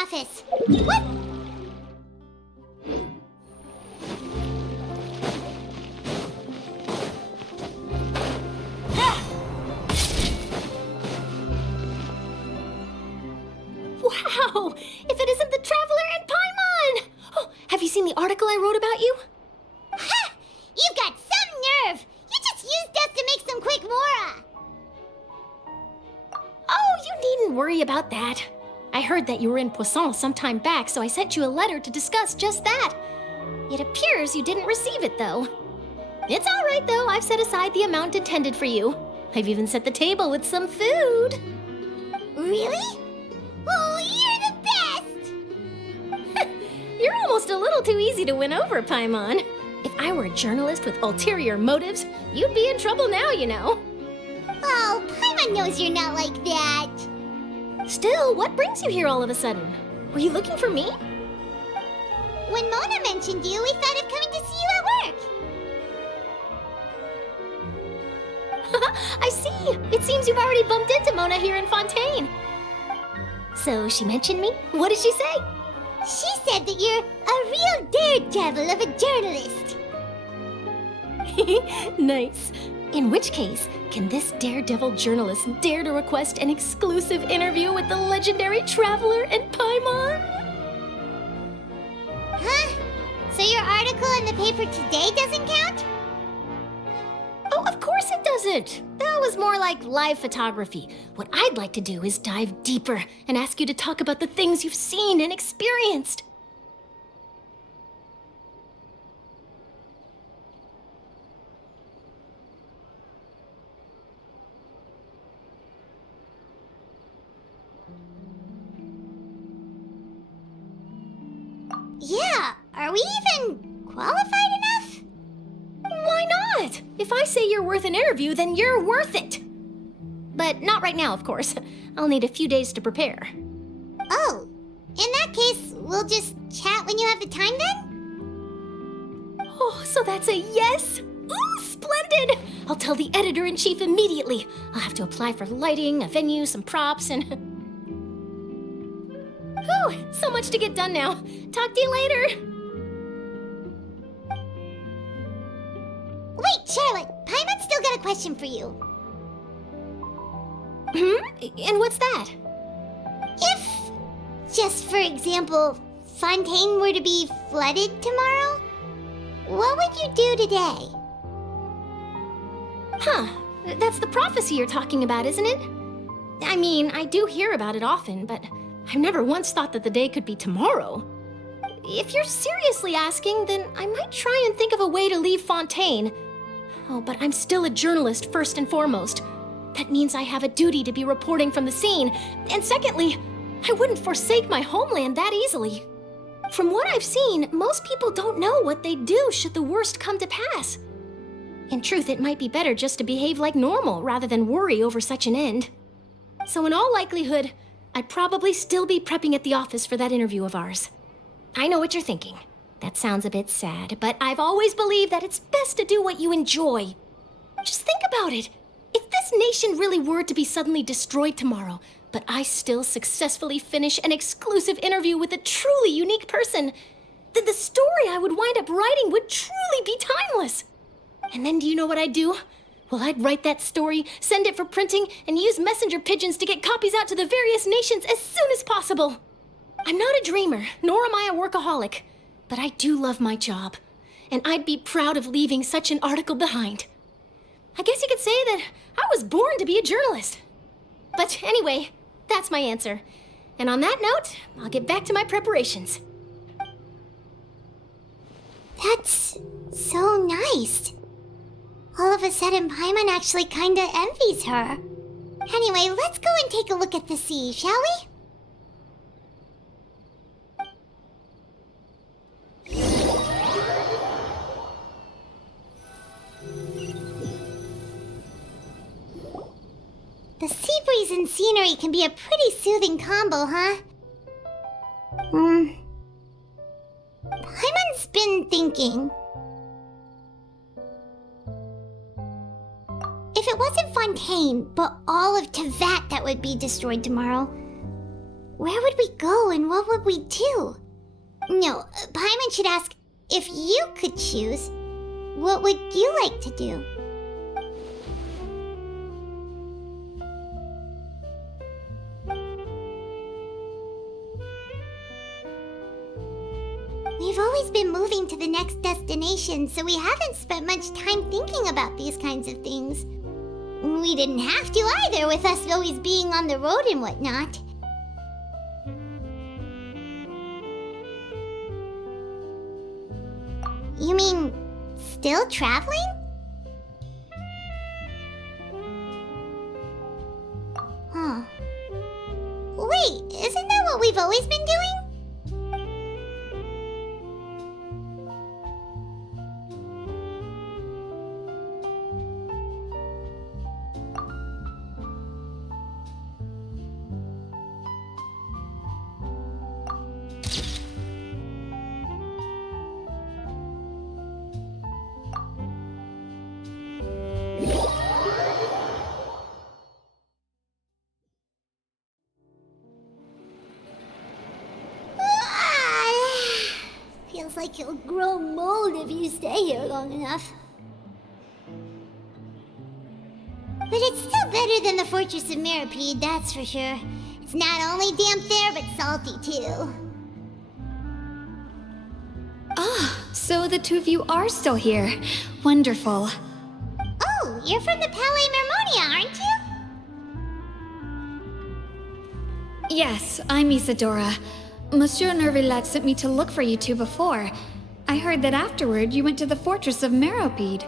office. What? Wow! If it isn't the Traveler and Paimon! Oh, have you seen the article I wrote about you? Ha! You've got some nerve! You just used us to make some quick mora! Oh, you needn't worry about that. I heard that you were in Poisson some time back, so I sent you a letter to discuss just that. It appears you didn't receive it, though. It's all right, though. I've set aside the amount intended for you. I've even set the table with some food. Really? Oh, you're the best! You're almost a little too easy to win over, Paimon. If I were a journalist with ulterior motives, you'd be in trouble now, you know. Oh, Paimon knows you're not like that. Still, what brings you here all of a sudden? Were you looking for me? When Mona mentioned you, we thought of coming to see you at work. I see. It seems you've already bumped into Mona here in Fontaine. So she mentioned me? What did she say? She said that you're a real daredevil of a journalist. Nice. In which case, can this daredevil journalist dare to request an exclusive interview with the legendary Traveler and Paimon? Huh? So your article in the paper today doesn't count? Oh, of course it doesn't. That was more like live photography. What I'd like to do is dive deeper and ask you to talk about the things you've seen and experienced. Yeah, are we even qualified enough? Why not? If I say you're worth an interview, then you're worth it. But not right now, of course. I'll need a few days to prepare. Oh, in that case, we'll just chat when you have the time then? Oh, so that's a yes? Ooh, splendid! I'll tell the editor-in-chief immediately. I'll have to apply for lighting, a venue, some props, and... Whew, so much to get done now. Talk to you later. Wait, Charlotte, Paimon's still got a question for you. And what's that? If, just for example, Fontaine were to be flooded tomorrow, what would you do today? Huh, that's the prophecy you're talking about, isn't it? I mean, I do hear about it often, but I've never once thought that the day could be tomorrow. If you're seriously asking, then I might try and think of a way to leave Fontaine. Oh, but I'm still a journalist first and foremost. That means I have a duty to be reporting from the scene. And secondly, I wouldn't forsake my homeland that easily. From what I've seen, most people don't know what they'd do should the worst come to pass. In truth, it might be better just to behave like normal rather than worry over such an end. So in all likelihood, I'd probably still be prepping at the office for that interview of ours. I know what you're thinking. That sounds a bit sad, but I've always believed that it's best to do what you enjoy. Just think about it. If this nation really were to be suddenly destroyed tomorrow, but I still successfully finish an exclusive interview with a truly unique person, then the story I would wind up writing would truly be timeless. And then do you know what I'd do? Well, I'd write that story, send it for printing, and use messenger pigeons to get copies out to the various nations as soon as possible. I'm not a dreamer, nor am I a workaholic, but I do love my job, and I'd be proud of leaving such an article behind. I guess you could say that I was born to be a journalist. But anyway, that's my answer. And on that note, I'll get back to my preparations. That's so nice. All of a sudden, Paimon actually kinda envies her. Anyway, let's go and take a look at the sea, shall we? The sea breeze and scenery can be a pretty soothing combo, huh? Paimon's been thinking. If it wasn't Fontaine, but all of Tevat that would be destroyed tomorrow, Where would we go and what would we do? No, Paimon should ask, if you could choose, what would you like to do? We've always been moving to the next destination, so we haven't spent much time thinking about these kinds of things. We didn't have to either, with us always being on the road and whatnot. You mean, still traveling? Huh. Wait, isn't that what we've always been doing? Feels like you'll grow mold if you stay here long enough. But it's still better than the Fortress of Mirapede, that's for sure. It's not only damp there, but salty too. Ah, so the two of you are still here. Wonderful. Oh, you're from the Palais Mermonia, aren't you? Yes, I'm Isadora. Monsieur Nervillat sent me to look for you two before. I heard that afterward you went to the Fortress of Meropide.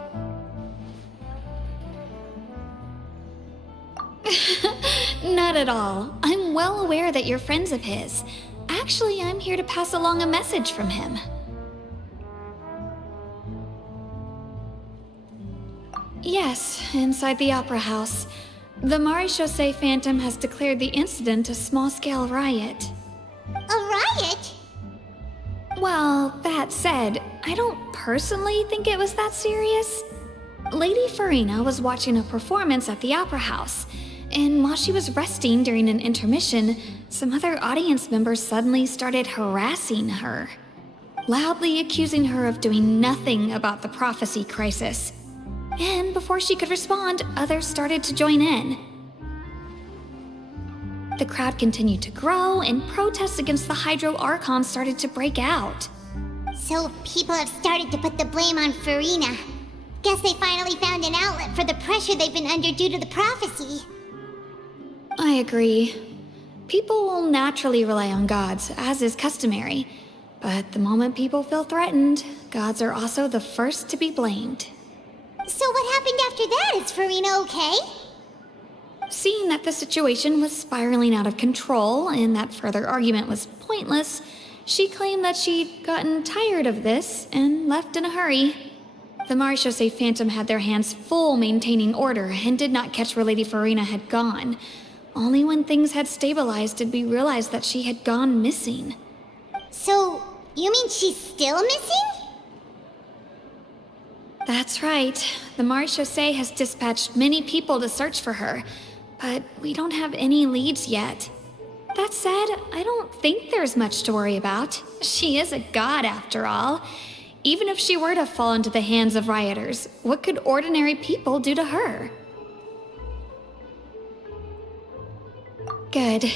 Not at all. I'm well aware that you're friends of his. Actually, I'm here to pass along a message from him. Yes, inside the Opera House. The Maréchaussée Phantom has declared the incident a small-scale riot. A riot? Well, that said, I don't personally think it was that serious. Lady Farina was watching a performance at the Opera House, and while she was resting during an intermission, some other audience members suddenly started harassing her, loudly accusing her of doing nothing about the prophecy crisis. And before she could respond, others started to join in. The crowd continued to grow, and protests against the IArchon started to break out. So people have started to put the blame on Farina. Guess they finally found an outlet for the pressure they've been under due to the prophecy. I agree. People will naturally rely on gods, as is customary. But the moment people feel threatened, gods are also the first to be blamed. So what happened after that? Is Farina okay? Seeing that the situation was spiraling out of control and that further argument was pointless, she claimed that she'd gotten tired of this and left in a hurry. The Maréchaussée Phantom had their hands full maintaining order and did not catch where Lady Farina had gone. Only when things had stabilized did we realize that she had gone missing. So, you mean she's still missing? That's right. The Maréchaussée has dispatched many people to search for her, but we don't have any leads yet. That said, I don't think there's much to worry about. She is a god after all. Even if she were to fall into the hands of rioters, what could ordinary people do to her? Good.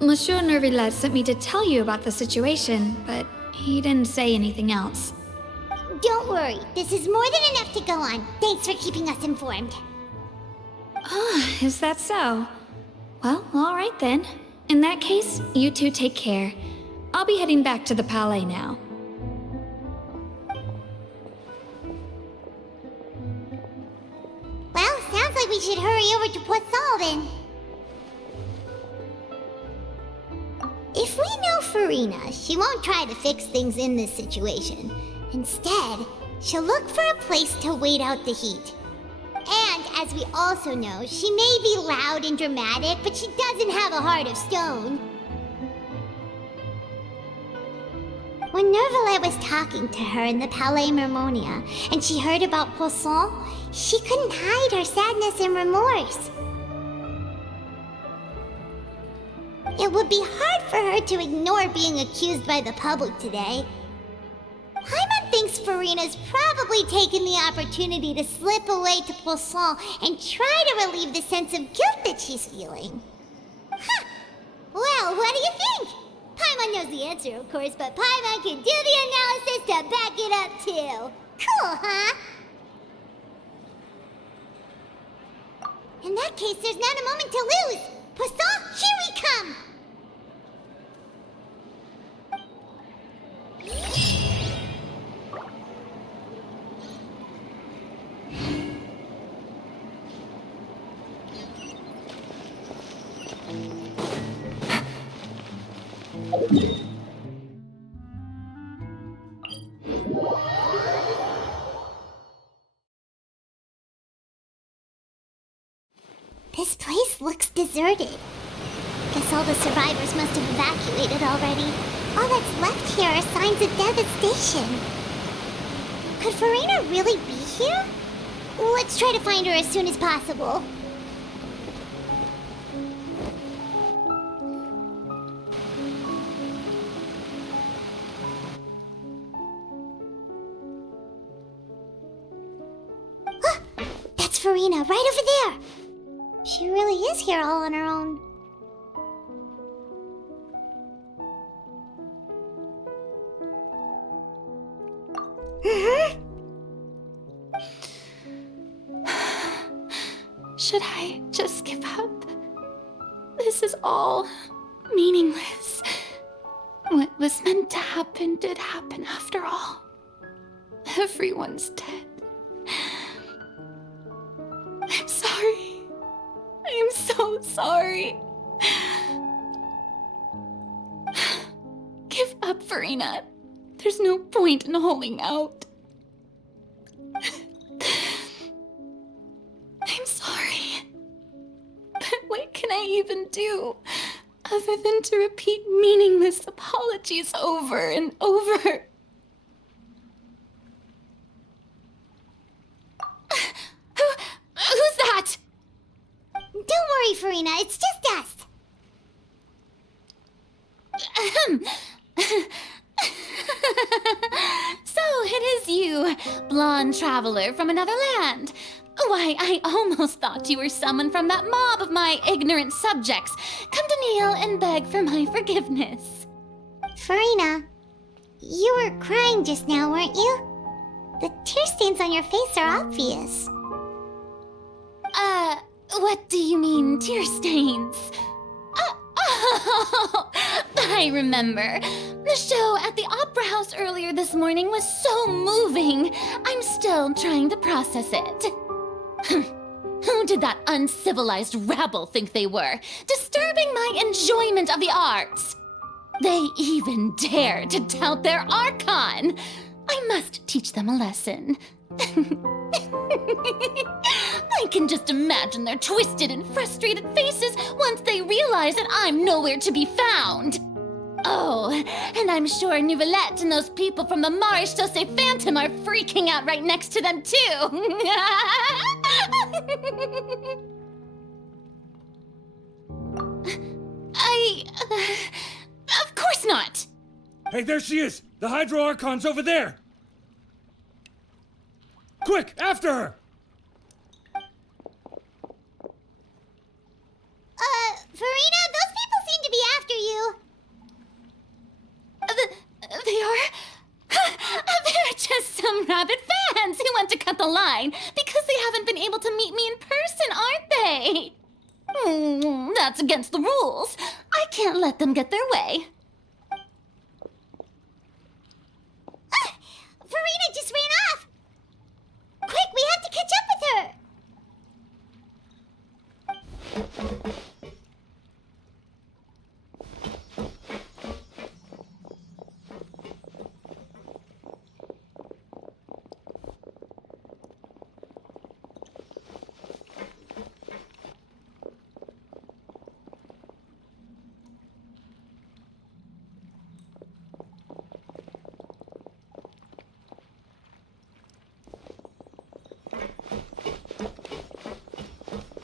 Monsieur Nervillat sent me to tell you about the situation, but he didn't say anything else. Don't worry, this is more than enough to go on. Thanks for keeping us informed. Ah, is that so? Well, all right then. In that case, you two take care. I'll be heading back to the Palais now. Well, sounds like we should hurry over to Poisson then. If we know Farina, she won't try to fix things in this situation. Instead, she'll look for a place to wait out the heat. And, as we also know, she may be loud and dramatic, but she doesn't have a heart of stone. When Nervillat was talking to her in the Palais Mermonia, and she heard about Poisson, she couldn't hide her sadness and remorse. It would be hard for her to ignore being accused by the public today. Paimon thinks Furina's probably taken the opportunity to slip away to Poisson and try to relieve the sense of guilt that she's feeling. Huh. Well, what do you think? Paimon knows the answer, of course, but Paimon can do the analysis to back it up, too. Cool, huh? In that case, there's not a moment to lose. Poisson, here we come! This place looks deserted. Guess all the survivors must have evacuated already. All that's left here are signs of devastation. Could Furina really be here? Let's try to find her as soon as possible. Ah, that's Furina, right over there! She really is here all on her own. Should I just give up? This is all meaningless. What was meant to happen did happen after all. Everyone's dead. I'm sorry. I'm so sorry. Give up, Furina. There's no point in holding out. I'm sorry. But what can I even do other than to repeat meaningless apologies over and over? Who's that? Don't worry, Furina, it's just us. So it is you, blonde traveler from another land. Why, I almost thought you were someone from that mob of my ignorant subjects. Come to kneel and beg for my forgiveness. Furina, you were crying just now, weren't you? The tear stains on your face are obvious. What do you mean, tear stains? Oh, I remember. The show at the Opera House earlier this morning was so moving. I'm still trying to process it. Who did that uncivilized rabble think they were, disturbing my enjoyment of the arts? They even dare to tout their Archon. I must teach them a lesson. I can just imagine their twisted and frustrated faces once they realize that I'm nowhere to be found. Oh, and I'm sure Nouvellette and those people from the Marche Chaussee Phantom are freaking out right next to them, too. Of course not. Hey, there she is! The Hydro Archon's over there! Quick, after her! Furina, those people seem to be after you. They are? They're just some rabid fans who want to cut the line because they haven't been able to meet me in person, aren't they? That's against the rules. I can't let them get their way. Furina just ran off. Quick, we have to catch up with her.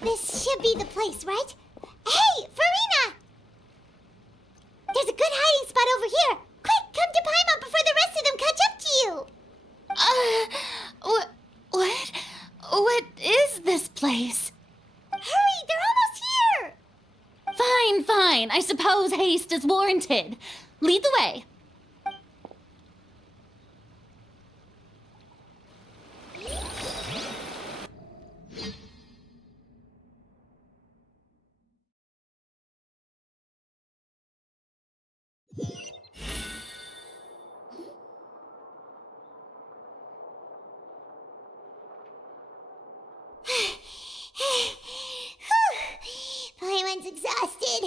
This should be the place, right? Hey, Furina! What is this place? Hurry, they're almost here! Fine. I suppose haste is warranted. Lead the way. Paimon's exhausted.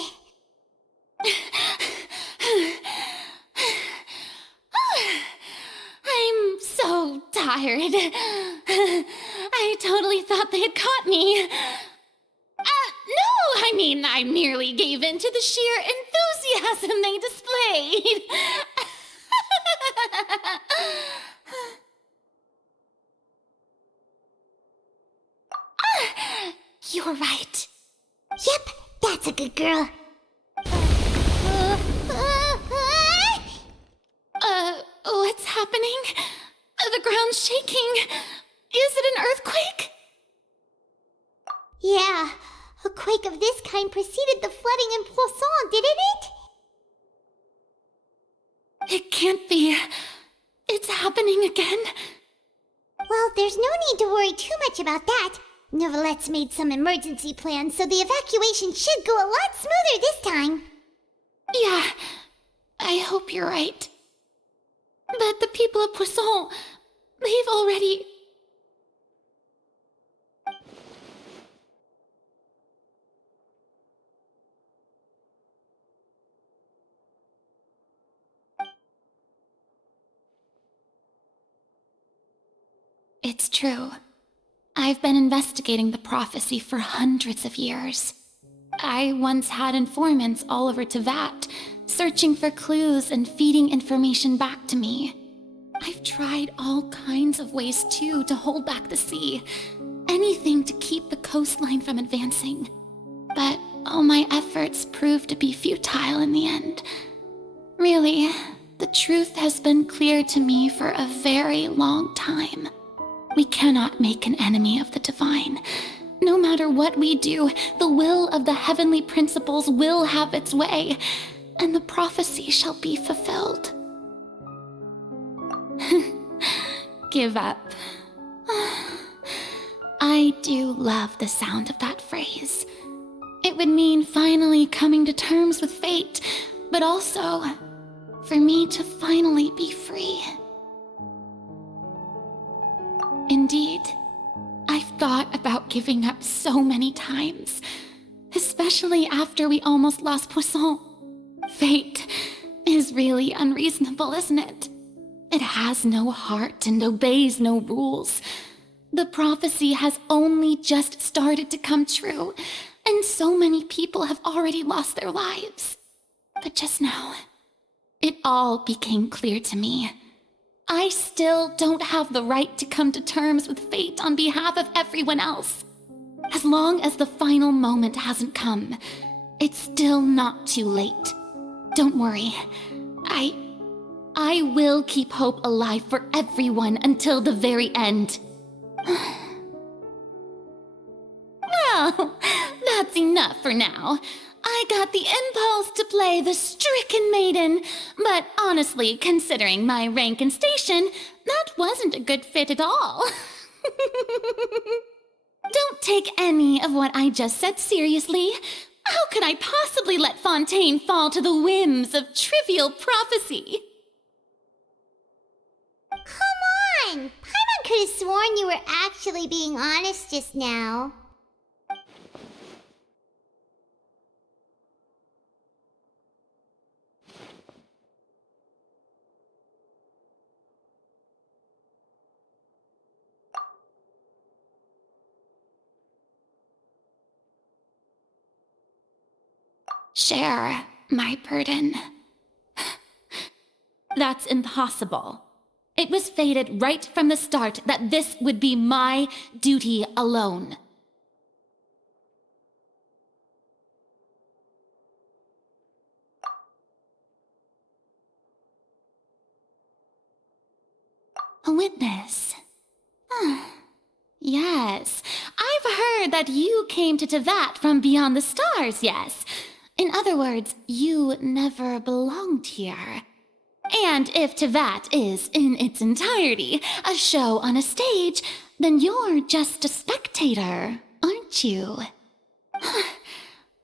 I'm so tired. I totally thought they had caught me. No, I mean, I merely gave in to the sheer enthusiasm they displayed. You're right. Yep, that's a good girl. What's happening? The ground's shaking. Is it an earthquake? Yeah, a quake of this kind preceded the flooding in Poisson, didn't it? It can't be. It's happening again. Well, there's no need to worry too much about that. Novelette's made some emergency plans, so the evacuation should go a lot smoother this time. Yeah, I hope you're right. But the people of Poisson, they've already... It's true. I've been investigating the prophecy for hundreds of years. I once had informants all over Tevat, searching for clues and feeding information back to me. I've tried all kinds of ways, too, to hold back the sea. Anything to keep the coastline from advancing. But all my efforts proved to be futile in the end. Really, the truth has been clear to me for a very long time. We cannot make an enemy of the divine. No matter what we do, the will of the heavenly principles will have its way, and the prophecy shall be fulfilled. Give up. I do love the sound of that phrase. It would mean finally coming to terms with fate, but also for me to finally be free. Indeed, I've thought about giving up so many times, especially after we almost lost Poisson. Fate is really unreasonable, isn't it? It has no heart and obeys no rules. The prophecy has only just started to come true, and so many people have already lost their lives. But just now, it all became clear to me. I still don't have the right to come to terms with fate on behalf of everyone else. As long as the final moment hasn't come, it's still not too late. Don't worry. I will keep hope alive for everyone until the very end. Well, that's enough for now. I got the impulse to play the stricken maiden, but honestly, considering my rank and station, that wasn't a good fit at all. Don't take any of what I just said seriously. How could I possibly let Fontaine fall to the whims of trivial prophecy? Come on! Paimon could have sworn you were actually being honest just now. Share my burden. That's impossible. It was fated right from the start that this would be my duty alone. A witness. Yes. yes. I've heard that you came to Tevat from beyond the stars, yes. In other words, you never belonged here. And if Tevat is, in its entirety, a show on a stage, then you're just a spectator, aren't you?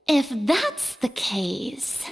If that's the case...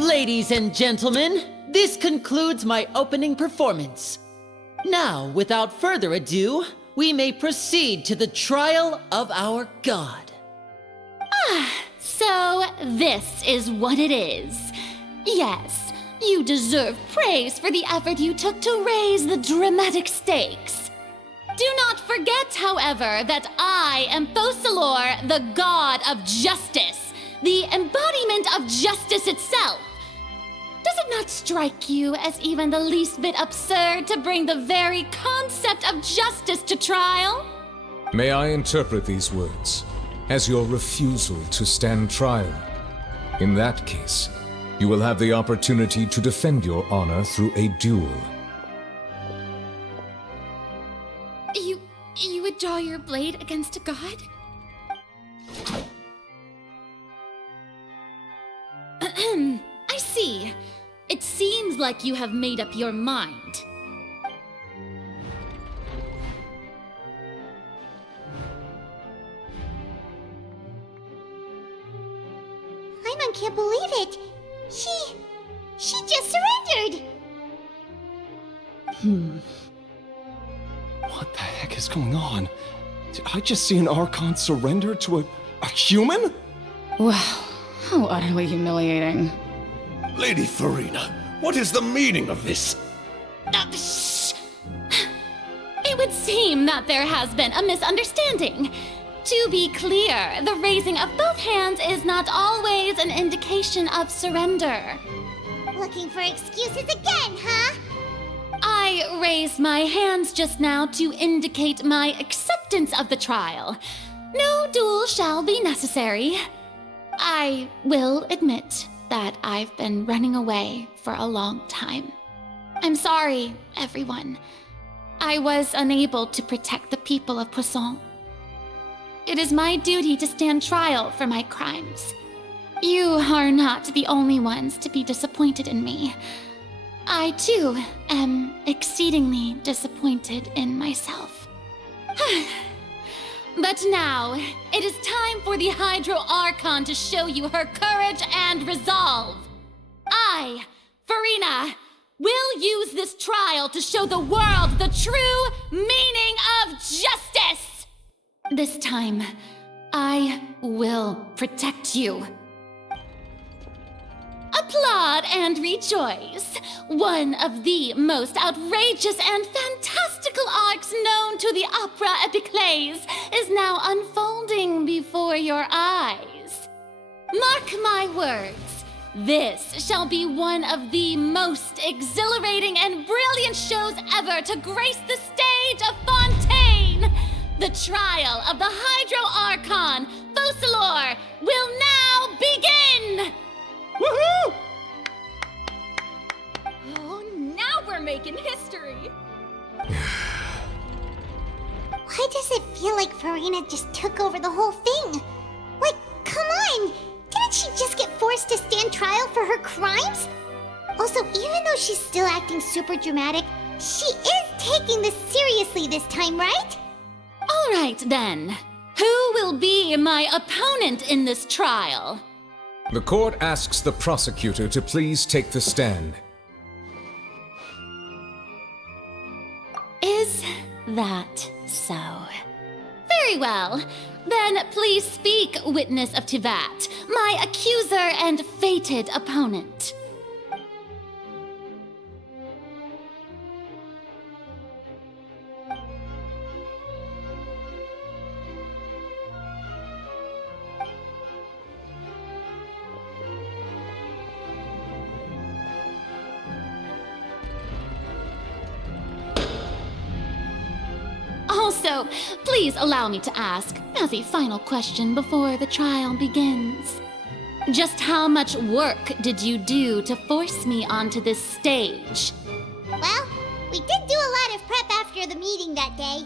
Ladies and gentlemen, this concludes my opening performance. Now, without further ado, we may proceed to the trial of our god. So, this is what it is. Yes, you deserve praise for the effort you took to raise the dramatic stakes. Do not forget, however, that I am Focalor, the god of justice, the embodiment of justice itself. Does it not strike you as even the least bit absurd to bring the very concept of justice to trial? May I interpret these words as your refusal to stand trial? In that case, you will have the opportunity to defend your honor through a duel. You would draw your blade against a god? I see. It seems like you have made up your mind. Paimon can't believe it. She just surrendered. What the heck is going on? Did I just see an Archon surrender to a human? Wow, how utterly humiliating. Lady Farina, what is the meaning of this? Shh! It would seem that there has been a misunderstanding. To be clear, the raising of both hands is not always an indication of surrender. Looking for excuses again, huh? I raised my hands just now to indicate my acceptance of the trial. No duel shall be necessary. I will admit that I've been running away for a long time. I'm sorry, everyone. I was unable to protect the people of Poisson. It is my duty to stand trial for my crimes. You are not the only ones to be disappointed in me. I, too, am exceedingly disappointed in myself. But now, it is time for the IArchon to show you her courage and resolve. I, Farina, will use this trial to show the world the true meaning of justice! This time, I will protect you. Applaud and rejoice! One of the most outrageous and fantastical arcs known to the opera epiclese is now unfolding before your eyes. Mark my words, this shall be one of the most exhilarating and brilliant shows ever to grace the stage of Fontaine! The trial of the IArchon, Focalor, will now begin! Woohoo! Oh, now we're making history. Why does it feel like Farina just took over the whole thing? Like, come on! Didn't she just get forced to stand trial for her crimes? Also, even though she's still acting super dramatic, she is taking this seriously this time, right? All right, then. Who will be my opponent in this trial? The court asks the prosecutor to please take the stand. Is that so? Very well. Then please speak, witness of Tivat, my accuser and fated opponent. Also, please allow me to ask, as a final question before the trial begins. Just how much work did you do to force me onto this stage? Well, we did do a lot of prep after the meeting that day.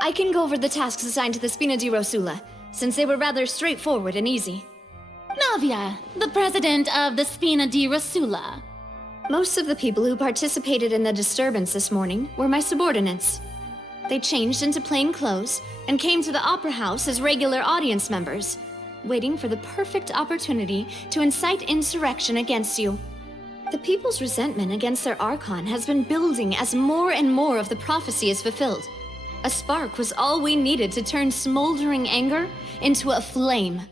I can go over the tasks assigned to the Spina di Rosula, since they were rather straightforward and easy. Navia, the president of the Spina di Rosula. Most of the people who participated in the disturbance this morning were my subordinates. They changed into plain clothes and came to the Opera House as regular audience members, waiting for the perfect opportunity to incite insurrection against you. The people's resentment against their Archon has been building as more and more of the prophecy is fulfilled. A spark was all we needed to turn smoldering anger into a flame.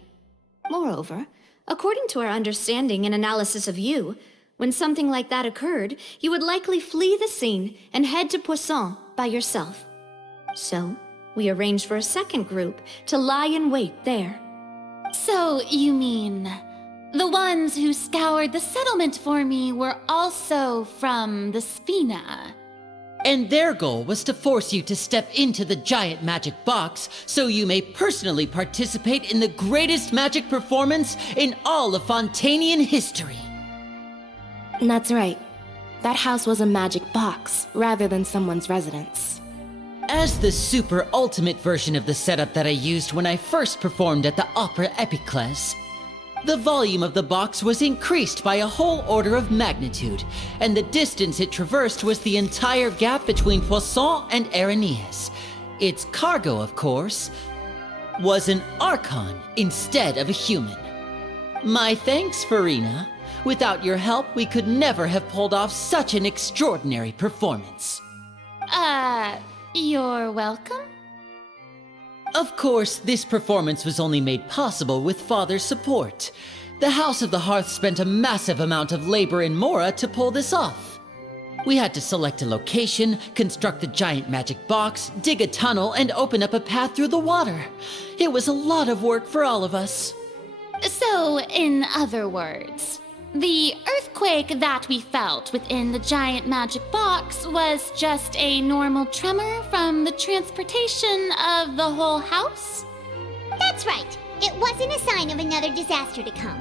Moreover, according to our understanding and analysis of you, when something like that occurred, you would likely flee the scene and head to Poisson by yourself. So, we arranged for a second group to lie in wait there. So, you mean, the ones who scoured the settlement for me were also from the Spina? And their goal was to force you to step into the giant magic box so you may personally participate in the greatest magic performance in all of Fontanian history. That's right. That house was a magic box, rather than someone's residence. As the super ultimate version of the setup that I used when I first performed at the Opera Epiclese, the volume of the box was increased by a whole order of magnitude, and the distance it traversed was the entire gap between Poisson and Aranias. Its cargo, of course, was an Archon instead of a human. My thanks, Farina. Without your help, we could never have pulled off such an extraordinary performance. You're welcome? Of course, this performance was only made possible with Father's support. The House of the Hearth spent a massive amount of labor in Mora to pull this off. We had to select a location, construct the giant magic box, dig a tunnel, and open up a path through the water. It was a lot of work for all of us. So, in other words, the earthquake that we felt within the giant magic box was just a normal tremor from the transportation of the whole house? That's right. It wasn't a sign of another disaster to come.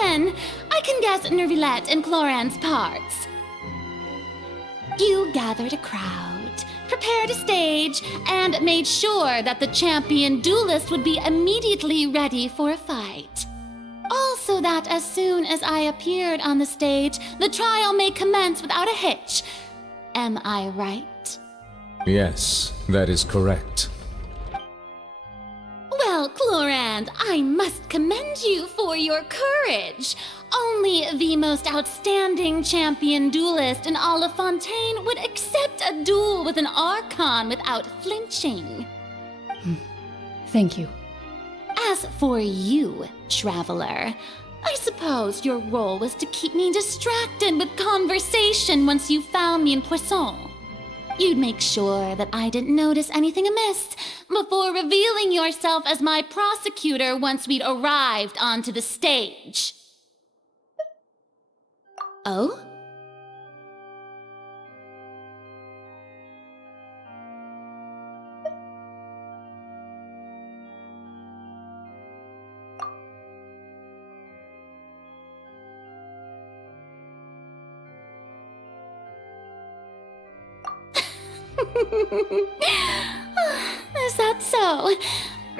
Then, I can guess Nervilette and Cloran's parts. You gathered a crowd, prepared a stage, and made sure that the champion duelist would be immediately ready for a fight. All so that as soon as I appeared on the stage, the trial may commence without a hitch. Am I right? Yes, that is correct. Well, Clorand, I must commend you for your courage. Only the most outstanding champion duelist in all of Fontaine would accept a duel with an Archon without flinching. Thank you. As for you, Traveler, I suppose your role was to keep me distracted with conversation once you found me in Poisson. You'd make sure that I didn't notice anything amiss before revealing yourself as my prosecutor once we'd arrived onto the stage. Oh? Is that so?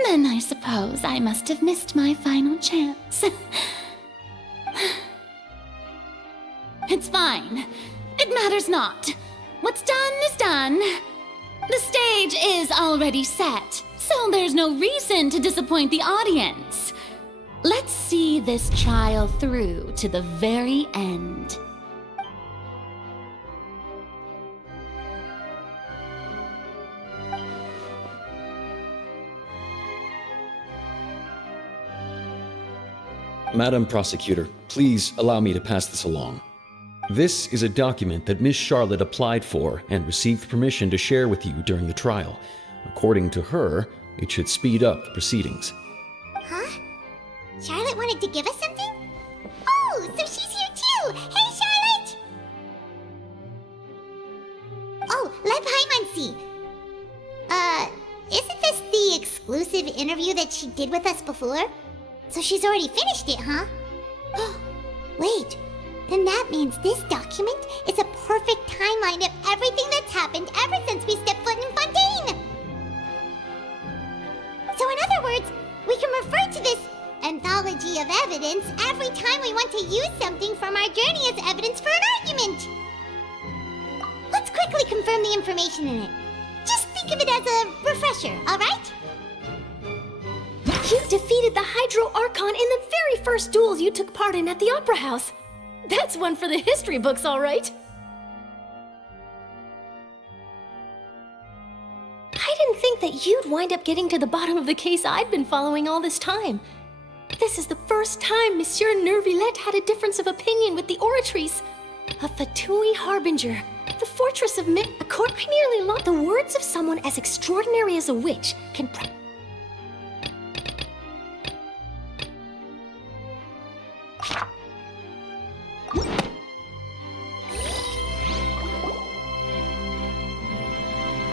Then I suppose I must have missed my final chance. It's fine. It matters not. What's done is done. The stage is already set, so so there's no reason to disappoint the audience. Let's see this trial through to the very end. Madam Prosecutor, please allow me to pass this along. This is a document that Miss Charlotte applied for and received permission to share with you during the trial. According to her, it should speed up the proceedings. Huh? Charlotte wanted to give us something? Oh, so she's here too! Hey, Charlotte! Oh, let Paimon see. Isn't this the exclusive interview that she did with us before? So she's already finished it, huh? Wait, then that means this document is a perfect timeline of everything that's happened ever since we stepped foot in Fontaine! So in other words, we can refer to this anthology of evidence every time we want to use something from our journey as evidence for an argument! Let's quickly confirm the information in it. Just think of it as a refresher, alright? You defeated the IArchon in the very first duels you took part in at the Opera House. That's one for the history books, all right. I didn't think that you'd wind up getting to the bottom of the case I'd been following all this time. This is the first time Monsieur Neuvillette had a difference of opinion with the Oratrice. A Fatui Harbinger, the Fortress of I nearly lost the words of someone as extraordinary as a witch can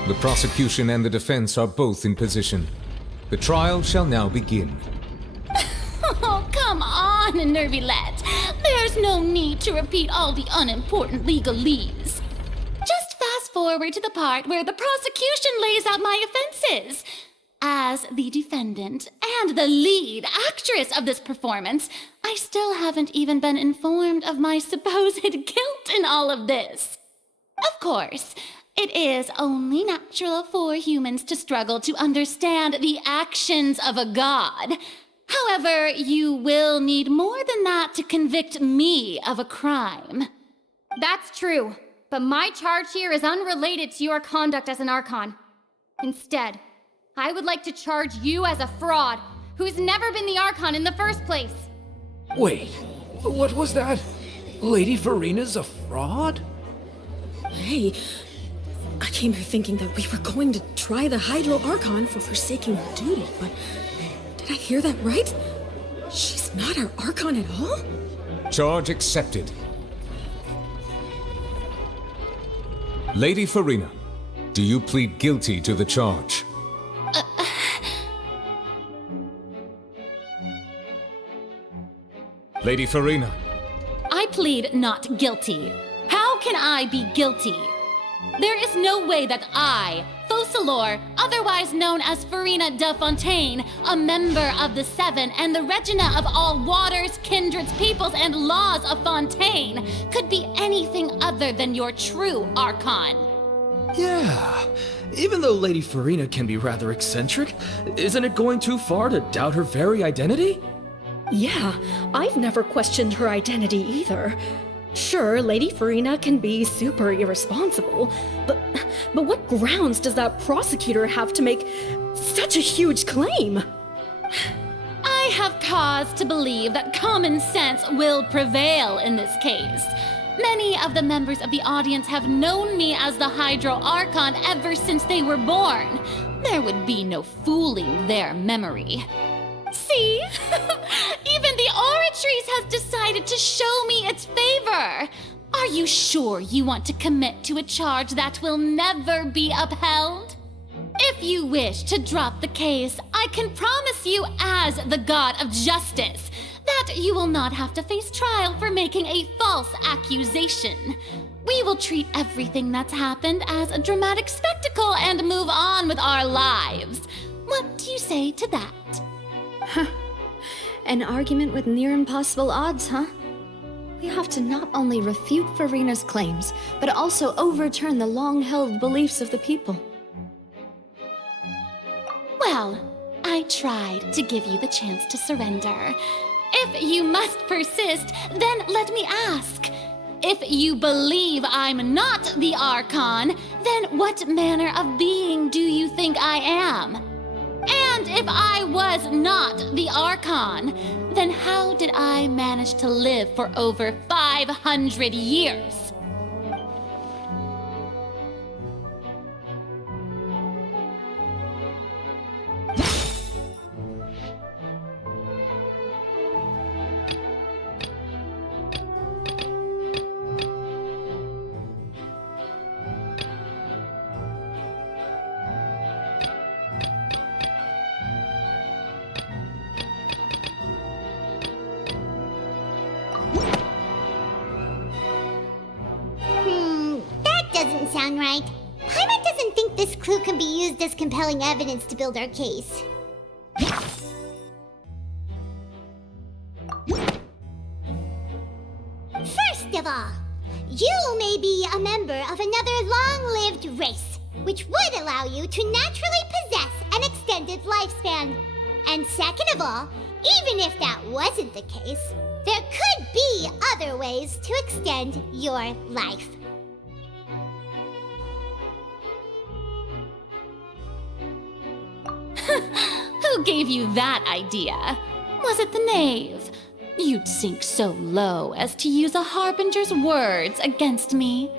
The prosecution and the defense are both in position. The trial shall now begin. Oh, come on, Neuvillette. There's no need to repeat all the unimportant legalese. Just fast forward to the part where the prosecution lays out my offenses. As the defendant and the lead actress of this performance, I still haven't even been informed of my supposed guilt in all of this. Of course, it is only natural for humans to struggle to understand the actions of a god. However, you will need more than that to convict me of a crime. That's true, but my charge here is unrelated to your conduct as an Archon. Instead, I would like to charge you as a fraud who's never been the Archon in the first place. Wait, what was that? Lady Farina's a fraud? Hey, I came here thinking that we were going to try the IArchon for forsaking her duty, but did I hear that right? She's not our Archon at all? Charge accepted. Lady Farina, do you plead guilty to the charge? Lady Farina. I plead not guilty. How can I be guilty? There is no way that I, Fauchelor, otherwise known as Farina de Fontaine, a member of the Seven and the Regina of all waters, kindreds, peoples, and laws of Fontaine, could be anything other than your true Archon. Yeah, even though Lady Farina can be rather eccentric, isn't it going too far to doubt her very identity? Yeah, I've never questioned her identity either. Sure, Lady Farina can be super irresponsible, but what grounds does that prosecutor have to make such a huge claim? I have cause to believe that common sense will prevail in this case. Many of the members of the audience have known me as the IArchon ever since they were born. There would be no fooling their memory. See? Even the Oratrice has decided to show me its favor. Are you sure you want to commit to a charge that will never be upheld? If you wish to drop the case, I can promise you as the god of justice that you will not have to face trial for making a false accusation. We will treat everything that's happened as a dramatic spectacle and move on with our lives. What do you say to that? Huh. An argument with near impossible odds, huh? We have to not only refute Farina's claims, but also overturn the long-held beliefs of the people. Well, I tried to give you the chance to surrender. If you must persist, then let me ask. If you believe I'm not the Archon, then what manner of being do you think I am? And if I was not the Archon, then how did I manage to live for over 500 years? Doesn't sound right. Paimon doesn't think this clue can be used as compelling evidence to build our case. First of all, you may be a member of another long-lived race, which would allow you to naturally possess an extended lifespan. And second of all, even if that wasn't the case, there could be other ways to extend your life. Who gave you that idea? Was it the knave? You'd sink so low as to use a harbinger's words against me.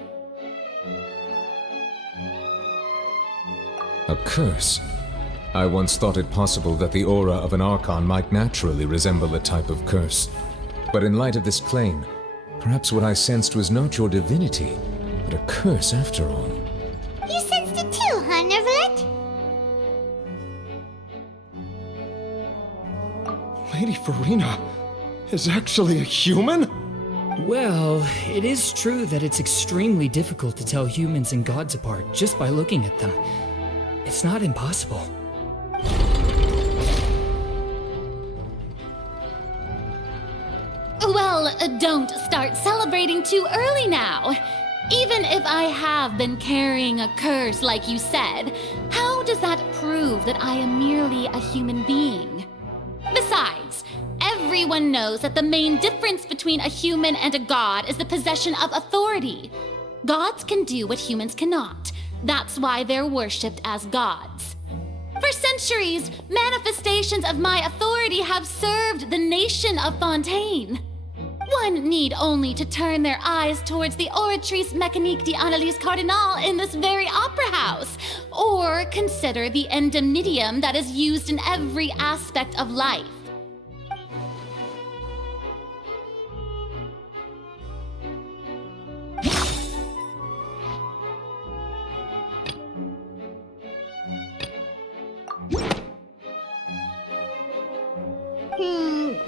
A curse? I once thought it possible that the aura of an Archon might naturally resemble a type of curse. But in light of this claim, perhaps what I sensed was not your divinity, but a curse after all. You sensed it too, huh, Neverlet? Lady Farina is actually a human? Well, it is true that it's extremely difficult to tell humans and gods apart just by looking at them. It's not impossible. Well, don't start celebrating too early now. Even if I have been carrying a curse like you said, how does that prove that I am merely a human being? Besides, everyone knows that the main difference between a human and a god is the possession of authority. Gods can do what humans cannot. That's why they're worshipped as gods. For centuries, manifestations of my authority have served the nation of Fontaine. One need only to turn their eyes towards the Oratrice Mécanique d'Analyse Cardinal in this very opera house, or consider the indemnitium that is used in every aspect of life.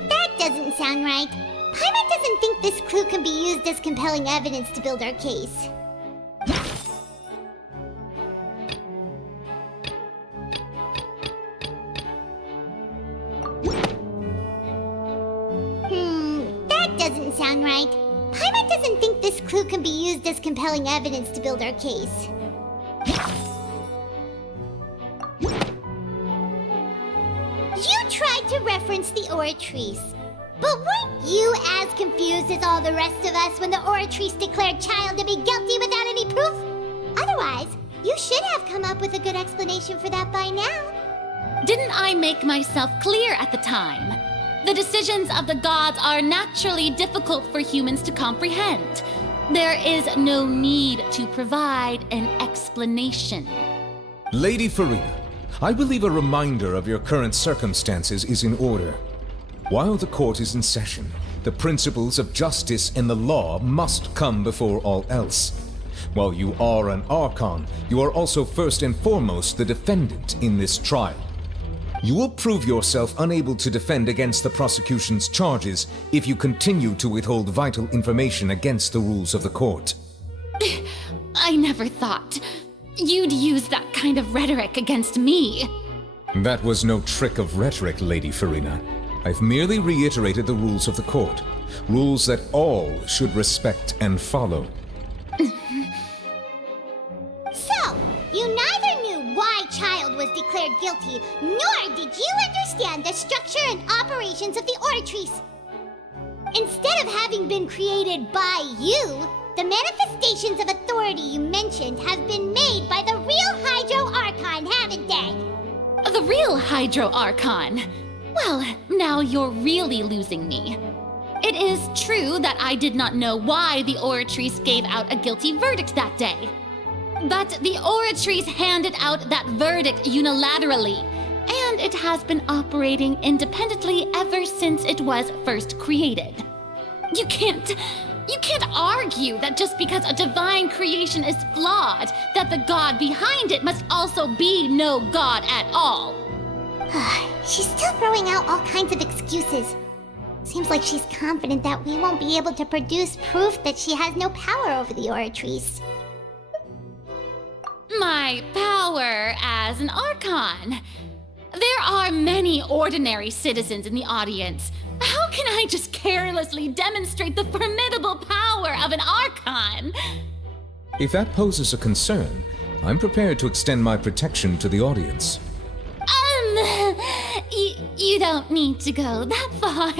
That doesn't sound right. Paimon doesn't think this clue can be used as compelling evidence to build our case. That doesn't sound right. Paimon doesn't think this clue can be used as compelling evidence to build our case. You tried to reference the Oratrice. But weren't you as confused as all the rest of us when the Oratrice declared Child to be guilty without any proof? Otherwise, you should have come up with a good explanation for that by now. Didn't I make myself clear at the time? The decisions of the gods are naturally difficult for humans to comprehend. There is no need to provide an explanation. Lady Farina, I believe a reminder of your current circumstances is in order. While the court is in session, the principles of justice and the law must come before all else. While you are an Archon, you are also first and foremost the defendant in this trial. You will prove yourself unable to defend against the prosecution's charges if you continue to withhold vital information against the rules of the court. I never thought you'd use that kind of rhetoric against me. That was no trick of rhetoric, Lady Farina. I've merely reiterated the rules of the court. Rules that all should respect and follow. So, you neither knew why Child was declared guilty, Nor did you understand the structure and operations of the Oratrice. Instead of having been created by you, the manifestations of authority you mentioned have been made by the real Hydro Archon, haven't they? The real Hydro Archon? Well, now you're really losing me. It is true that I did not know why the Oratrice gave out a guilty verdict that day. But the Oratrice handed out that verdict unilaterally, and it has been operating independently ever since it was first created. You can't argue that just because a divine creation is flawed, that the god behind it must also be no god at all. She's still throwing out all kinds of excuses. Seems like she's confident that we won't be able to produce proof that she has no power over the Oratrice. My power as an Archon. There are many ordinary citizens in the audience. How can I just carelessly demonstrate the formidable power of an Archon? If that poses a concern, I'm prepared to extend my protection to the audience. You don't need to go that far.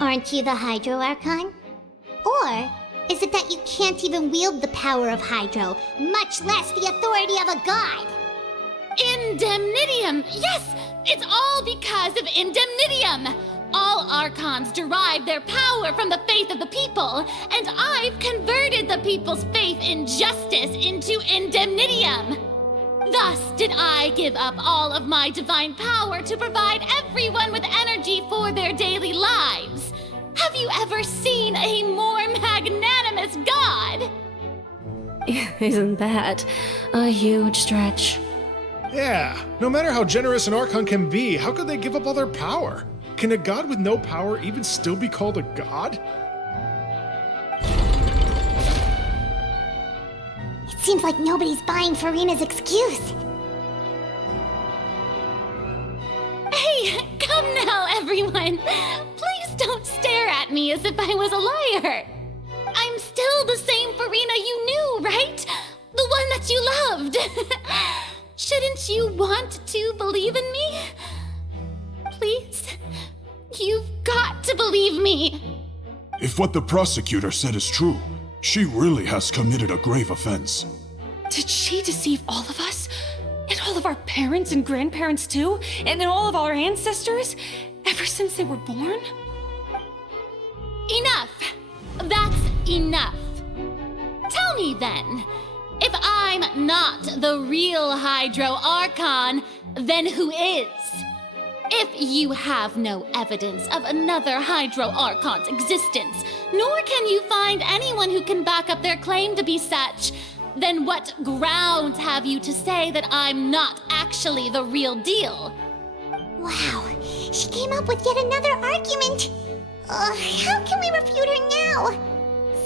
Aren't you the Hydro Archon? Or is it that you can't even wield the power of Hydro, much less the authority of a god? Indemnitium! Yes! It's all because of Indemnitium! All Archons derive their power from the faith of the people, and I've converted the people's faith in justice into Indemnitium! Thus did I give up all of my divine power to provide everyone with energy for their daily lives. Have you ever seen a more magnanimous god? Isn't that a huge stretch? Yeah, no matter how generous an Archon can be, how could they give up all their power? Can a god with no power even still be called a god? It seems like nobody's buying Farina's excuse. Hey, come now, everyone! Please don't stare at me as if I was a liar! I'm still the same Farina you knew, right? The one that you loved! Shouldn't you want to believe in me? Please? You've got to believe me! If what the prosecutor said is true, she really has committed a grave offense. Did she deceive all of us? And all of our parents and grandparents too? And then all of our ancestors? Ever since they were born? Enough! That's enough! Tell me then, if I'm not the real Hydro Archon, then who is? If you have no evidence of another Hydro Archon's existence, nor can you find anyone who can back up their claim to be such, then what grounds have you to say that I'm not actually the real deal? Wow, she came up with yet another argument. How can we refute her now?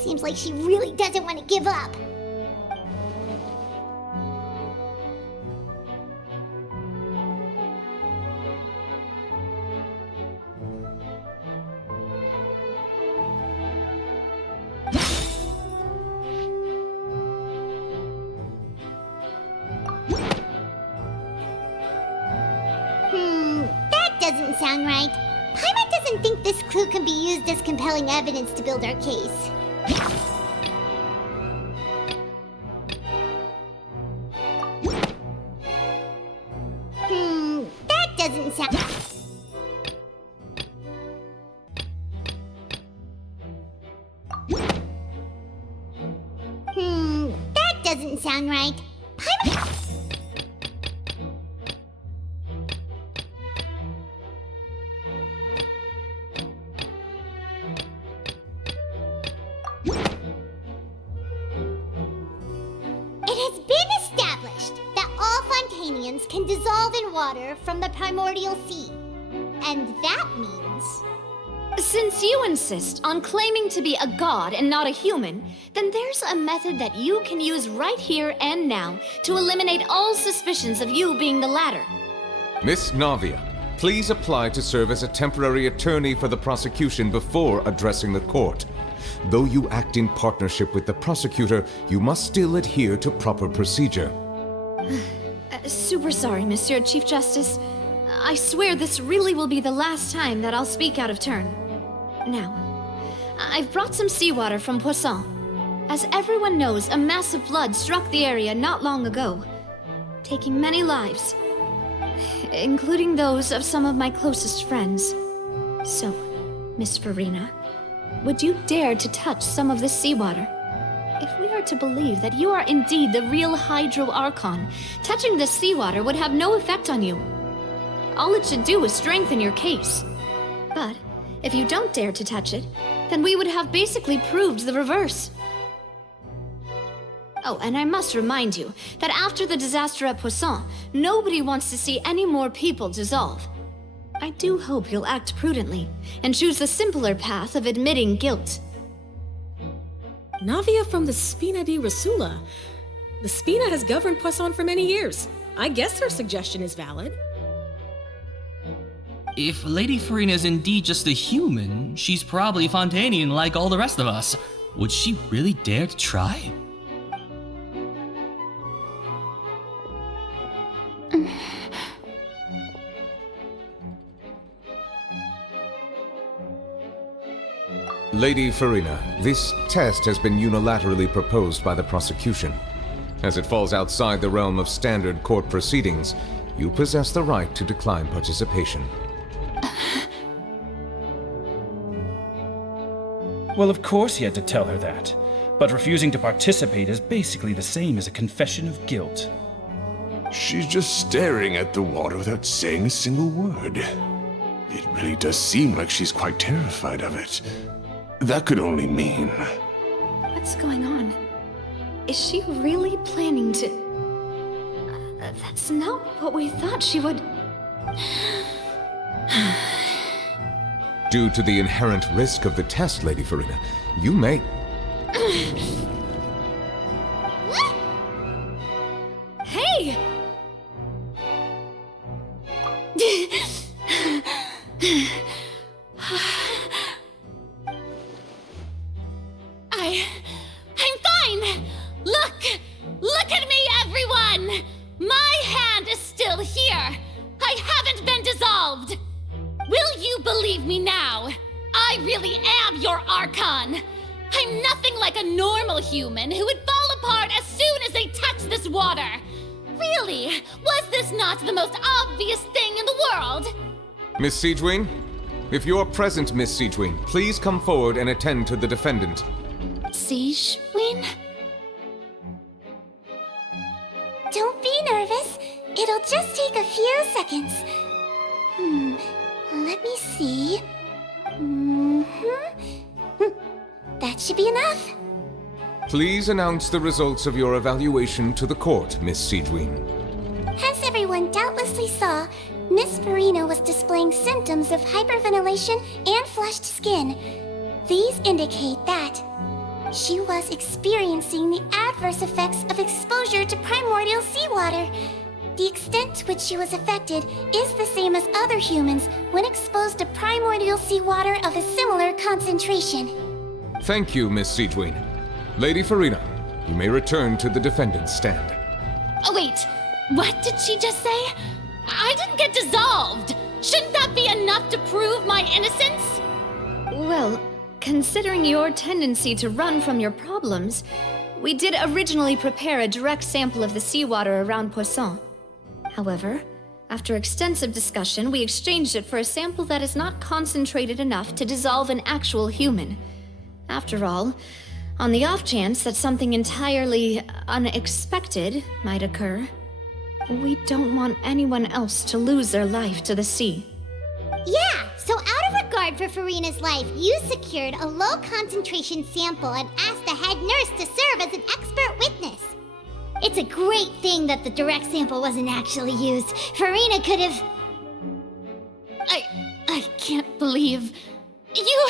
Seems like she really doesn't want to give up. That doesn't sound right. Paimon doesn't think this clue can be used as compelling evidence to build our case. That doesn't sound... that doesn't sound right. Paimon... can dissolve in water from the primordial sea. And that means... Since you insist on claiming to be a god and not a human, then there's a method that you can use right here and now to eliminate all suspicions of you being the latter. Miss Navia, Please apply to serve as a temporary attorney for the prosecution before addressing the court. Though you act in partnership with the prosecutor, you must still adhere to proper procedure. Super sorry, Monsieur Chief Justice. I swear this really will be the last time that I'll speak out of turn. Now, I've brought some seawater from Poisson. As everyone knows, a massive flood struck the area not long ago, taking many lives, including those of some of my closest friends. So, Miss Farina, would you dare to touch some of this seawater? If we are to believe that you are indeed the real IArchon, touching this seawater would have no effect on you. All it should do is strengthen your case. But if you don't dare to touch it, then we would have basically proved the reverse. Oh, and I must remind you that after the disaster at Poisson, nobody wants to see any more people dissolve. I do hope you'll act prudently and choose the simpler path of admitting guilt. Navia from the Spina di Rasula. The Spina has governed Poisson for many years. I guess her suggestion is valid. If Lady Farina is indeed just a human, she's probably Fontanian like all the rest of us. Would she really dare to try? Lady Farina, this test has been unilaterally proposed by the prosecution. As it falls outside the realm of standard court proceedings, you possess the right to decline participation. Well, of course he had to tell her that. But refusing to participate is basically the same as a confession of guilt. She's just staring at the water without saying a single word. It really does seem like she's quite terrified of it. That could only mean... What's going on? Is she really planning to... that's not what we thought she would... Due to the inherent risk of the test, Lady Farina, you may... Hey! I'm fine! Look at me, everyone! My hand is still here! I haven't been dissolved! Will you believe me now? I really am your Archon! I'm nothing like a normal human who would fall apart as soon as they touch this water! Really, was this not the most obvious thing in the world? Miss Siegewing? If you're present, Miss Siegewing, please come forward and attend to the defendant. Siegewing? Don't be nervous. It'll just take a few seconds. Let me see. That should be enough. Please announce the results of your evaluation to the court, Miss Siegewing. As everyone doubtlessly saw, Miss Farina was displaying symptoms of hyperventilation and flushed skin. These indicate that she was experiencing the adverse effects of exposure to primordial seawater. The extent to which she was affected is the same as other humans when exposed to primordial seawater of a similar concentration. Thank you, Miss Siegewing. Lady Farina, you may return to the defendant's stand. Oh wait, what did she just say? I didn't get dissolved! Shouldn't that be enough to prove my innocence? Well, considering your tendency to run from your problems, we did originally prepare a direct sample of the seawater around Poisson. However, after extensive discussion, we exchanged it for a sample that is not concentrated enough to dissolve an actual human. After all, on the off chance that something entirely unexpected might occur, we don't want anyone else to lose their life to the sea. Yeah, so out of regard for Farina's life, you secured a low-concentration sample and asked the head nurse to serve as an expert witness. It's a great thing that the direct sample wasn't actually used. Farina could have... I can't believe... You...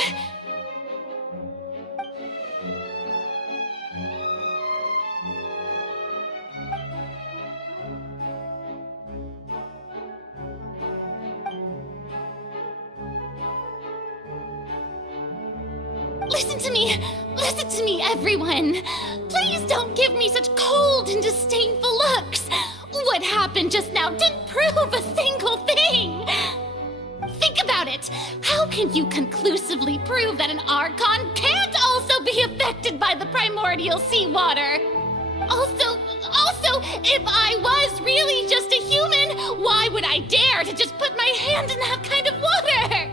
Listen to me! Listen to me, everyone! Please don't give me such cold and disdainful looks! What happened just now didn't prove a single thing! Think about it! How can you conclusively prove that an Archon can't also be affected by the primordial seawater? Also, if I was really just a human, why would I dare to just put my hand in that kind of water?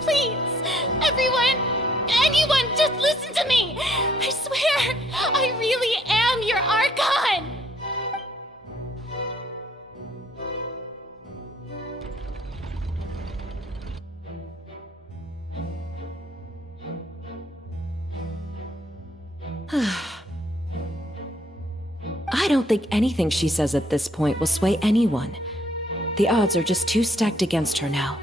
Please, everyone, anyone, just listen to me! I swear, I really am your Archon! I don't think anything she says at this point will sway anyone. The odds are just too stacked against her now.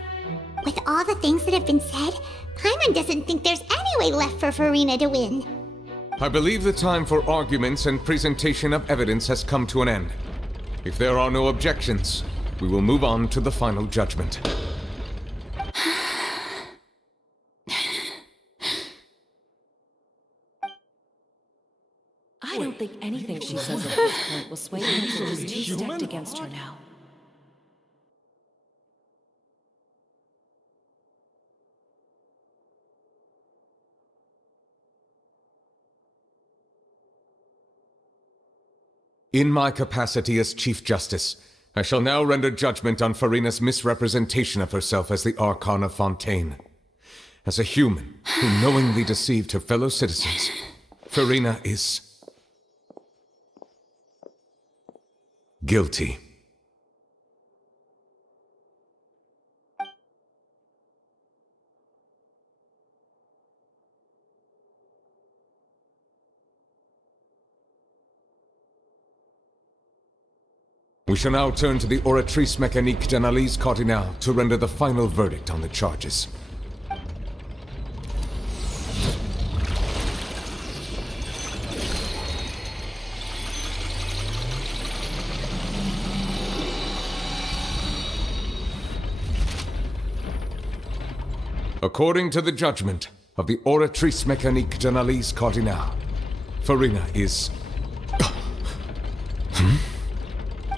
With all the things that have been said, Paimon doesn't think there's any way left for Furina to win. I believe the time for arguments and presentation of evidence has come to an end. If there are no objections, we will move on to the final judgment. I don't think anything she says at this point will sway anyone. She's too stacked against her now. In my capacity as Chief Justice, I shall now render judgment on Furina's misrepresentation of herself as the Archon of Fontaine. As a human who knowingly deceived her fellow citizens, Furina is guilty. We shall now turn to the Oratrice Mécanique d'Analyse Cardinale to render the final verdict on the charges. According to the judgment of the Oratrice Mécanique d'Analyse Cardinale, Furina is...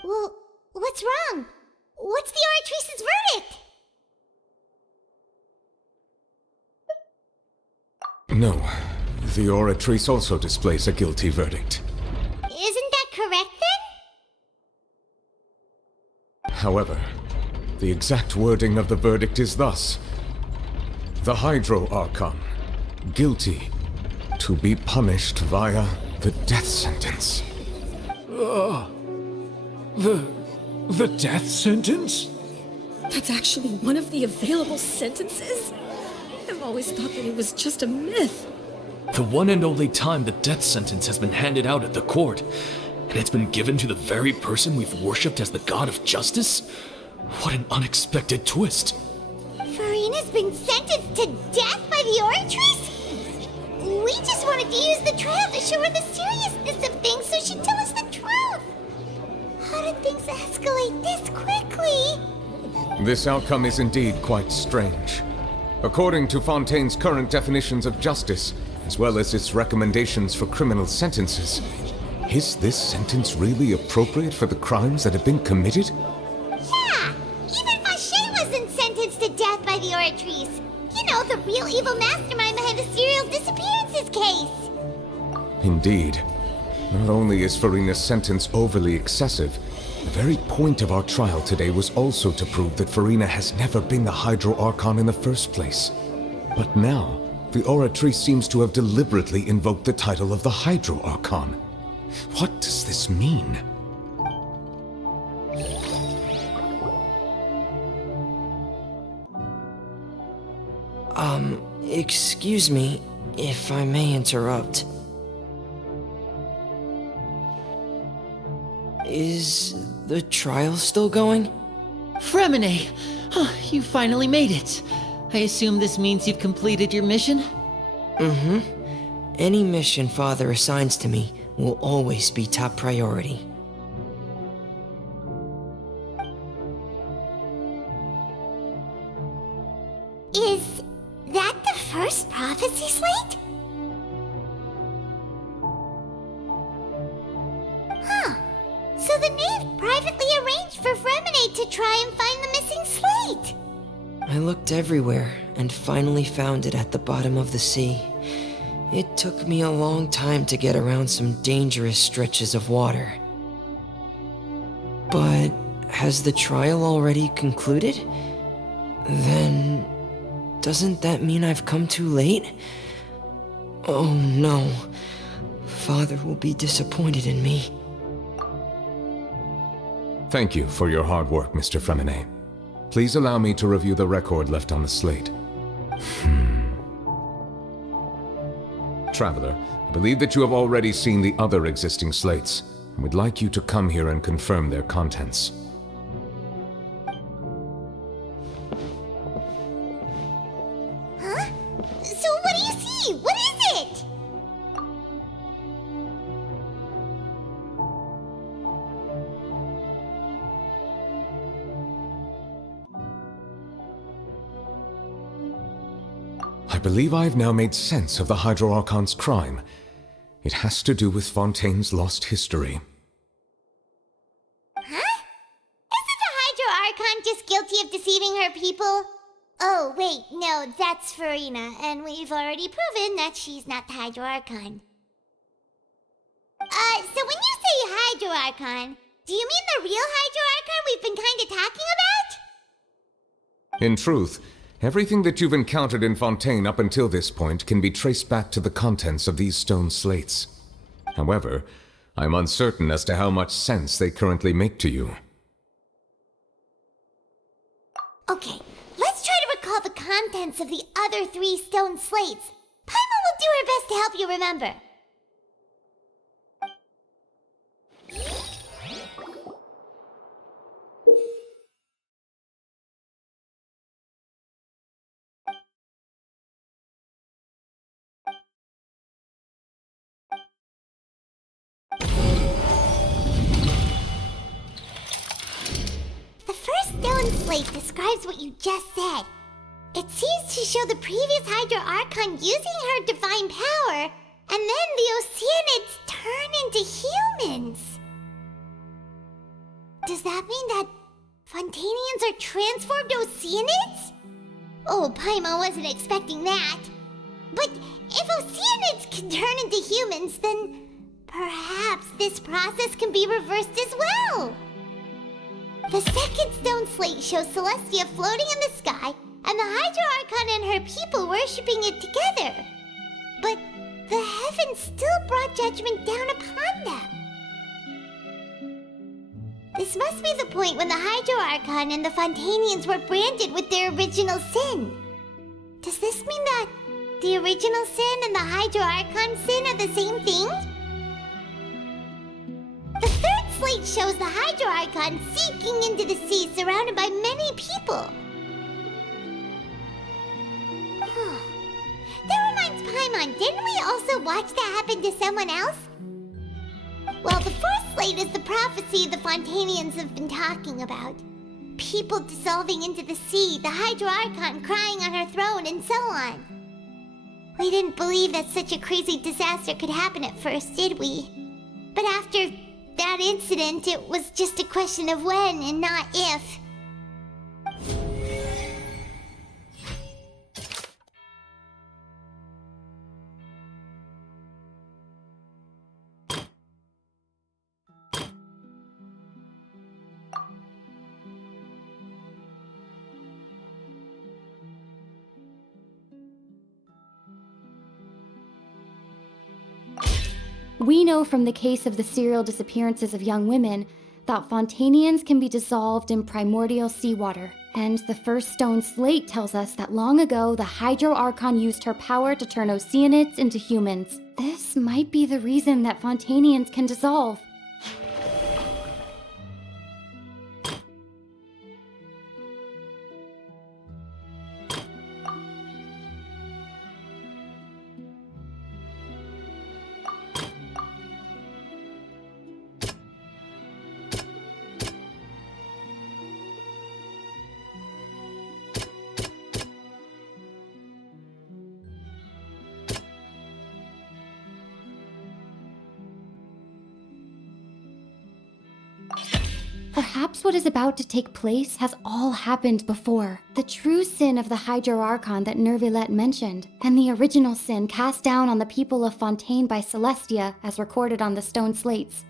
Well, what's wrong? What's the Oratrice's verdict? No, the Oratrice also displays a guilty verdict. Isn't that correct then? However, the exact wording of the verdict is thus: the Hydro Archon, guilty, to be punished via the death sentence. The death sentence? That's actually one of the available sentences? I've always thought that it was just a myth. The one and only time the death sentence has been handed out at the court, and it's been given to the very person we've worshipped as the god of justice? What an unexpected twist. Furina's been sentenced to death by the Oratrice? We just wanted to use the trial to show her the seriousness of things so she'd tell us the truth. How did things escalate this quickly? This outcome is indeed quite strange. According to Fontaine's current definitions of justice, as well as its recommendations for criminal sentences, is this sentence really appropriate for the crimes that have been committed? Yeah! Even Vacher wasn't sentenced to death by the Oratrice. You know, the real evil mastermind behind the serial disappearances case. Indeed. Not only is Furina's sentence overly excessive, the very point of our trial today was also to prove that Furina has never been the Hydro Archon in the first place. But now, the Oratrice seems to have deliberately invoked the title of the Hydro Archon. What does this mean? Excuse me, if I may interrupt. Is the trial still going? Fremine! Oh, you finally made it. I assume this means you've completed your mission? Mm-hmm. Any mission Father assigns to me will always be top priority. Is that the first prophecy slate? Huh. So the knave privately arranged for Fremenade to try and find the missing slate. I looked everywhere and finally found it at the bottom of the sea. It took me a long time to get around some dangerous stretches of water. But has the trial already concluded? Then doesn't that mean I've come too late? Oh no. Father will be disappointed in me. Thank you for your hard work, Mr. Fremenade. Please allow me to review the record left on the slate. Traveler, I believe that you have already seen the other existing slates, and would like you to come here and confirm their contents. Huh? So what do you see? What is it? I believe I have now made sense of the IArchon's crime. It has to do with Fontaine's lost history. Huh? Isn't the IArchon just guilty of deceiving her people? Oh, wait, no, that's Farina, and we've already proven that she's not the IArchon. So when you say IArchon, do you mean the real IArchon we've been kinda talking about? In truth, everything that you've encountered in Fontaine up until this point can be traced back to the contents of these stone slates. However, I'm uncertain as to how much sense they currently make to you. Okay, let's try to recall the contents of the other 3 stone slates. Paimon will do her best to help you remember. The first stone slate describes what you just said. It seems to show the previous IArchon using her divine power, and then the Oceanids turn into humans. Does that mean that Fontanians are transformed Oceanids? Oh, Paimon wasn't expecting that. But if Oceanids can turn into humans, then perhaps this process can be reversed as well. The second stone slate shows Celestia floating in the sky, and the IArchon and her people worshipping it together. But the heavens still brought judgment down upon them. This must be the point when the IArchon and the Fontanians were branded with their original sin. Does this mean that the original sin and the IArchon sin are the same thing? The third slate shows the IArchon sinking into the sea surrounded by many people. That reminds Paimon, didn't we also watch that happen to someone else? Well, the fourth slate is the prophecy the Fontanians have been talking about. People dissolving into the sea, the IArchon crying on her throne, and so on. We didn't believe that such a crazy disaster could happen at first, did we? But after that incident, it was just a question of when and not if. We know from the case of the serial disappearances of young women that Fontanians can be dissolved in primordial seawater. And the first stone slate tells us that long ago the IArchon used her power to turn Oceanids into humans. This might be the reason that Fontanians can dissolve. Perhaps what is about to take place has all happened before. The true sin of the IArchon that Nervilette mentioned, and the original sin cast down on the people of Fontaine by Celestia as recorded on the stone slates.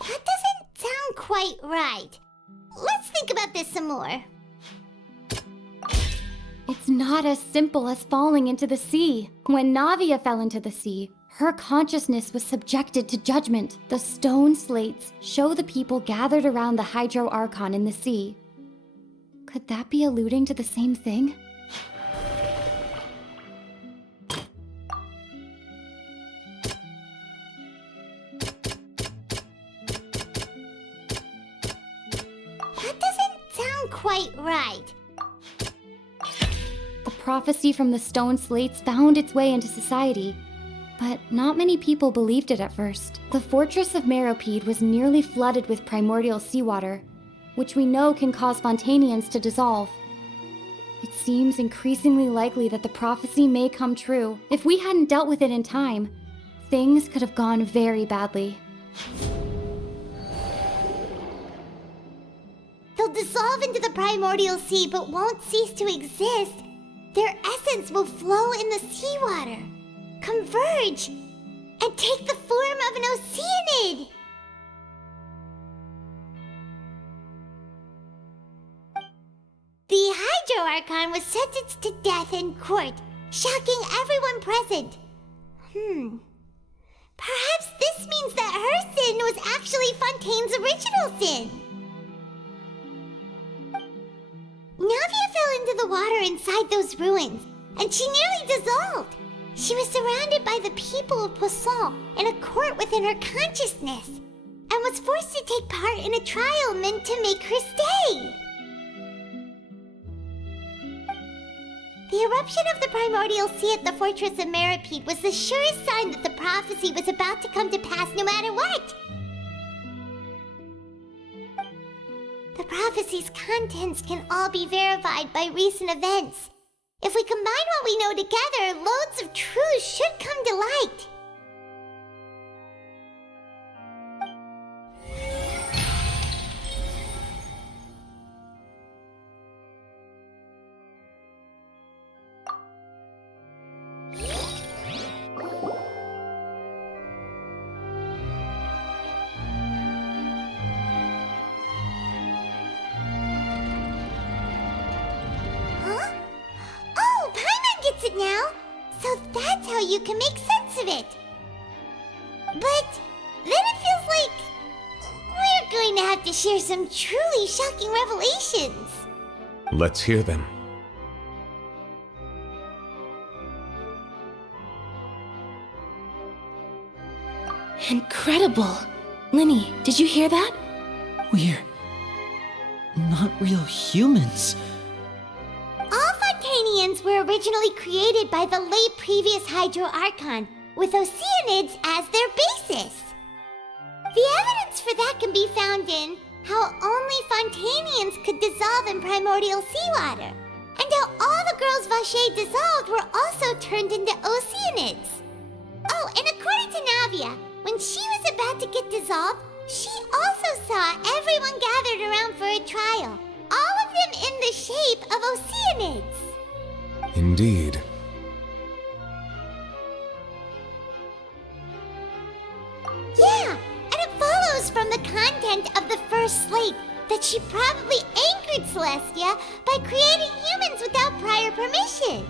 That doesn't sound quite right. Let's think about this some more. It's not as simple as falling into the sea. When Navia fell into the sea, her consciousness was subjected to judgment. The stone slates show the people gathered around the IArchon in the sea. Could that be alluding to the same thing? That doesn't sound quite right. The prophecy from the stone slates found its way into society, but not many people believed it at first. The fortress of Meropide was nearly flooded with primordial seawater, which we know can cause Fontainians to dissolve. It seems increasingly likely that the prophecy may come true. If we hadn't dealt with it in time, things could have gone very badly. They'll dissolve into the primordial sea but won't cease to exist. Their essence will flow in the seawater, converge, and take the form of an oceanid. The IArchon was sentenced to death in court, shocking everyone present. Perhaps this means that her sin was actually Fontaine's original sin. Navia fell into the water inside those ruins, and she nearly dissolved. She was surrounded by the people of Poisson in a court within her consciousness, and was forced to take part in a trial meant to make her stay. The eruption of the primordial sea at the fortress of Meropide was the surest sign that the prophecy was about to come to pass no matter what. The prophecy's contents can all be verified by recent events. If we combine what we know together, loads of truths should come to light. It now, so that's how you can make sense of it. But then it feels like we're going to have to share some truly shocking revelations. Let's hear them. Incredible! Linny, did you hear that? We're not real humans. All Fontainians were originally created by the late previous IArchon, with oceanids as their basis. The evidence for that can be found in how only Fontainians could dissolve in primordial seawater, and how all the girls Vacher dissolved were also turned into oceanids. Oh, and according to Navia, when she was about to get dissolved, she also saw everyone gathered around for a trial, all of them in the shape of oceanids. Indeed. Yeah, and it follows from the content of the first slate that she probably angered Celestia by creating humans without prior permission.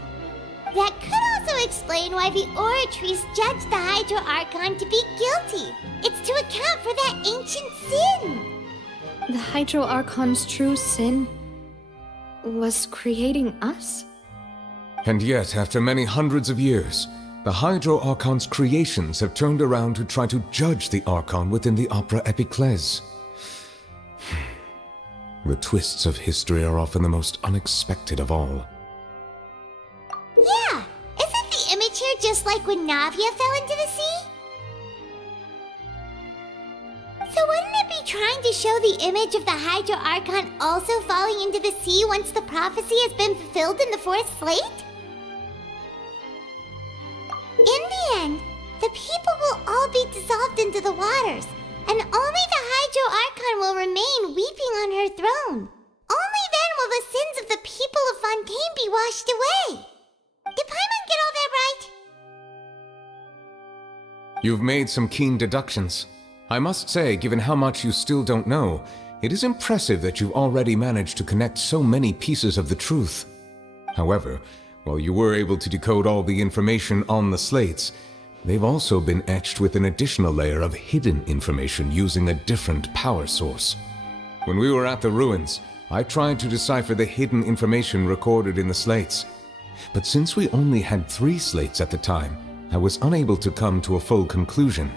That could also explain why the Oratrice judged the IArchon to be guilty. It's to account for that ancient sin. The IArchon's true sin was creating us? And yet, after many hundreds of years, the IArchon's creations have turned around to try to judge the Archon within the Opera Epiclese. The twists of history are often the most unexpected of all. Yeah, isn't the image here just like when Navia fell into the sea? So wouldn't it be trying to show the image of the IArchon also falling into the sea once the prophecy has been fulfilled in the fourth slate? And the people will all be dissolved into the waters, and only the IArchon will remain weeping on her throne. Only then will the sins of the people of Fontaine be washed away. Did Paimon get all that right? You've made some keen deductions. I must say, given how much you still don't know, it is impressive that you've already managed to connect so many pieces of the truth. However, while you were able to decode all the information on the slates, they've also been etched with an additional layer of hidden information using a different power source. When we were at the ruins, I tried to decipher the hidden information recorded in the slates. But since we only had 3 slates at the time, I was unable to come to a full conclusion.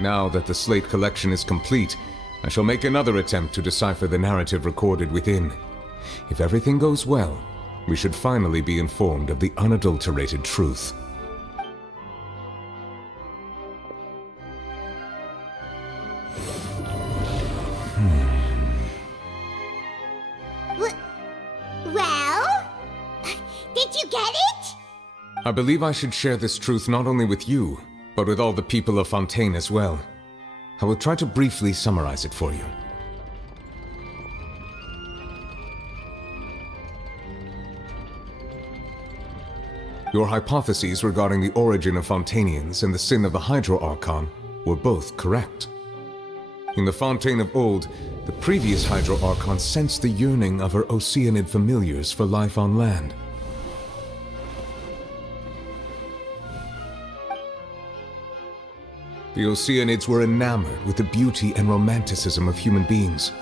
Now that the slate collection is complete, I shall make another attempt to decipher the narrative recorded within. If everything goes well, we should finally be informed of the unadulterated truth. Well? Did you get it? I believe I should share this truth not only with you, but with all the people of Fontaine as well. I will try to briefly summarize it for you. Your hypotheses regarding the origin of Fontainians and the sin of the IArchon were both correct. In the Fontaine of old, the previous IArchon sensed the yearning of her Oceanid familiars for life on land. The Oceanids were enamored with the beauty and romanticism of human beings,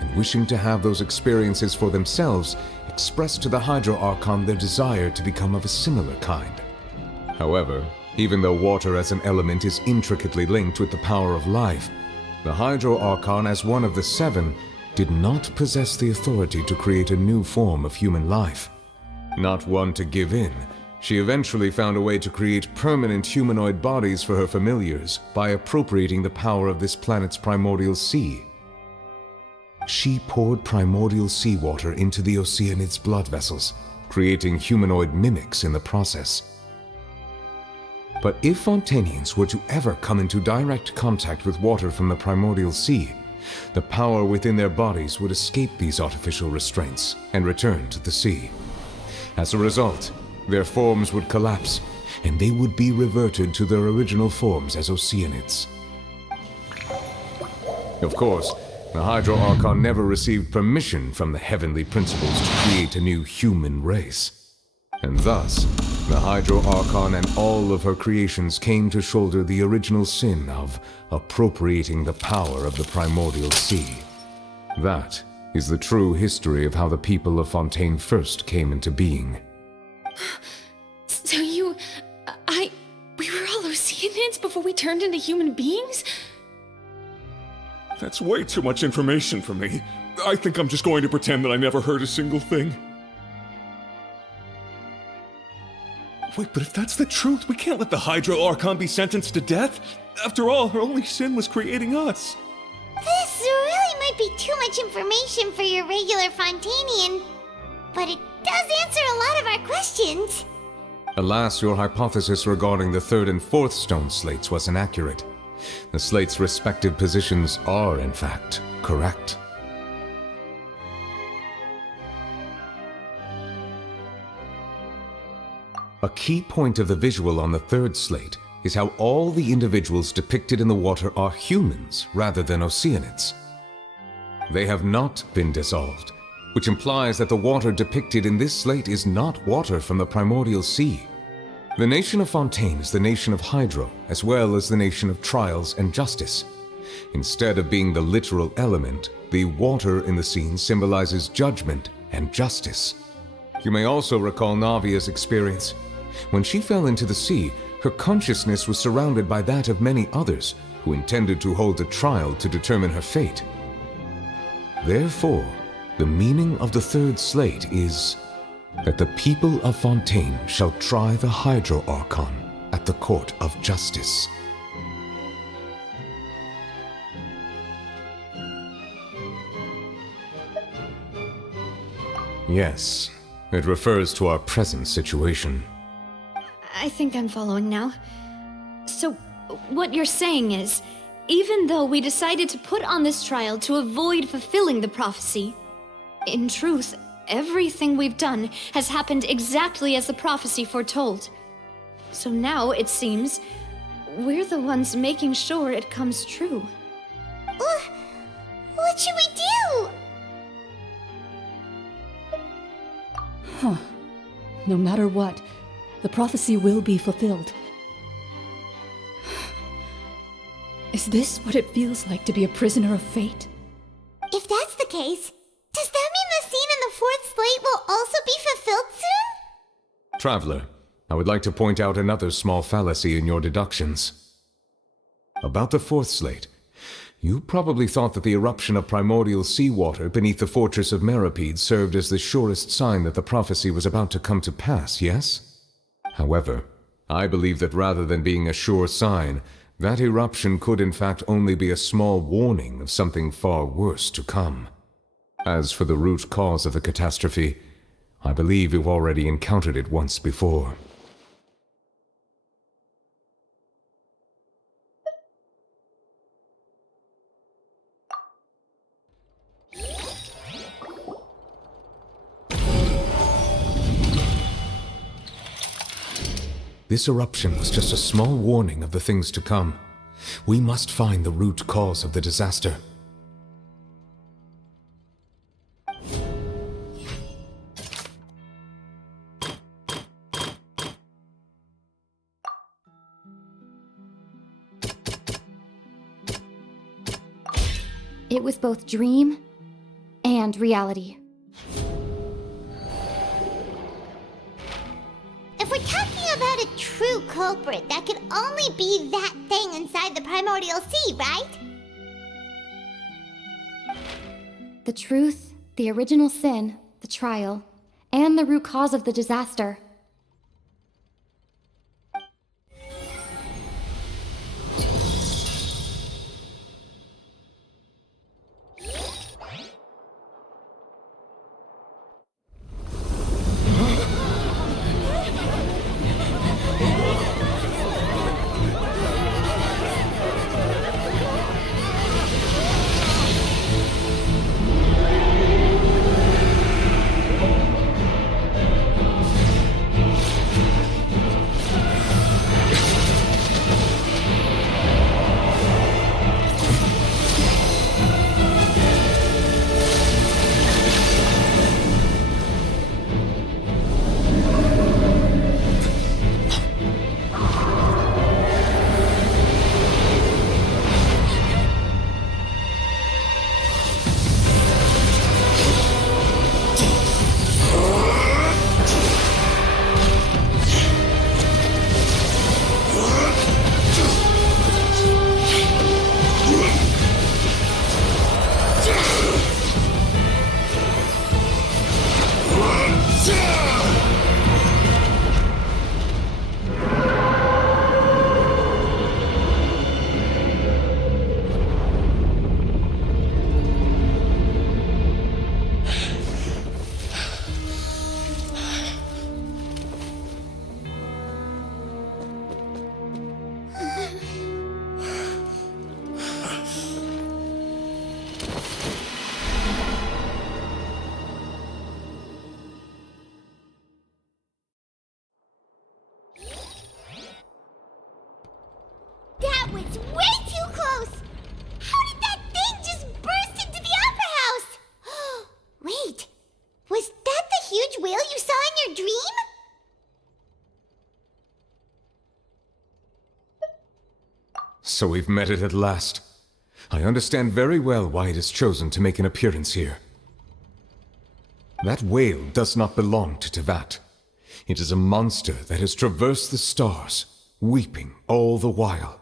and wishing to have those experiences for themselves, expressed to the IArchon their desire to become of a similar kind. However, even though water as an element is intricately linked with the power of life, the IArchon, as one of the 7, did not possess the authority to create a new form of human life. Not one to give in, she eventually found a way to create permanent humanoid bodies for her familiars by appropriating the power of this planet's primordial sea. She poured primordial seawater into the Oceanids' blood vessels, creating humanoid mimics in the process. But if Fontainians were to ever come into direct contact with water from the primordial sea, the power within their bodies would escape these artificial restraints and return to the sea. As a result, their forms would collapse, and they would be reverted to their original forms as Oceanids. Of course, the IArchon never received permission from the heavenly principles to create a new human race. And thus, the IArchon and all of her creations came to shoulder the original sin of appropriating the power of the primordial sea. That is the true history of how the people of Fontaine first came into being. So we were all Oceanids before we turned into human beings? That's way too much information for me. I think I'm just going to pretend that I never heard a single thing. Wait, but if that's the truth, we can't let the IArchon be sentenced to death. After all, her only sin was creating us. This really might be too much information for your regular Fontainian, but it does answer a lot of our questions. Alas, your hypothesis regarding the 3rd and 4th stone slates was inaccurate. The slates' respective positions are, in fact, correct. A key point of the visual on the 3rd slate is how all the individuals depicted in the water are humans rather than Oceanids. They have not been dissolved, which implies that the water depicted in this slate is not water from the primordial sea. The nation of Fontaine is the nation of Hydro, as well as the nation of trials and justice. Instead of being the literal element, the water in the scene symbolizes judgment and justice. You may also recall Navia's experience. When she fell into the sea, her consciousness was surrounded by that of many others who intended to hold a trial to determine her fate. Therefore, the meaning of the 3rd slate is that the people of Fontaine shall try the IArchon at the court of justice. Yes, it refers to our present situation. I think I'm following now. So, what you're saying is, even though we decided to put on this trial to avoid fulfilling the prophecy, in truth, everything we've done has happened exactly as the prophecy foretold. So now, it seems, we're the ones making sure it comes true. What should we do? Huh. No matter what, the prophecy will be fulfilled. Is this what it feels like to be a prisoner of fate? If that's the case, does that mean the scene in the fourth slate will also be fulfilled soon? Traveler, I would like to point out another small fallacy in your deductions. About the fourth slate, you probably thought that the eruption of primordial seawater beneath the fortress of Meripede served as the surest sign that the prophecy was about to come to pass, yes? However, I believe that rather than being a sure sign, that eruption could in fact only be a small warning of something far worse to come. As for the root cause of the catastrophe, I believe you've already encountered it once before. This eruption was just a small warning of the things to come. We must find the root cause of the disaster. It was both dream and reality. If we're talking about a true culprit, that could only be that thing inside the primordial sea, right? The truth, the original sin, the trial, and the root cause of the disaster. That was way too close! How did that thing just burst into the Opera House? Wait, was that the huge whale you saw in your dream? So we've met it at last. I understand very well why it has chosen to make an appearance here. That whale does not belong to Tevat. It is a monster that has traversed the stars, weeping all the while.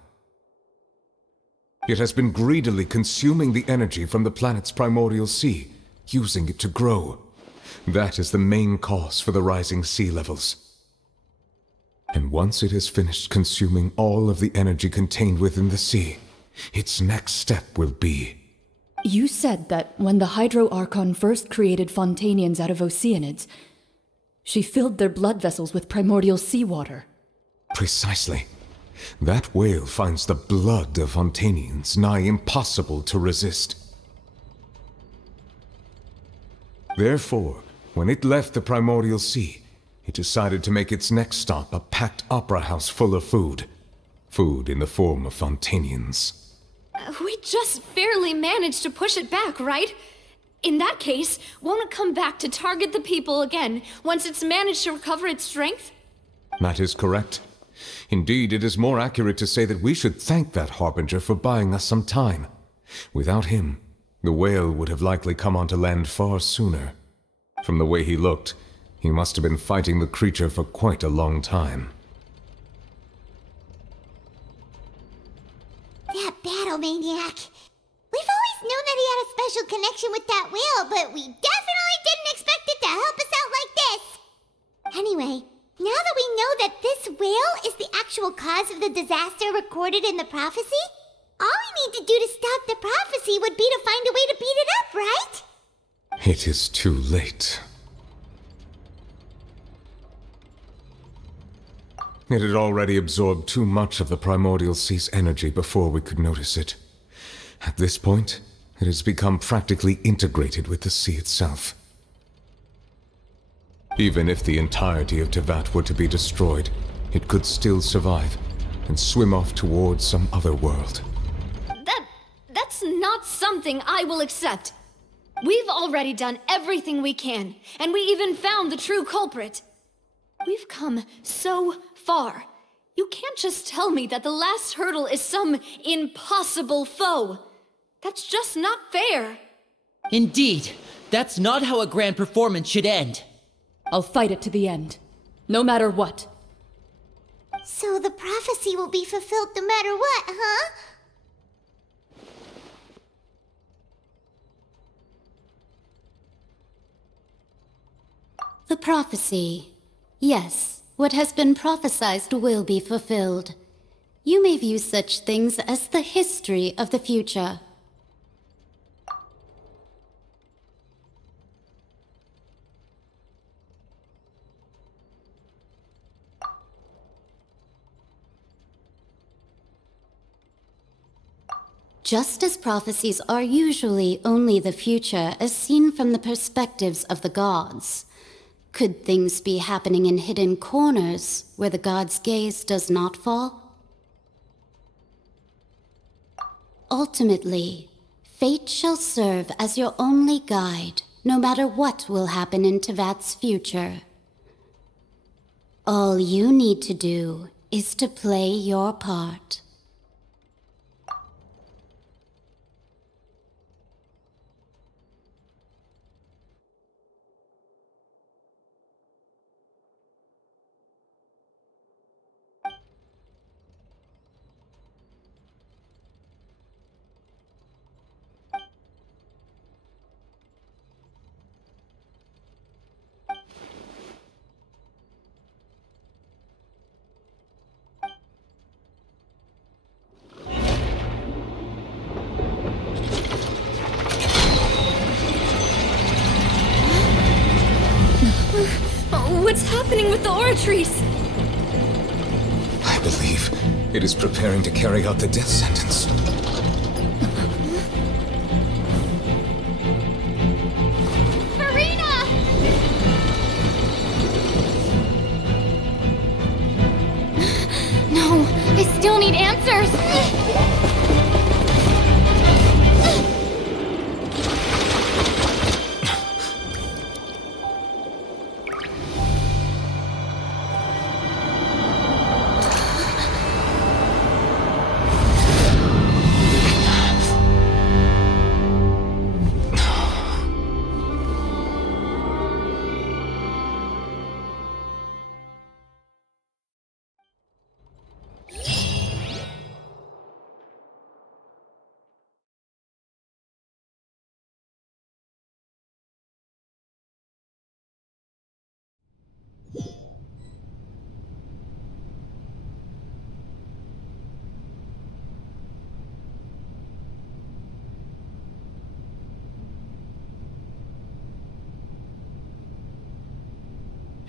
It has been greedily consuming the energy from the planet's primordial sea, using it to grow. That is the main cause for the rising sea levels. And once it has finished consuming all of the energy contained within the sea, its next step will be... You said that when the IArchon first created Fontanians out of Oceanids, she filled their blood vessels with primordial seawater. Precisely. That wail finds the blood of Fontanians nigh impossible to resist. Therefore, when it left the Primordial Sea, it decided to make its next stop a packed opera house full of food. Food in the form of Fontanians. We just barely managed to push it back, right? In that case, won't it come back to target the people again once it's managed to recover its strength? That is correct. Indeed, it is more accurate to say that we should thank that Harbinger for buying us some time. Without him, the whale would have likely come onto land far sooner. From the way he looked, he must have been fighting the creature for quite a long time. That battle maniac. We've always known that he had a special connection with that whale, but we definitely didn't expect it to help us out like this. Anyway, now that we know that this whale is the actual cause of the disaster recorded in the prophecy, all we need to do to stop the prophecy would be to find a way to beat it up, right? It is too late. It had already absorbed too much of the Primordial Sea's energy before we could notice it. At this point, it has become practically integrated with the sea itself. Even if the entirety of Tevat were to be destroyed, it could still survive and swim off towards some other world. That's not something I will accept. We've already done everything we can, and we even found the true culprit. We've come so far. You can't just tell me that the last hurdle is some impossible foe. That's just not fair. Indeed, that's not how a grand performance should end. I'll fight it to the end, no matter what. So the prophecy will be fulfilled no matter what, huh? The prophecy. Yes, what has been prophesied will be fulfilled. You may view such things as the history of the future. Just as prophecies are usually only the future as seen from the perspectives of the gods, could things be happening in hidden corners where the god's gaze does not fall? Ultimately, fate shall serve as your only guide, no matter what will happen in Tevat's future. All you need to do is to play your part. What's happening with the oratories? I believe it is preparing to carry out the death sentence. Farina! No, I still need answers.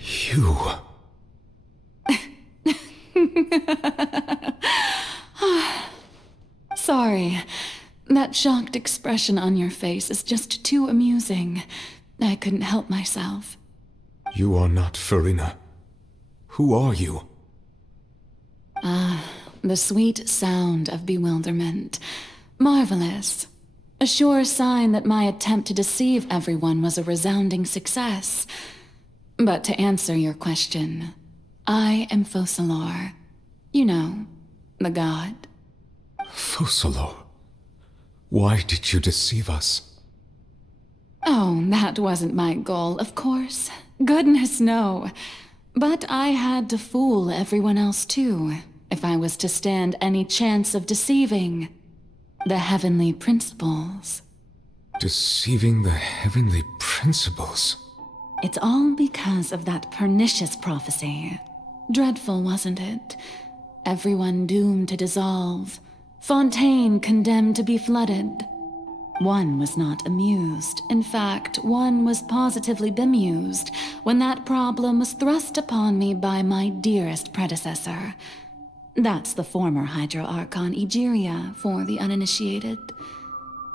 You. That shocked expression on your face is just too amusing. I couldn't help myself. You are not Farina. Who are you? Ah, the sweet sound of bewilderment. Marvelous. A sure sign that my attempt to deceive everyone was a resounding success. But to answer your question, I am Focalor. You know, the god. Focalor? Why did you deceive us? Oh, that wasn't my goal, of course. Goodness, no. But I had to fool everyone else too, if I was to stand any chance of deceiving the heavenly principles. Deceiving the heavenly principles? It's all because of that pernicious prophecy. Dreadful, wasn't it? Everyone doomed to dissolve. Fontaine condemned to be flooded. One was not amused. In fact, one was positively bemused when that problem was thrust upon me by my dearest predecessor. That's the former IArchon Egeria, for the uninitiated.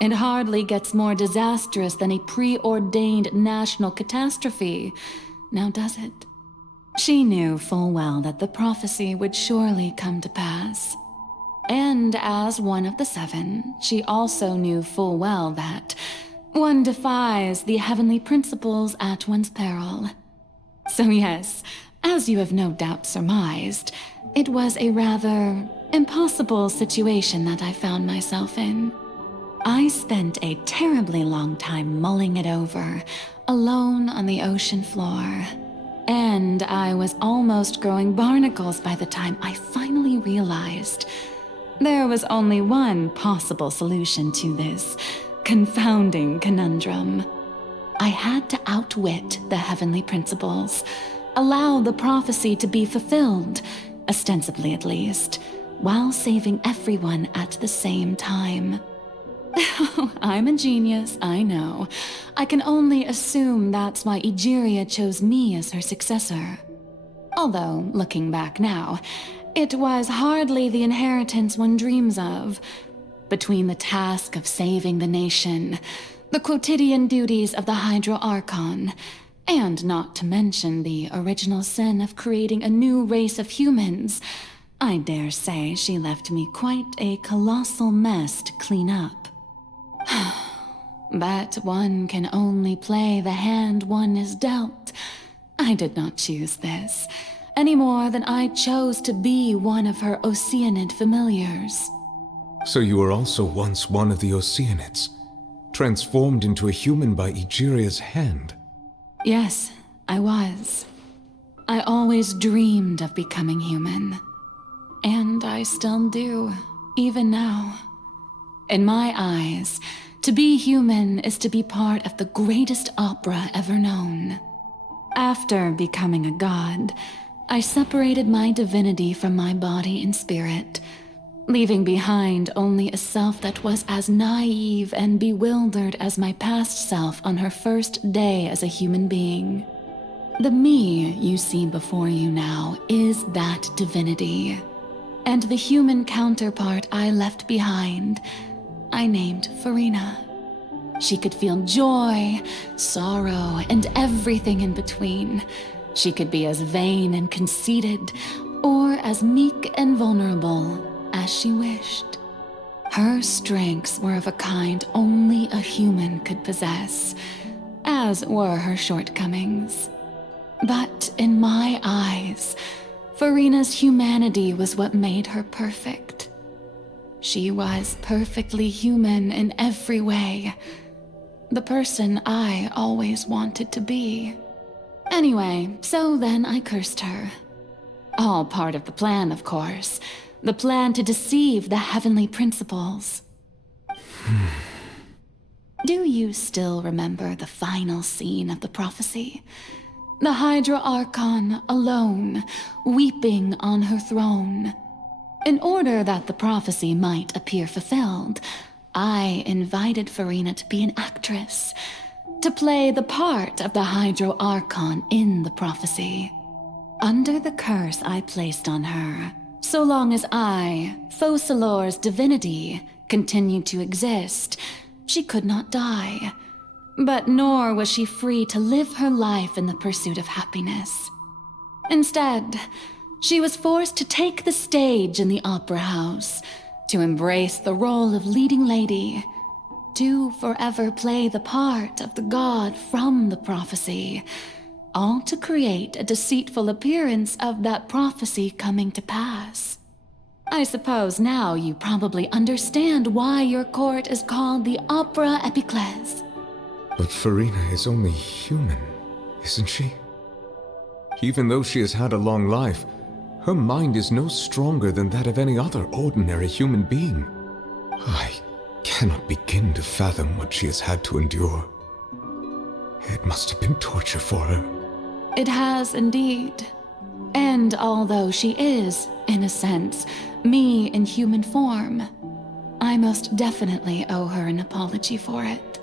It hardly gets more disastrous than a preordained national catastrophe, now does it? She knew full well that the prophecy would surely come to pass. And as one of the seven, she also knew full well that one defies the heavenly principles at one's peril. So yes, as you have no doubt surmised, it was a rather impossible situation that I found myself in. I spent a terribly long time mulling it over, alone on the ocean floor. And I was almost growing barnacles by the time I finally realized there was only one possible solution to this confounding conundrum. I had to outwit the heavenly principles, allow the prophecy to be fulfilled, ostensibly at least, while saving everyone at the same time. I'm a genius, I know. I can only assume that's why Egeria chose me as her successor. Although, looking back now, it was hardly the inheritance one dreams of. Between the task of saving the nation, the quotidian duties of the IArchon, and not to mention the original sin of creating a new race of humans, I dare say she left me quite a colossal mess to clean up. But one can only play the hand one is dealt. I did not choose this, any more than I chose to be one of her Oceanid familiars. So you were also once one of the Oceanids, transformed into a human by Egeria's hand? Yes, I was. I always dreamed of becoming human. And I still do, even now. In my eyes, to be human is to be part of the greatest opera ever known. After becoming a god, I separated my divinity from my body and spirit, leaving behind only a self that was as naive and bewildered as my past self on her first day as a human being. The me you see before you now is that divinity, and the human counterpart I left behind, I named Farina. She could feel joy, sorrow, and everything in between. She could be as vain and conceited, or as meek and vulnerable as she wished. Her strengths were of a kind only a human could possess, as were her shortcomings. But in my eyes, Farina's humanity was what made her perfect. She was perfectly human in every way. The person I always wanted to be. Anyway, so then I cursed her. All part of the plan, of course. The plan to deceive the heavenly principles. Do you still remember the final scene of the prophecy? The IArchon alone, weeping on her throne. In order that the prophecy might appear fulfilled, I invited Farina to be an actress, to play the part of the IArchon in the prophecy. Under the curse I placed on her, so long as I, Focalor's divinity, continued to exist, she could not die. But nor was she free to live her life in the pursuit of happiness. Instead, she was forced to take the stage in the opera house, to embrace the role of leading lady, to forever play the part of the god from the prophecy, all to create a deceitful appearance of that prophecy coming to pass. I suppose now you probably understand why your court is called the Opera Epiclese. But Farina is only human, isn't she? Even though she has had a long life, her mind is no stronger than that of any other ordinary human being. I cannot begin to fathom what she has had to endure. It must have been torture for her. It has indeed. And although she is, in a sense, me in human form, I most definitely owe her an apology for it.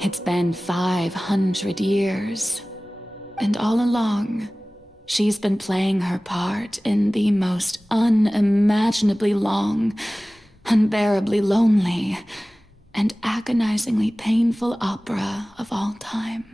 It's been 500 years, and all along, she's been playing her part in the most unimaginably long, unbearably lonely, and agonizingly painful opera of all time.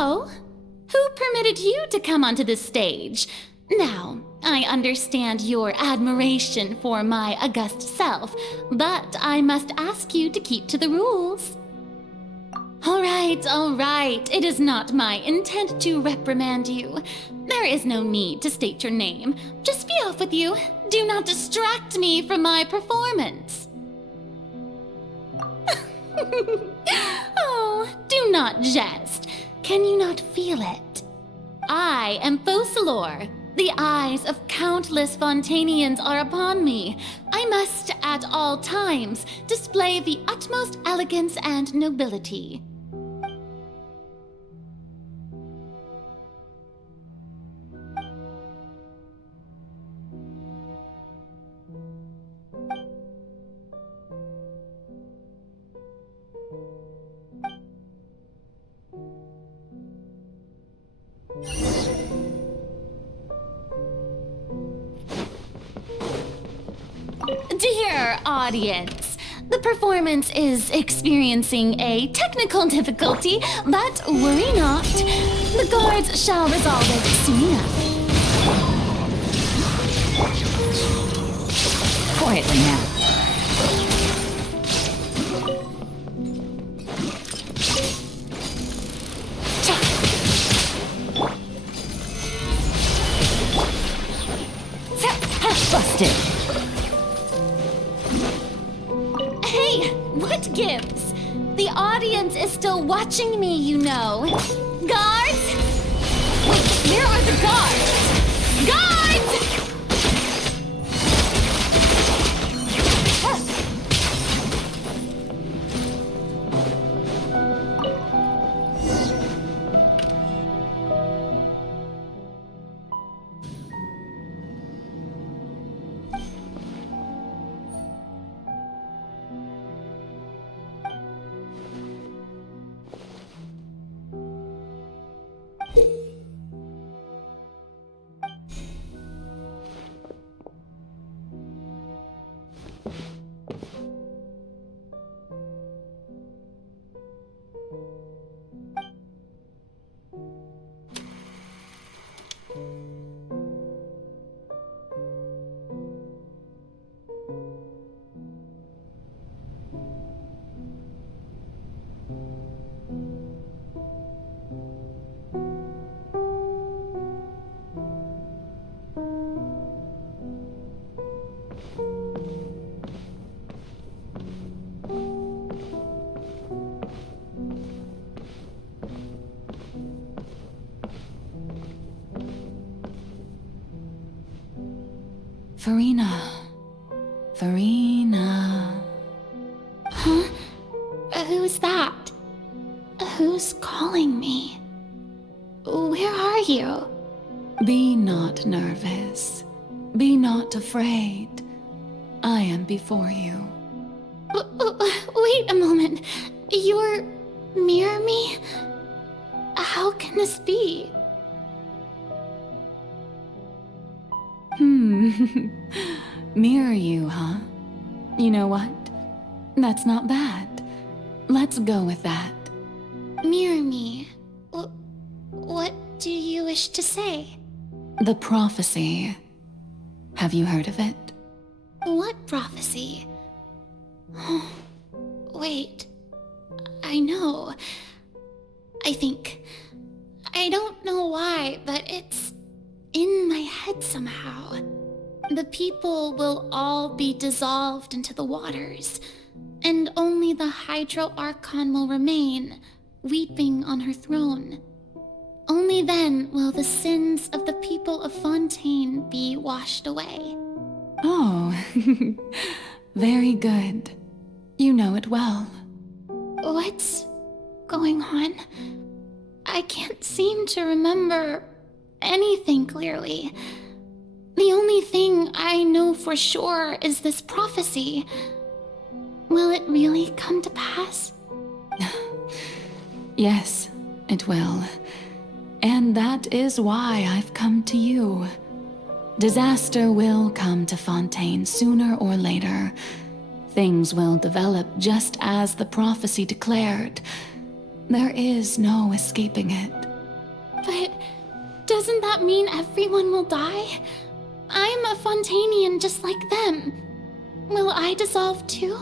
Oh, who permitted you to come onto the stage? Now, I understand your admiration for my august self, but I must ask you to keep to the rules. All right. It is not my intent to reprimand you. There is no need to state your name. Just be off with you. Do not distract me from my performance. Oh, do not jest. Can you not feel it? I am Focalor. The eyes of countless Fontanians are upon me. I must, at all times, display the utmost elegance and nobility. Dear audience, the performance is experiencing a technical difficulty, but worry not. The guards shall resolve it soon enough. Quietly now. Busted. Hey, what gives? The audience is still watching me, you know. Guards? Wait, where are the guards? Guards! Farina. Farina. Huh? Who's that? Who's calling me? Where are you? Be not nervous. Be not afraid. I am before you. Wait a moment. You're near me? How can this be? Mirror you, huh? You know what? That's not bad. Let's go with that. Mirror me. What do you wish to say? The prophecy. Have you heard of it? What prophecy? Wait. I know. I think. I don't know why, but it's in my head somehow. The people will all be dissolved into the waters, and only the IArchon will remain, weeping on her throne. Only then will the sins of the people of Fontaine be washed away. Oh, very good. You know it well. What's going on? I can't seem to remember anything clearly. The only thing I know for sure is this prophecy. Will it really come to pass? Yes, it will. And that is why I've come to you. Disaster will come to Fontaine sooner or later. Things will develop just as the prophecy declared. There is no escaping it. But doesn't that mean everyone will die? I'm a Fontainian just like them. Will I dissolve too?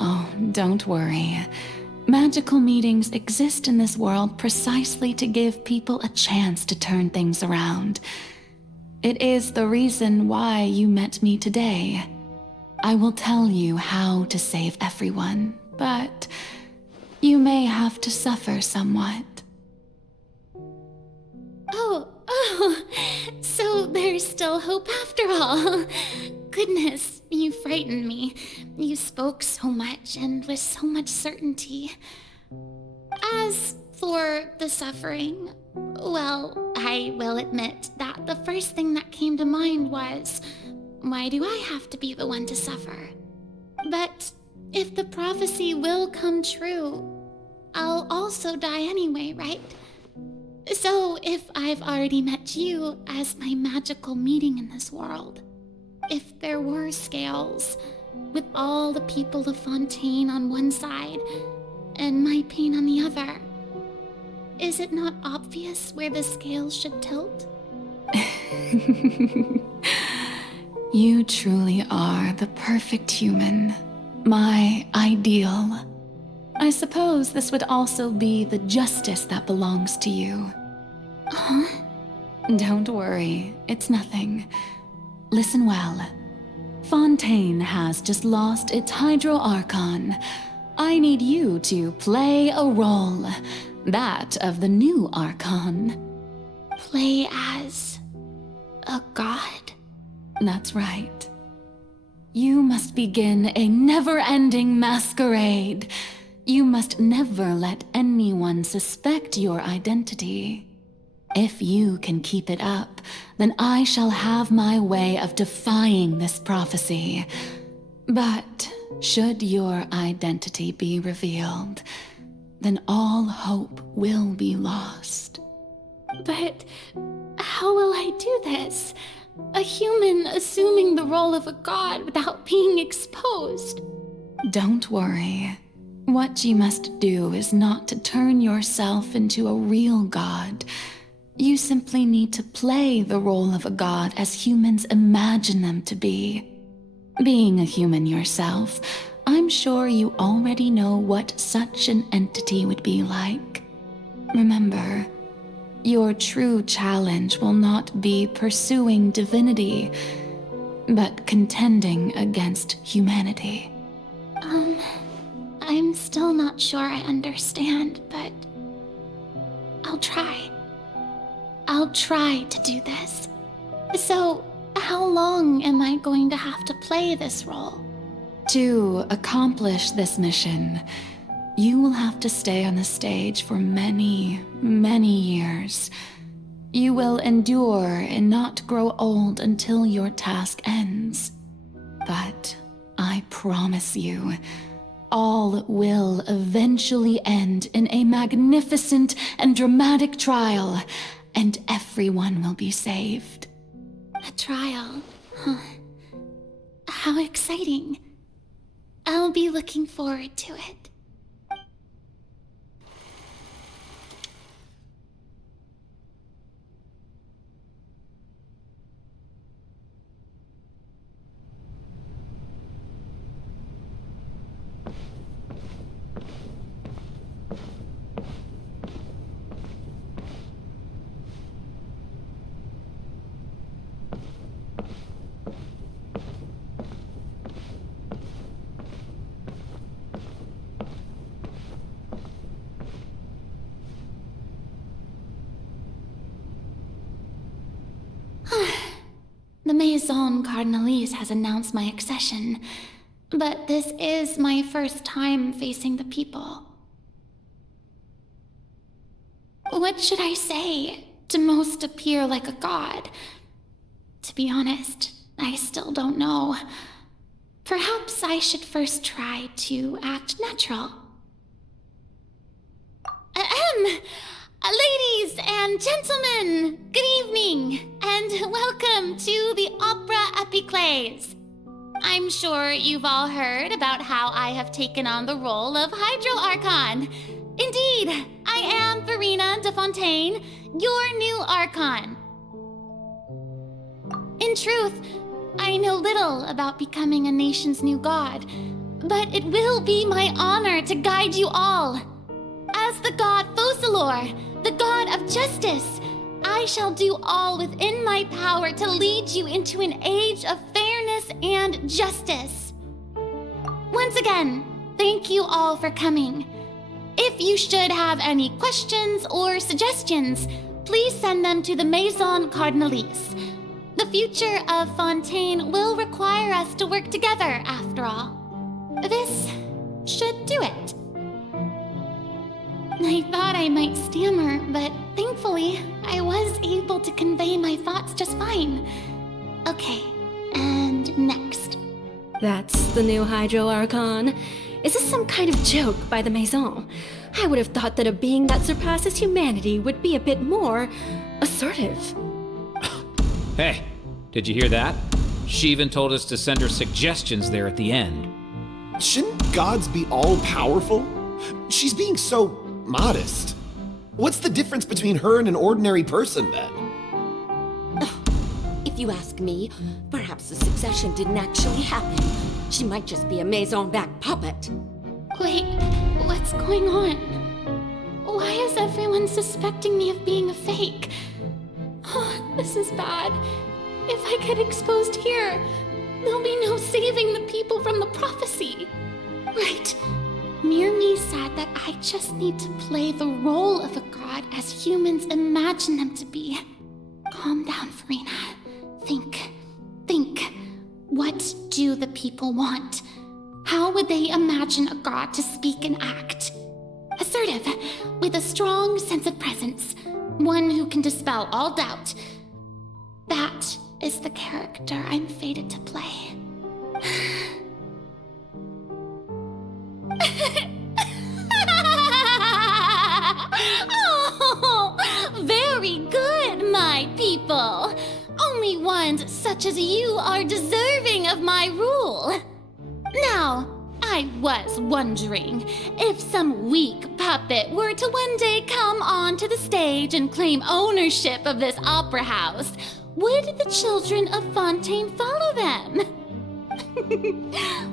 Oh, don't worry. Magical meetings exist in this world precisely to give people a chance to turn things around. It is the reason why you met me today. I will tell you how to save everyone, but you may have to suffer somewhat. Oh, so there's still hope after all. Goodness, you frightened me. You spoke so much and with so much certainty. As for the suffering, well, I will admit that the first thing that came to mind was, why do I have to be the one to suffer? But if the prophecy will come true, I'll also die anyway, right? So if I've already met you as my magical meeting in this world, if there were scales, with all the people of Fontaine on one side and my pain on the other, is it not obvious where the scales should tilt? You truly are the perfect human, my ideal. I suppose this would also be the justice that belongs to you. Huh? Don't worry, it's nothing. Listen well. Fontaine has just lost its IArchon. I need you to play a role, that of the new Archon. Play as a god? That's right. You must begin a never-ending masquerade. You must never let anyone suspect your identity. If you can keep it up, then I shall have my way of defying this prophecy. But should your identity be revealed, then all hope will be lost. But how will I do this? A human assuming the role of a god without being exposed? Don't worry. What you must do is not to turn yourself into a real god. You simply need to play the role of a god as humans imagine them to be. Being a human yourself, I'm sure you already know what such an entity would be like. Remember, your true challenge will not be pursuing divinity, but contending against humanity. I'm still not sure I understand, but I'll try. I'll try to do this. So, how long am I going to have to play this role? To accomplish this mission, you will have to stay on the stage for many, many years. You will endure and not grow old until your task ends. But I promise you, all will eventually end in a magnificent and dramatic trial, and everyone will be saved. A trial? Huh. How exciting. I'll be looking forward to it. The Maison Cardinalise has announced my accession, but this is my first time facing the people. What should I say to most appear like a god? To be honest, I still don't know. Perhaps I should first try to act natural. Ladies and gentlemen, good evening, and welcome to the Opera Epiclese. I'm sure you've all heard about how I have taken on the role of IArchon. Indeed, I am Verena de Fontaine, your new Archon. In truth, I know little about becoming a nation's new god, but it will be my honor to guide you all. As the god Focalor, the god of justice, I shall do all within my power to lead you into an age of fairness and justice. Once again, thank you all for coming. If you should have any questions or suggestions, please send them to the Maison Cardinalise. The future of Fontaine will require us to work together, after all. This should do it. I thought I might stammer, but thankfully, I was able to convey my thoughts just fine. Okay, and next. That's the new IArchon. Is this some kind of joke by the Maison? I would have thought that a being that surpasses humanity would be a bit more assertive. Hey, did you hear that? She even told us to send her suggestions there at the end. Shouldn't gods be all-powerful? She's being so modest. What's the difference between her and an ordinary person, then? If you ask me, perhaps the succession didn't actually happen. She might just be a Maison-back puppet. Wait, what's going on? Why is everyone suspecting me of being a fake? Oh, this is bad. If I get exposed here, there'll be no saving the people from the prophecy. Right. Mirmi said that I just need to play the role of a god as humans imagine them to be. Calm down, Verena. Think. What do the people want? How would they imagine a god to speak and act? Assertive, with a strong sense of presence. One who can dispel all doubt. That is the character I'm fated to play. Oh, very good, my people. Only ones such as you are deserving of my rule. Now, I was wondering if some weak puppet were to one day come onto the stage and claim ownership of this opera house, would the children of Fontaine follow them?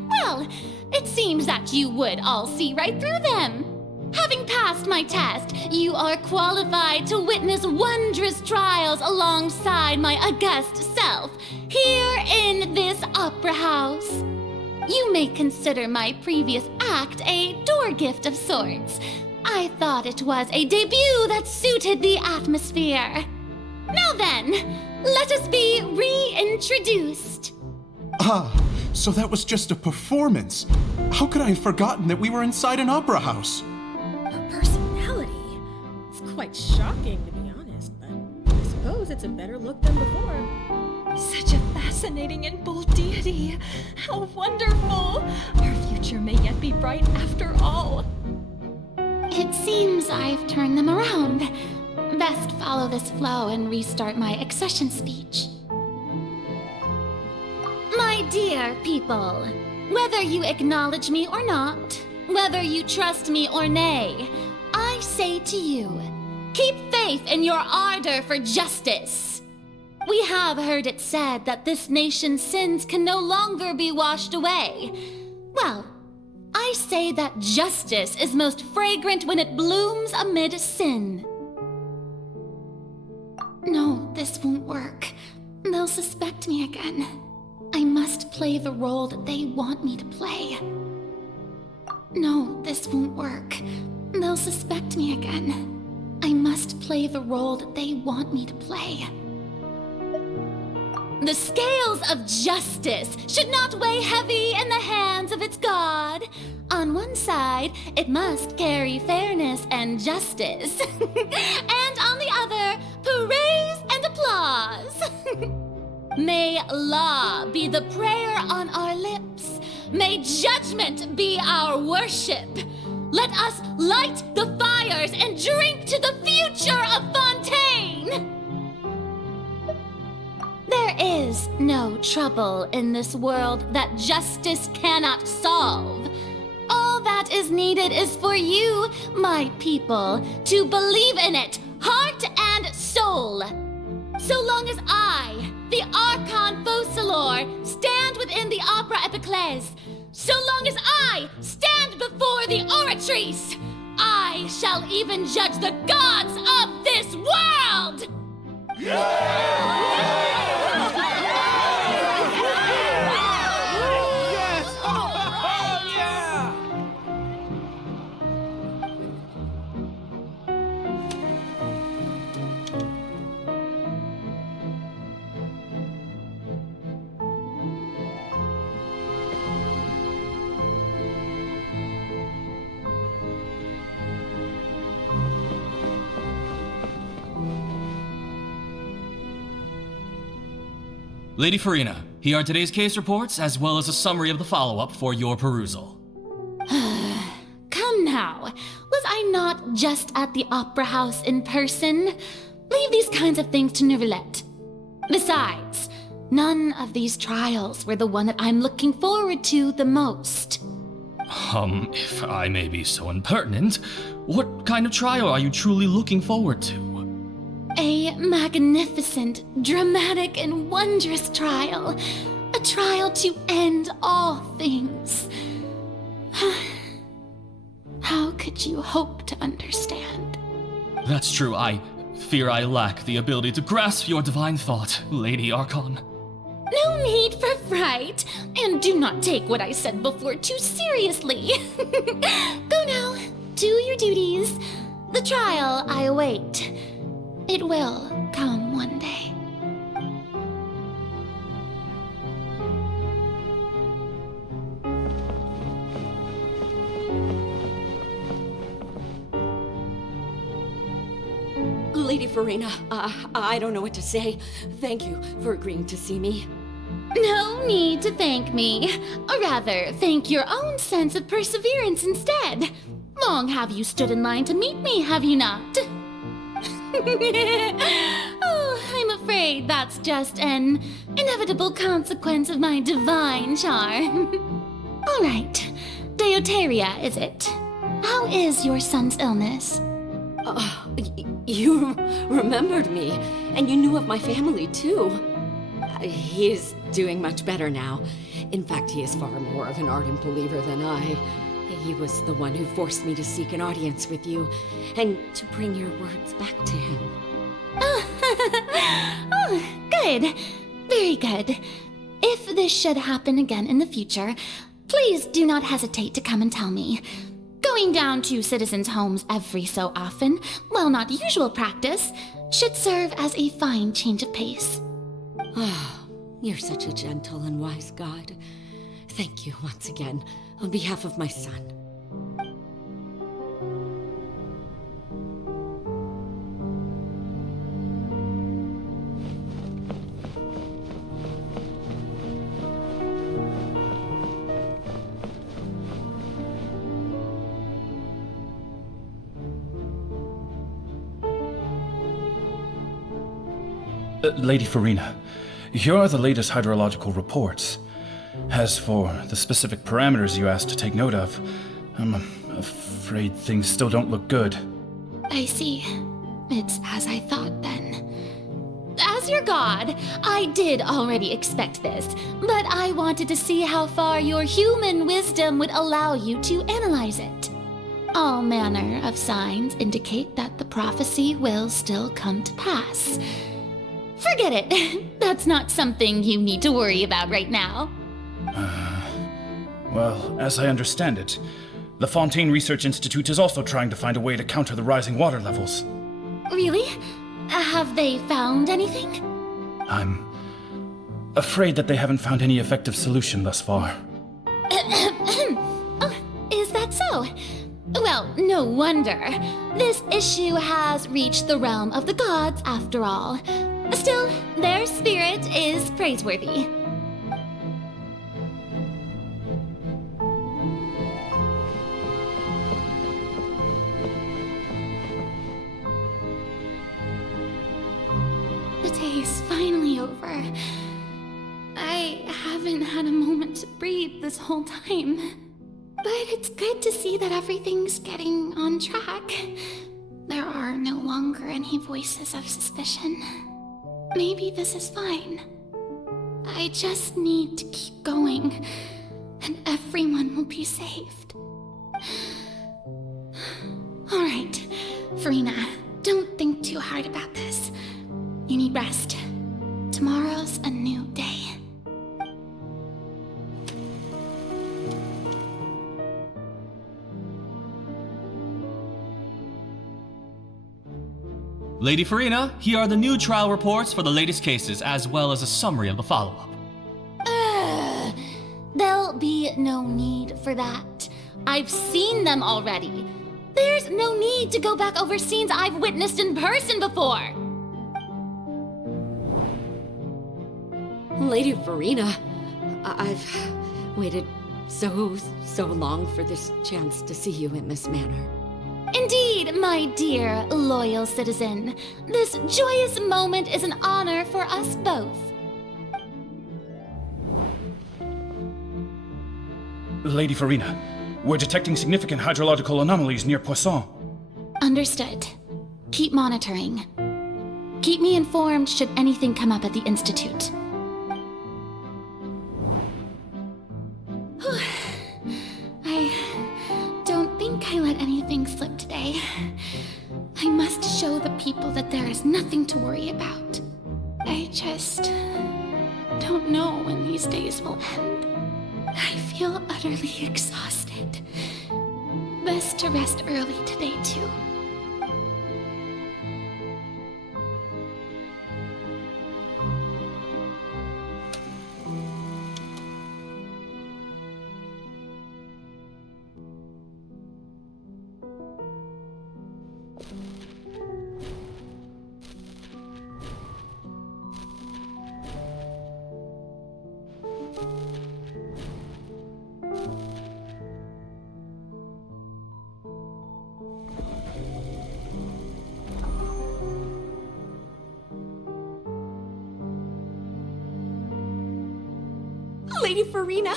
Well, it seems that you would all see right through them. Having passed my test, you are qualified to witness wondrous trials alongside my august self, here in this opera house. You may consider my previous act a door gift of sorts. I thought it was a debut that suited the atmosphere. Now then, again. Let us be reintroduced. Ah, so that was just a performance. How could I have forgotten that we were inside an opera house? A personality? It's quite shocking, to be honest, but I suppose it's a better look than before. Such a fascinating and bold deity. How wonderful! Our future may yet be bright after all. It seems I've turned them around. Best follow this flow and restart my accession speech. My dear people, whether you acknowledge me or not, whether you trust me or nay, I say to you, keep faith in your ardor for justice. We have heard it said that this nation's sins can no longer be washed away. Well, I say that justice is most fragrant when it blooms amid sin. No, this won't work. They'll suspect me again. I must play the role that they want me to play. No, this won't work. They'll suspect me again. I must play the role that they want me to play. The scales of justice should not weigh heavy in the hands of its God. On one side, it must carry fairness and justice. And on the other, praise and applause. May law be the prayer on our lips. May judgment be our worship. Let us light the fires and drink to the future of Fontaine. There is no trouble in this world that justice cannot solve. All that is needed is for you, my people, to believe in it, heart and soul. So long as I, the Archon Focalor, stand within the Opera Epiclese, so long as I stand before the Oratrice, I shall even judge the gods of this world! Lady Farina, here are today's case reports, as well as a summary of the follow-up for your perusal. Come now, was I not just at the Opera House in person? Leave these kinds of things to Neuvillette. Besides, none of these trials were the one that I'm looking forward to the most. If I may be so impertinent, what kind of trial are you truly looking forward to? A magnificent, dramatic, and wondrous trial. A trial to end all things. How could you hope to understand? That's true. I fear I lack the ability to grasp your divine thought, Lady Archon. No need for fright, and do not take what I said before too seriously. Go now, do your duties. The trial I await. It will come one day. Lady Farina, I don't know what to say. Thank you for agreeing to see me. No need to thank me. Or rather, thank your own sense of perseverance instead. Long have you stood in line to meet me, have you not? Oh, I'm afraid that's just an inevitable consequence of my divine charm. All right, Deoteria, is it? How is your son's illness? You remembered me, and you knew of my family, too. He is doing much better now. In fact, he is far more of an ardent believer than I. He was the one who forced me to seek an audience with you, and to bring your words back to him. Oh, good. Very good. If this should happen again in the future, please do not hesitate to come and tell me. Going down to citizens' homes every so often, while not usual practice, should serve as a fine change of pace. Ah, you're such a gentle and wise god. Thank you once again, on behalf of my son. Lady Farina, here are the latest hydrological reports. As for the specific parameters you asked to take note of, I'm afraid things still don't look good. I see. It's as I thought then. As your god, I did already expect this, but I wanted to see how far your human wisdom would allow you to analyze it. All manner of signs indicate that the prophecy will still come to pass. Forget it. That's not something you need to worry about right now. Well, as I understand it, the Fontaine Research Institute is also trying to find a way to counter the rising water levels. Really? Have they found anything? I'm afraid that they haven't found any effective solution thus far. Oh, is that so? Well, no wonder. This issue has reached the realm of the gods after all. Still, their spirit is praiseworthy. The day is finally over. I haven't had a moment to breathe this whole time. But it's good to see that everything's getting on track. There are no longer any voices of suspicion. Maybe this is fine. I just need to keep going, and everyone will be saved. Alright, Farina, don't think too hard about this. You need rest. Tomorrow's a new day. Lady Farina, here are the new trial reports for the latest cases, as well as a summary of the follow-up. There'll be no need for that. I've seen them already. There's no need to go back over scenes I've witnessed in person before. Lady Farina, I've waited so long for this chance to see you in this manner. Indeed, my dear, loyal citizen. This joyous moment is an honor for us both. Lady Farina, we're detecting significant hydrological anomalies near Poisson. Understood. Keep monitoring. Keep me informed should anything come up at the Institute. I don't think I let anything slip today. I must show the people that there is nothing to worry about. I just don't know when these days will end. I feel utterly exhausted. Best to rest early today, too. Lady Farina,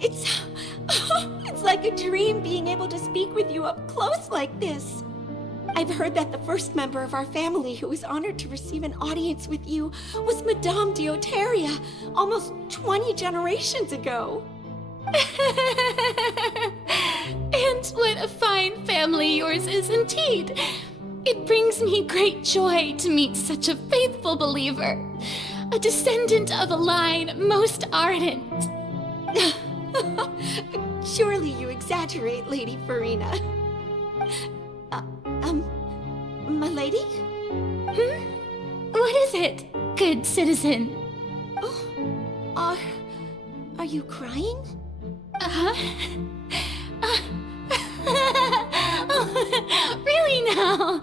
it's like a dream being able to speak with you up close like this. I've heard that the first member of our family who was honored to receive an audience with you was Madame Dioteria, almost 20 generations ago. And what a fine family yours is indeed. It brings me great joy to meet such a faithful believer, a descendant of a line most ardent. Surely you exaggerate, Lady Farina. My lady? What is it, good citizen? Are you crying? Really now?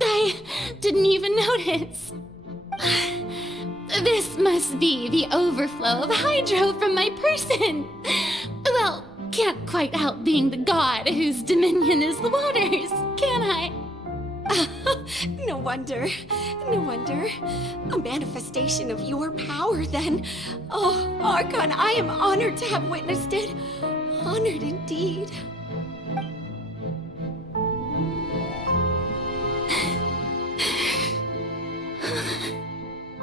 I didn't even notice. This must be the overflow of hydro from my person. Well, can't quite help being the god whose dominion is the waters, can I? No wonder. No wonder. A manifestation of your power, then. Oh, Archon, I am honored to have witnessed it. Honored indeed.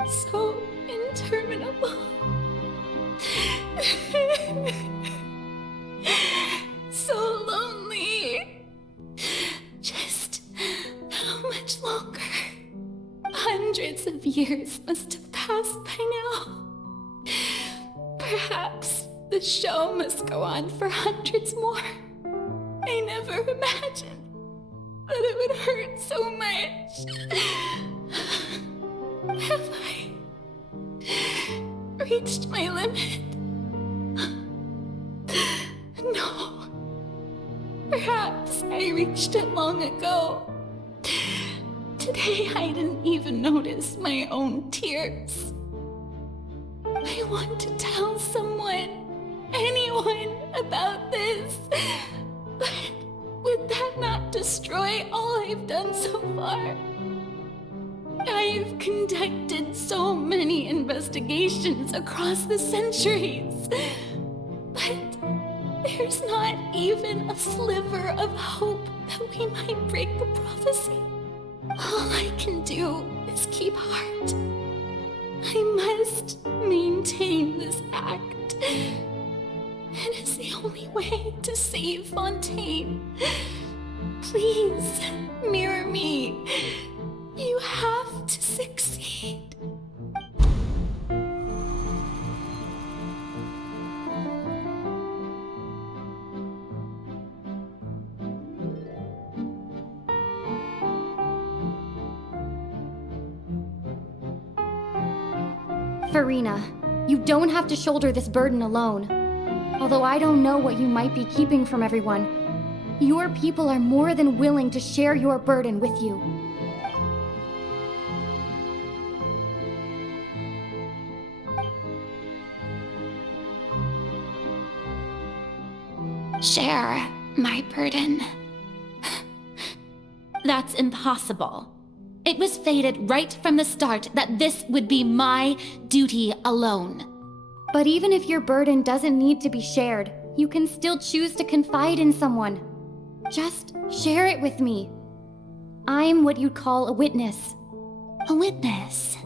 So interminable. So lonely. Just how much longer? Hundreds of years must have passed by now. Perhaps the show must go on for hundreds more. I never imagined that it would hurt so much. Have I reached my limit? No. Perhaps I reached it long ago. Today I didn't even notice my own tears. I want to tell someone, anyone, about this. But would that not destroy all I've done so far? I've conducted so many investigations across the centuries, but there's not even a sliver of hope that we might break the prophecy. All I can do is keep heart. I must maintain this act. It is the only way to save Fontaine. Please, mirror me. You have to succeed. Farina, you don't have to shoulder this burden alone. Although I don't know what you might be keeping from everyone, your people are more than willing to share your burden with you. Share my burden. That's impossible. It was fated right from the start that this would be my duty alone. But even if your burden doesn't need to be shared, you can still choose to confide in someone. Just share it with me. I'm what you'd call a witness. A witness?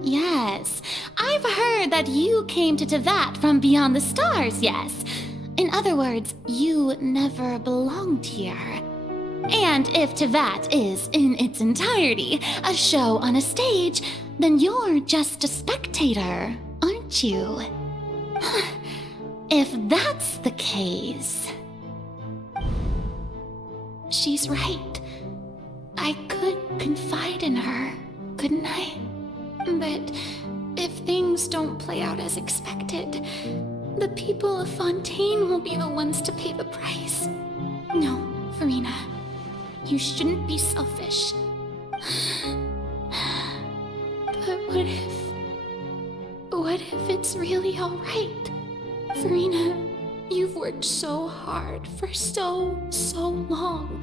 Yes, I've heard that you came to Tevat from beyond the stars, yes. In other words, you never belonged here. And if Tevat is, in its entirety, a show on a stage, then you're just a spectator, aren't you? If that's the case... She's right. I could confide in her, couldn't I? But if things don't play out as expected, the people of Fontaine will be the ones to pay the price. No, Farina. You shouldn't be selfish. But what if it's really all right? Farina, you've worked so hard for so long.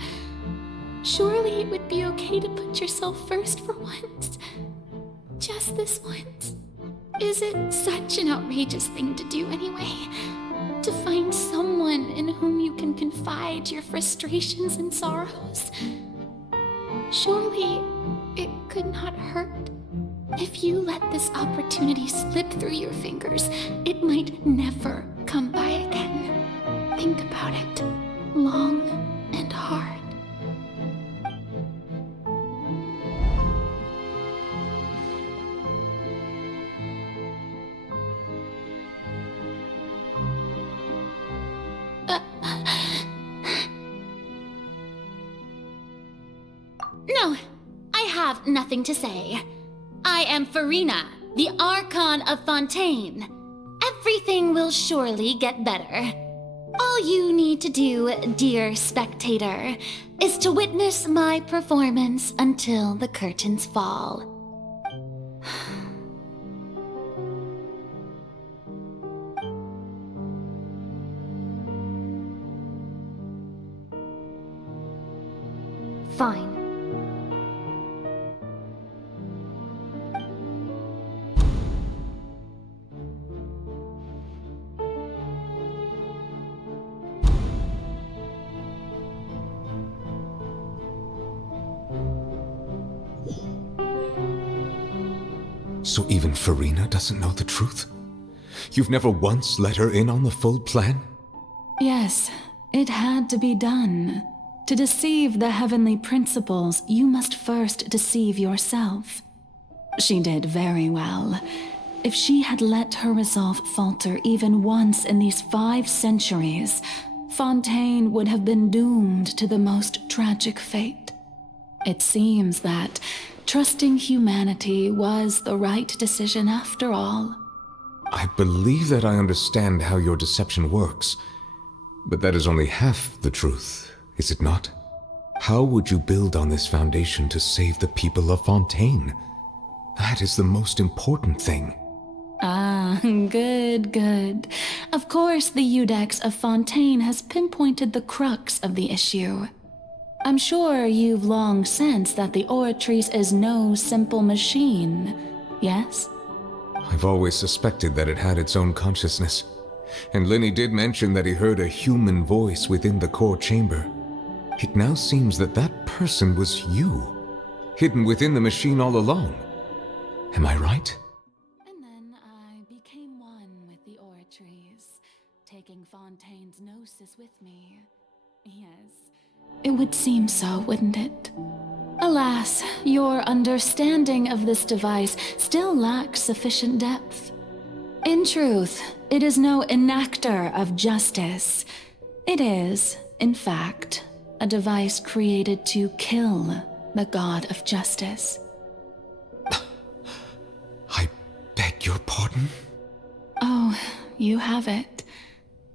Surely it would be okay to put yourself first for once. Just this once. Is it such an outrageous thing to do anyway? To find someone in whom you can confide your frustrations and sorrows? Surely it could not hurt. If you let this opportunity slip through your fingers, it might never come by again. Think about it long and hard. No, I have nothing to say. I am Farina, the Archon of Fontaine. Everything will surely get better. All you need to do, dear spectator, is to witness my performance until the curtains fall. Fine. So even Farina doesn't know the truth? You've never once let her in on the full plan? Yes, it had to be done. To deceive the heavenly principles, you must first deceive yourself. She did very well. If she had let her resolve falter even once in these 5 centuries, Fontaine would have been doomed to the most tragic fate. It seems that trusting humanity was the right decision after all. I believe that I understand how your deception works, but that is only half the truth, is it not? How would you build on this foundation to save the people of Fontaine? That is the most important thing. Ah, good. Of course, the Iudex of Fontaine has pinpointed the crux of the issue. I'm sure you've long sensed that the Oratrice is no simple machine, yes? I've always suspected that it had its own consciousness, and Lenny did mention that he heard a human voice within the core chamber. It now seems that that person was you, hidden within the machine all along. Am I right? And then I became one with the Oratrice, taking Fontaine's gnosis with me. Yes, it would seem so, wouldn't it? Alas, your understanding of this device still lacks sufficient depth. In truth, it is no enactor of justice. It is, in fact, a device created to kill the god of justice. I beg your pardon? Oh, you have it.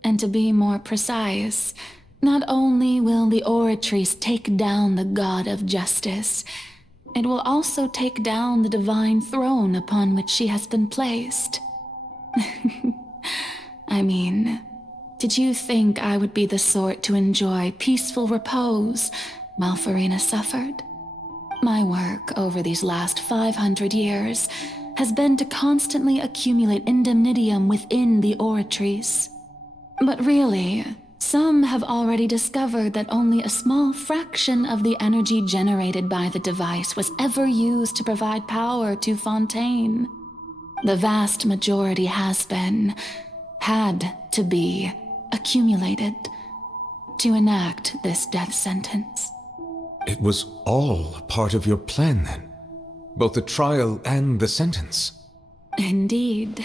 And to be more precise, not only will the Oratrice take down the god of justice, it will also take down the divine throne upon which she has been placed. I mean, did you think I would be the sort to enjoy peaceful repose while Farina suffered? My work over these last 500 years has been to constantly accumulate indemnitium within the Oratrice. But really, some have already discovered that only a small fraction of the energy generated by the device was ever used to provide power to Fontaine. The vast majority had to be, accumulated to enact this death sentence. It was all a part of your plan then? Both the trial and the sentence? Indeed.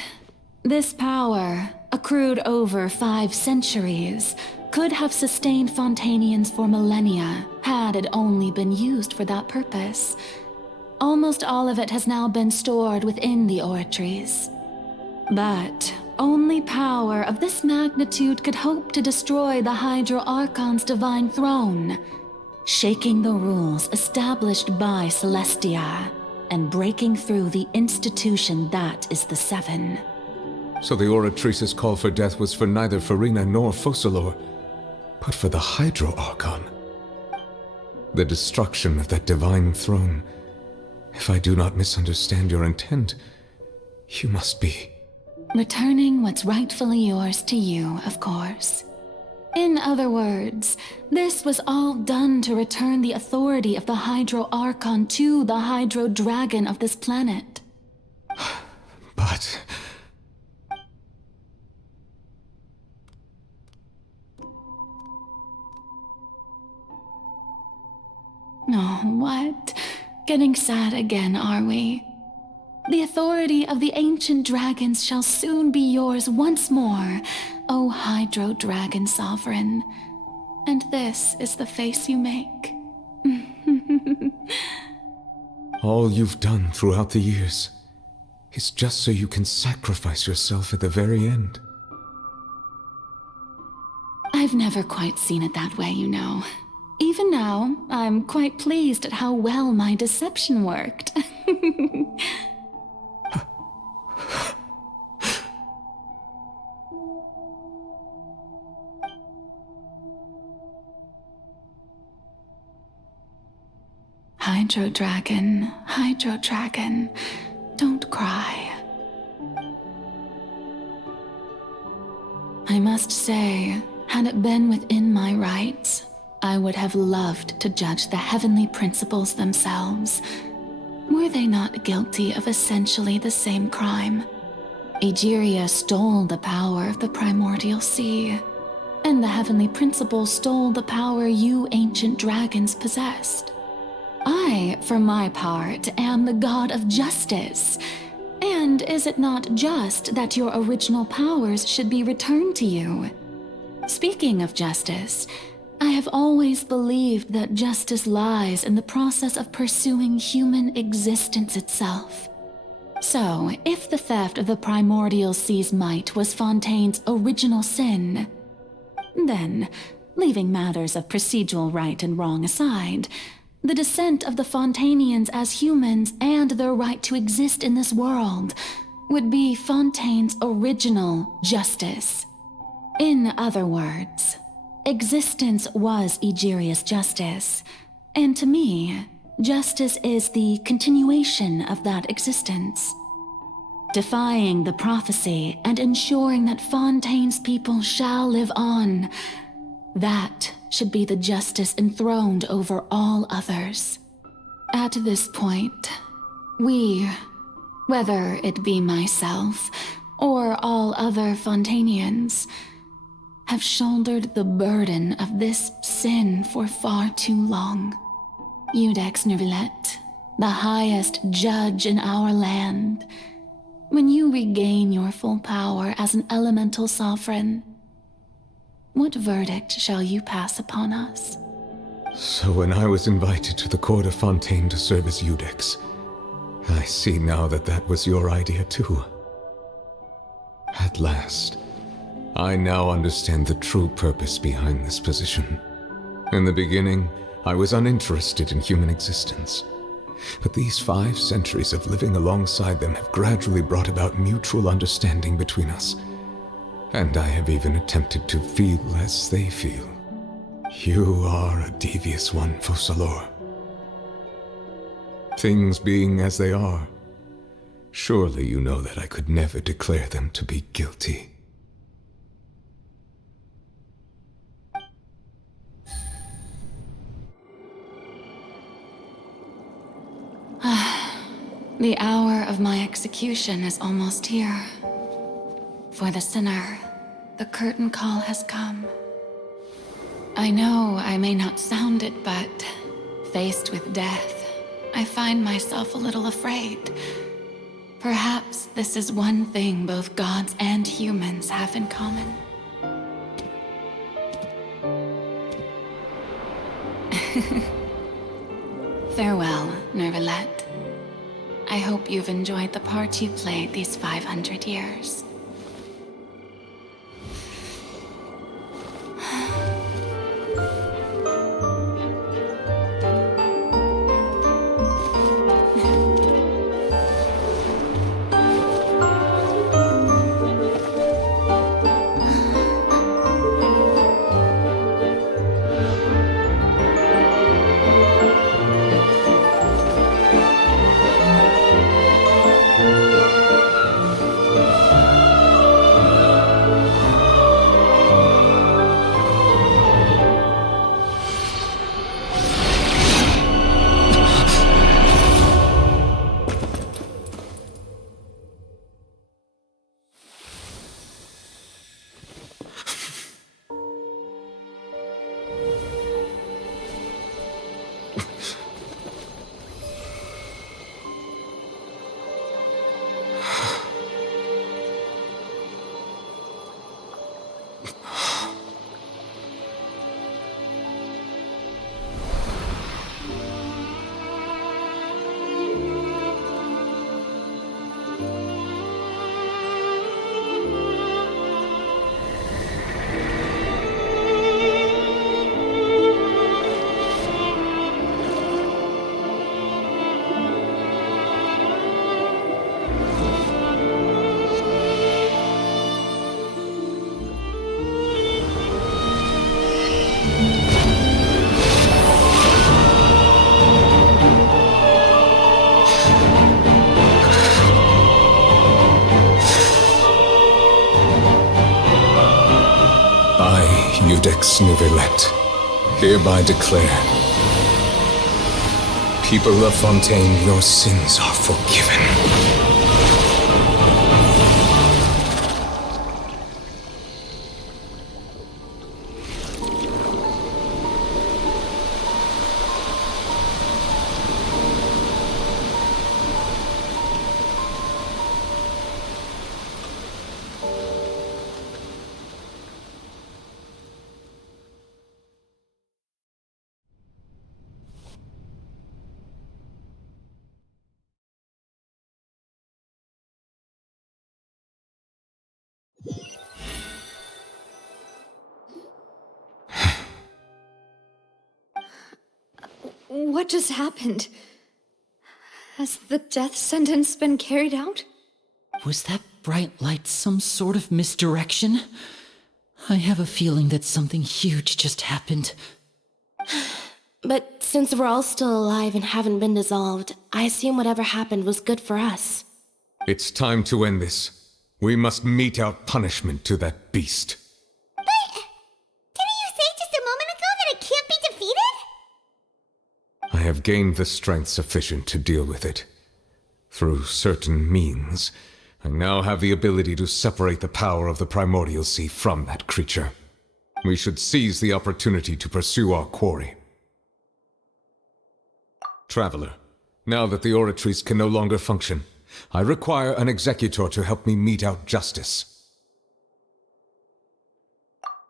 This power, accrued over 5 centuries, could have sustained Fontainians for millennia had it only been used for that purpose. Almost all of it has now been stored within the Oratrice. But only power of this magnitude could hope to destroy the IArchon's divine throne, shaking the rules established by Celestia and breaking through the institution that is the Seven. So the Oratrice's call for death was for neither Farina nor Focalor, but for the IArchon. The destruction of that divine throne. If I do not misunderstand your intent, you must be... returning what's rightfully yours to you, of course. In other words, this was all done to return the authority of the IArchon to the Hydro Dragon of this planet. But... Oh, what? Getting sad again, are we? The authority of the ancient dragons shall soon be yours once more, O Hydro Dragon Sovereign. And this is the face you make. All you've done throughout the years is just so you can sacrifice yourself at the very end. I've never quite seen it that way, you know. Even now, I'm quite pleased at how well my deception worked. Hydro Dragon, don't cry. I must say, had it been within my rights, I would have loved to judge the heavenly principles themselves. Were they not guilty of essentially the same crime? Egeria stole the power of the primordial sea, and the heavenly principles stole the power you ancient dragons possessed. I, for my part, am the god of justice. And is it not just that your original powers should be returned to you? Speaking of justice, I have always believed that justice lies in the process of pursuing human existence itself. So, if the theft of the primordial sea's might was Fontaine's original sin, then, leaving matters of procedural right and wrong aside, the descent of the Fontanians as humans and their right to exist in this world would be Fontaine's original justice. In other words, existence was Egeria's justice, and to me, justice is the continuation of that existence. Defying the prophecy and ensuring that Fontaine's people shall live on, that should be the justice enthroned over all others. At this point, we, whether it be myself or all other Fontanians, have shouldered the burden of this sin for far too long. Iudex Neuvillette, the highest judge in our land, when you regain your full power as an elemental sovereign, what verdict shall you pass upon us? So when I was invited to the court of Fontaine to serve as Iudex, I see now that that was your idea too. At last, I now understand the true purpose behind this position. In the beginning, I was uninterested in human existence. But these 5 centuries of living alongside them have gradually brought about mutual understanding between us. And I have even attempted to feel as they feel. You are a devious one, Focalors. Things being as they are, surely you know that I could never declare them to be guilty. The hour of my execution is almost here. For the sinner, the curtain call has come. I know I may not sound it, but faced with death, I find myself a little afraid. Perhaps this is one thing both gods and humans have in common. Farewell, Neuvillette. I hope you've enjoyed the part you played these 500 years. Codex Nouvellette, hereby declare, people of Fontaine, your sins are forgiven. What just happened? Has the death sentence been carried out? Was that bright light some sort of misdirection? I have a feeling that something huge just happened. But since we're all still alive and haven't been dissolved, I assume whatever happened was good for us. It's time to end this. We must mete out punishment to that beast. Didn't you say just a moment ago that it can't be defeated? I have gained the strength sufficient to deal with it. Through certain means, I now have the ability to separate the power of the Primordial Sea from that creature. We should seize the opportunity to pursue our quarry. Traveler, now that the oratories can no longer function, I require an executor to help me mete out justice.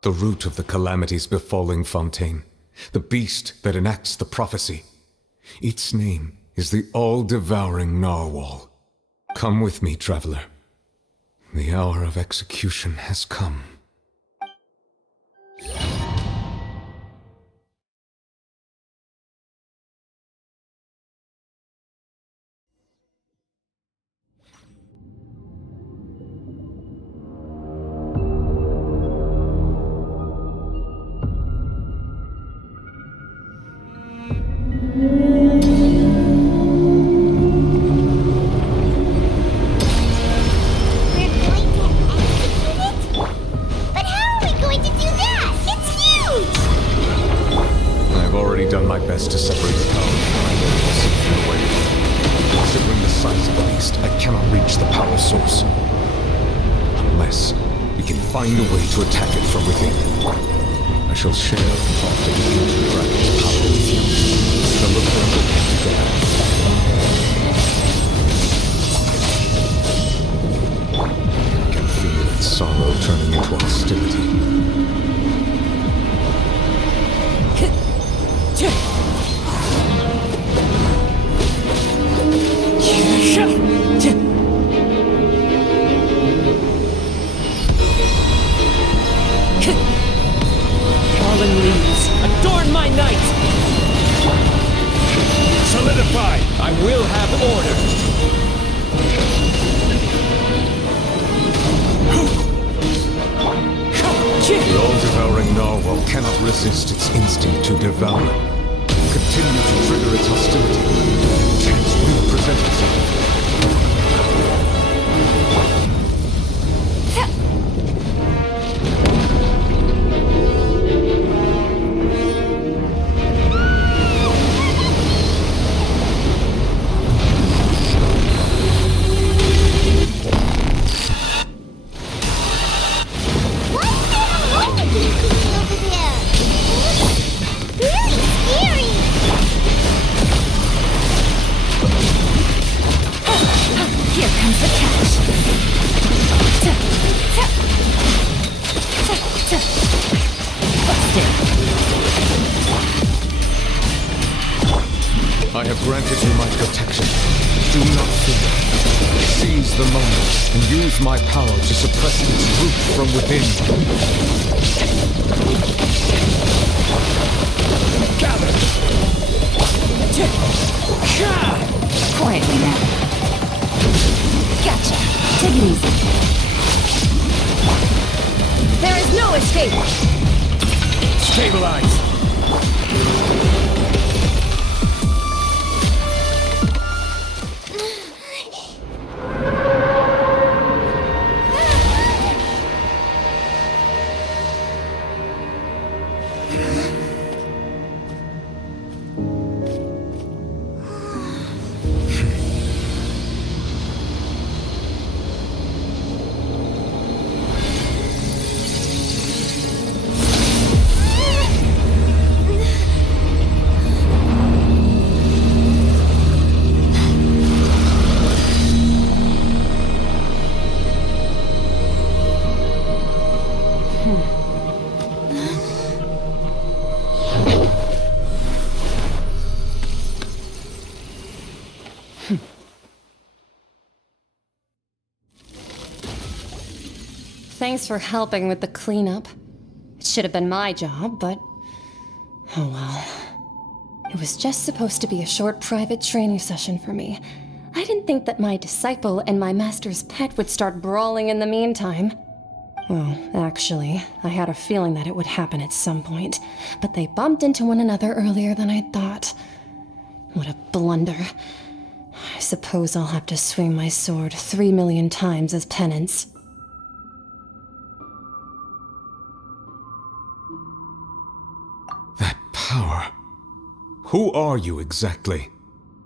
The root of the calamities befalling Fontaine, the beast that enacts the prophecy. Its name is the all-devouring narwhal. Come with me, traveler. The hour of execution has come. To separate the power of the away. Considering the size of the beast, I cannot reach the power source. Unless we can find a way to attack it from within. I shall share part of the ancient dragon's power with you. The look for together. I can feel its sorrow turning into hostility. Fallen leaves, adorn my night! Solidify! I will have order! The all-devouring narwhal cannot resist its instinct to devour. Continue to trigger its hostility. Chance will present itself. I have granted you my protection. Do not fear. Seize the moment and use my power to suppress its root from within. Gather! Quietly now. Gotcha. Take it easy. There is no escape! Stabilize! Thanks for helping with the cleanup. It should have been my job, but... oh well. It was just supposed to be a short private training session for me. I didn't think that my disciple and my master's pet would start brawling in the meantime. Well, actually, I had a feeling that it would happen at some point, but they bumped into one another earlier than I thought. What a blunder. I suppose I'll have to swing my sword 3 million times as penance. Power. Who are you exactly?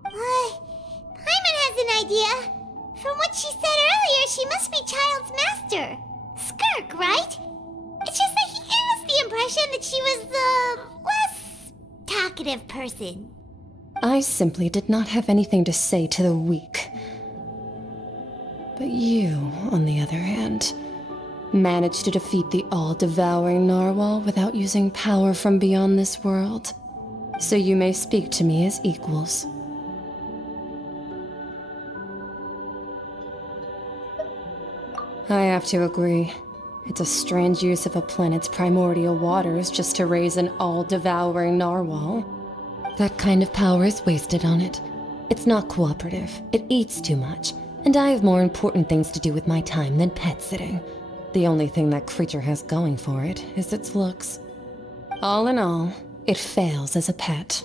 Paimon has an idea. From what she said earlier, she must be Child's master. Skirk, right? It's just that he gave us the impression that she was the less talkative person. I simply did not have anything to say to the weak. But you, on the other hand, managed to defeat the all-devouring narwhal without using power from beyond this world. So you may speak to me as equals. I have to agree. It's a strange use of a planet's primordial waters just to raise an all-devouring narwhal. That kind of power is wasted on it. It's not cooperative. It eats too much. And I have more important things to do with my time than pet sitting. The only thing that creature has going for it is its looks. All in all, it fails as a pet.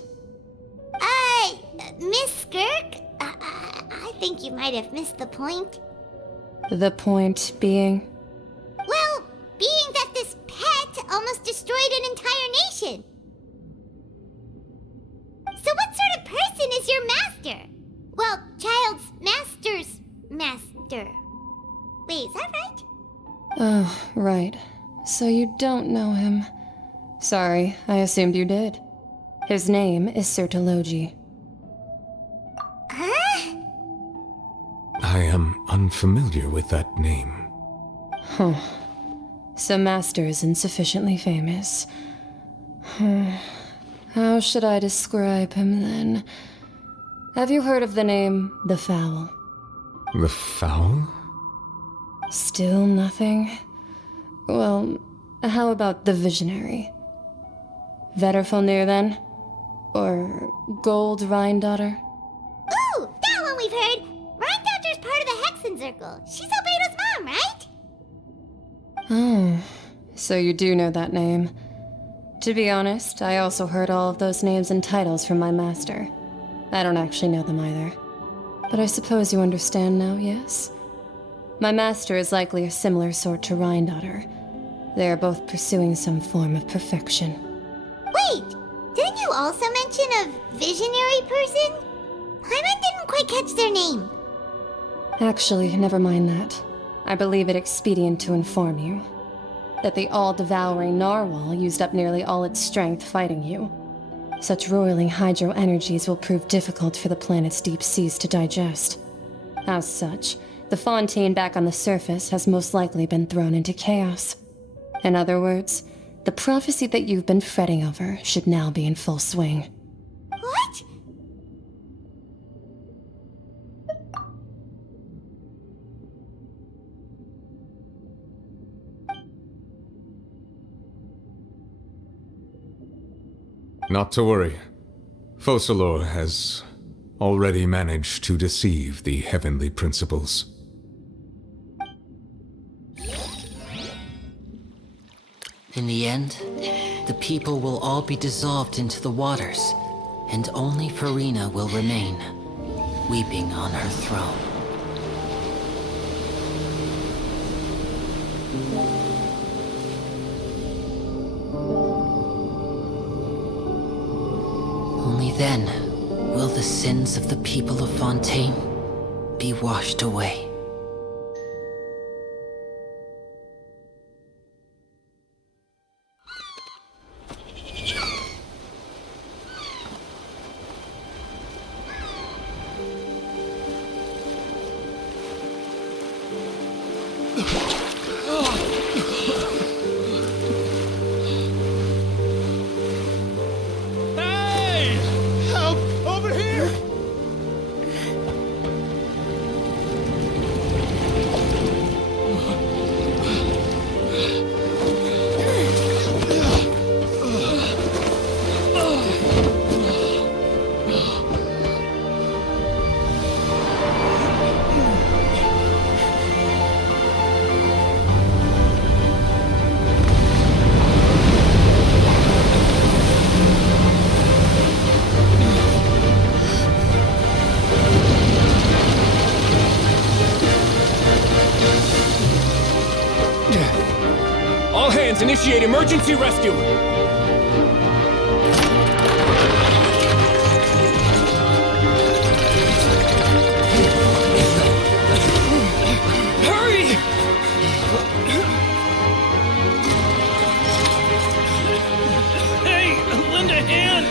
Miss Skirk? I think you might have missed the point. The point being? Well, being that this pet almost destroyed an entire nation. So what sort of person is your master? Well, Child's master's master. Wait, is that right? Oh, right. So you don't know him. Sorry, I assumed you did. His name is Sertologi. Huh? I am unfamiliar with that name. Huh. So Master isn't sufficiently famous. How should I describe him then? Have you heard of the name The Fowl? The Fowl? Still nothing? Well, how about the Visionary? Vetterfulnir, then? Or Gold Rhindaughter? Ooh, that one we've heard! Rhindaughter's part of the Hexen Circle. She's Albedo's mom, right? Oh, so you do know that name. To be honest, I also heard all of those names and titles from my master. I don't actually know them either. But I suppose you understand now, yes? My master is likely a similar sort to Rhindaughter. They are both pursuing some form of perfection. Wait! Didn't you also mention a visionary person? Paimon didn't quite catch their name. Actually, never mind that. I believe it expedient to inform you that the all-devouring narwhal used up nearly all its strength fighting you. Such roiling hydro energies will prove difficult for the planet's deep seas to digest. As such, the fontaine back on the surface has most likely been thrown into chaos. In other words, the prophecy that you've been fretting over should now be in full swing. What? Not to worry. Focalor has already managed to deceive the heavenly principles. In the end, the people will all be dissolved into the waters, and only Farina will remain, weeping on her throne. Only then will the sins of the people of Fontaine be washed away. Initiate emergency rescue! Hurry! Hey, lend a hand!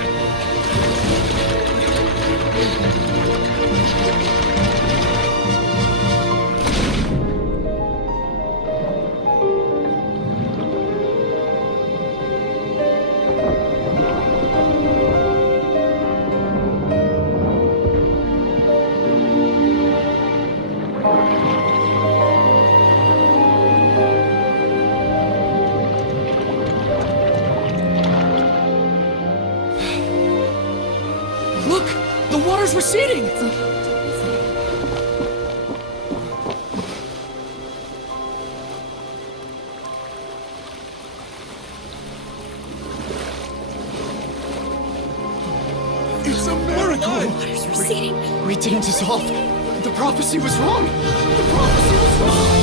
Look! The water's receding! It's a miracle! Water's receding. We didn't dissolve. The prophecy was wrong. The prophecy was wrong.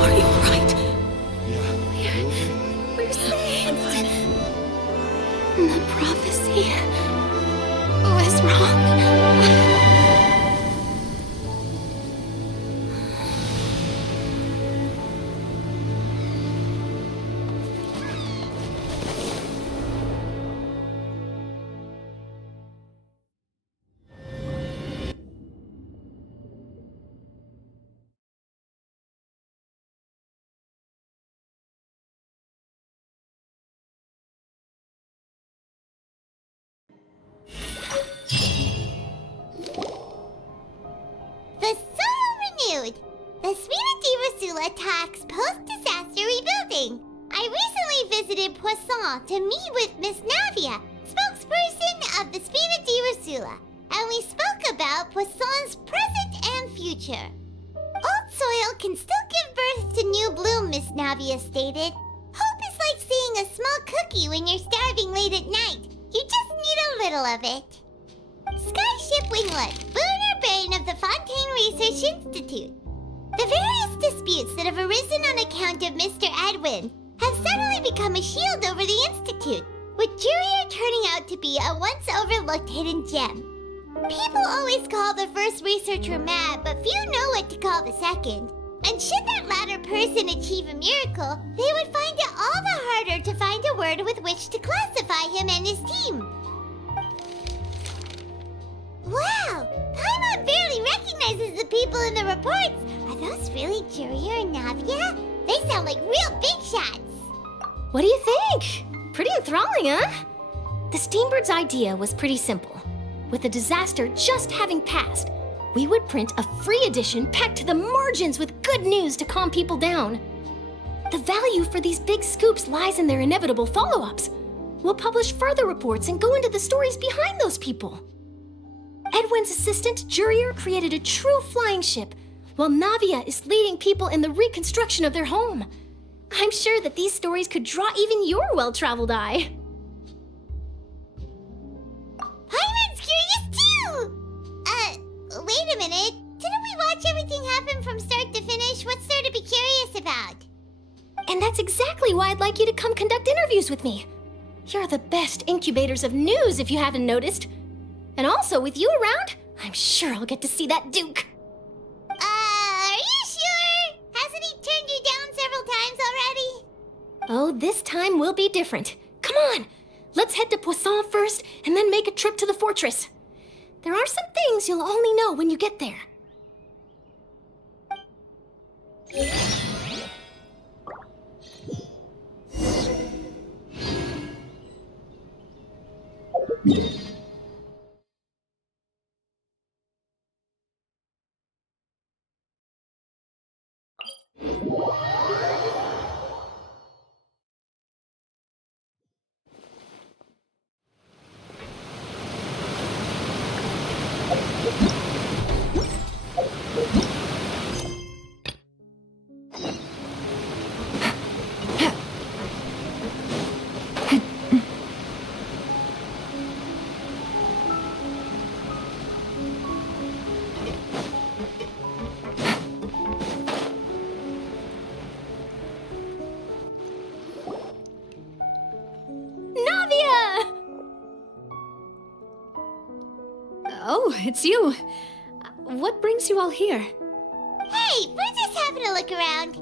Are you alright? Yeah. We're saved. The prophecy was wrong. The soul renewed! The Spirit Rasula attacks post-disaster rebuilding. I recently visited Poisson to meet with Miss Navia, spokesperson of the Spirit Rasula, and we spoke about Poisson's present and future. Old soil can still give birth to new bloom, Miss Navia stated. Hope is like seeing a small cookie when you're starving late at night. You just need a little of it. Skyship Winglet, lunar brain of the Fontaine Research Institute. The various disputes that have arisen on account of Mr. Edwin have suddenly become a shield over the Institute, with Jurier turning out to be a once overlooked hidden gem. People always call the first researcher mad, but few know what to call the second. And should that latter person achieve a miracle, they would find it all the harder to find a word with which to classify him and his team. Wow! Paimon barely recognizes the people in the reports. Are those really Jurier and Navia? They sound like real big shots. What do you think? Pretty enthralling, huh? The Steambird's idea was pretty simple. With the disaster just having passed, we would print a free edition packed to the margins with good news to calm people down. The value for these big scoops lies in their inevitable follow-ups. We'll publish further reports and go into the stories behind those people. Edwin's assistant, Jurier, created a true flying ship, while Navia is leading people in the reconstruction of their home. I'm sure that these stories could draw even your well-traveled eye. Paimon's curious too! Wait a minute. Didn't we watch everything happen from start to finish? What's there to be curious about? And that's exactly why I'd like you to come conduct interviews with me. You're the best incubators of news, if you haven't noticed. And also, with you around, I'm sure I'll get to see that Duke. Are you sure? Hasn't he turned you down several times already? Oh, this time will be different. Come on, let's head to Poisson first, and then make a trip to the fortress. There are some things you'll only know when you get there. Oh, it's you. What brings you all here? Hey, we're just having a look around.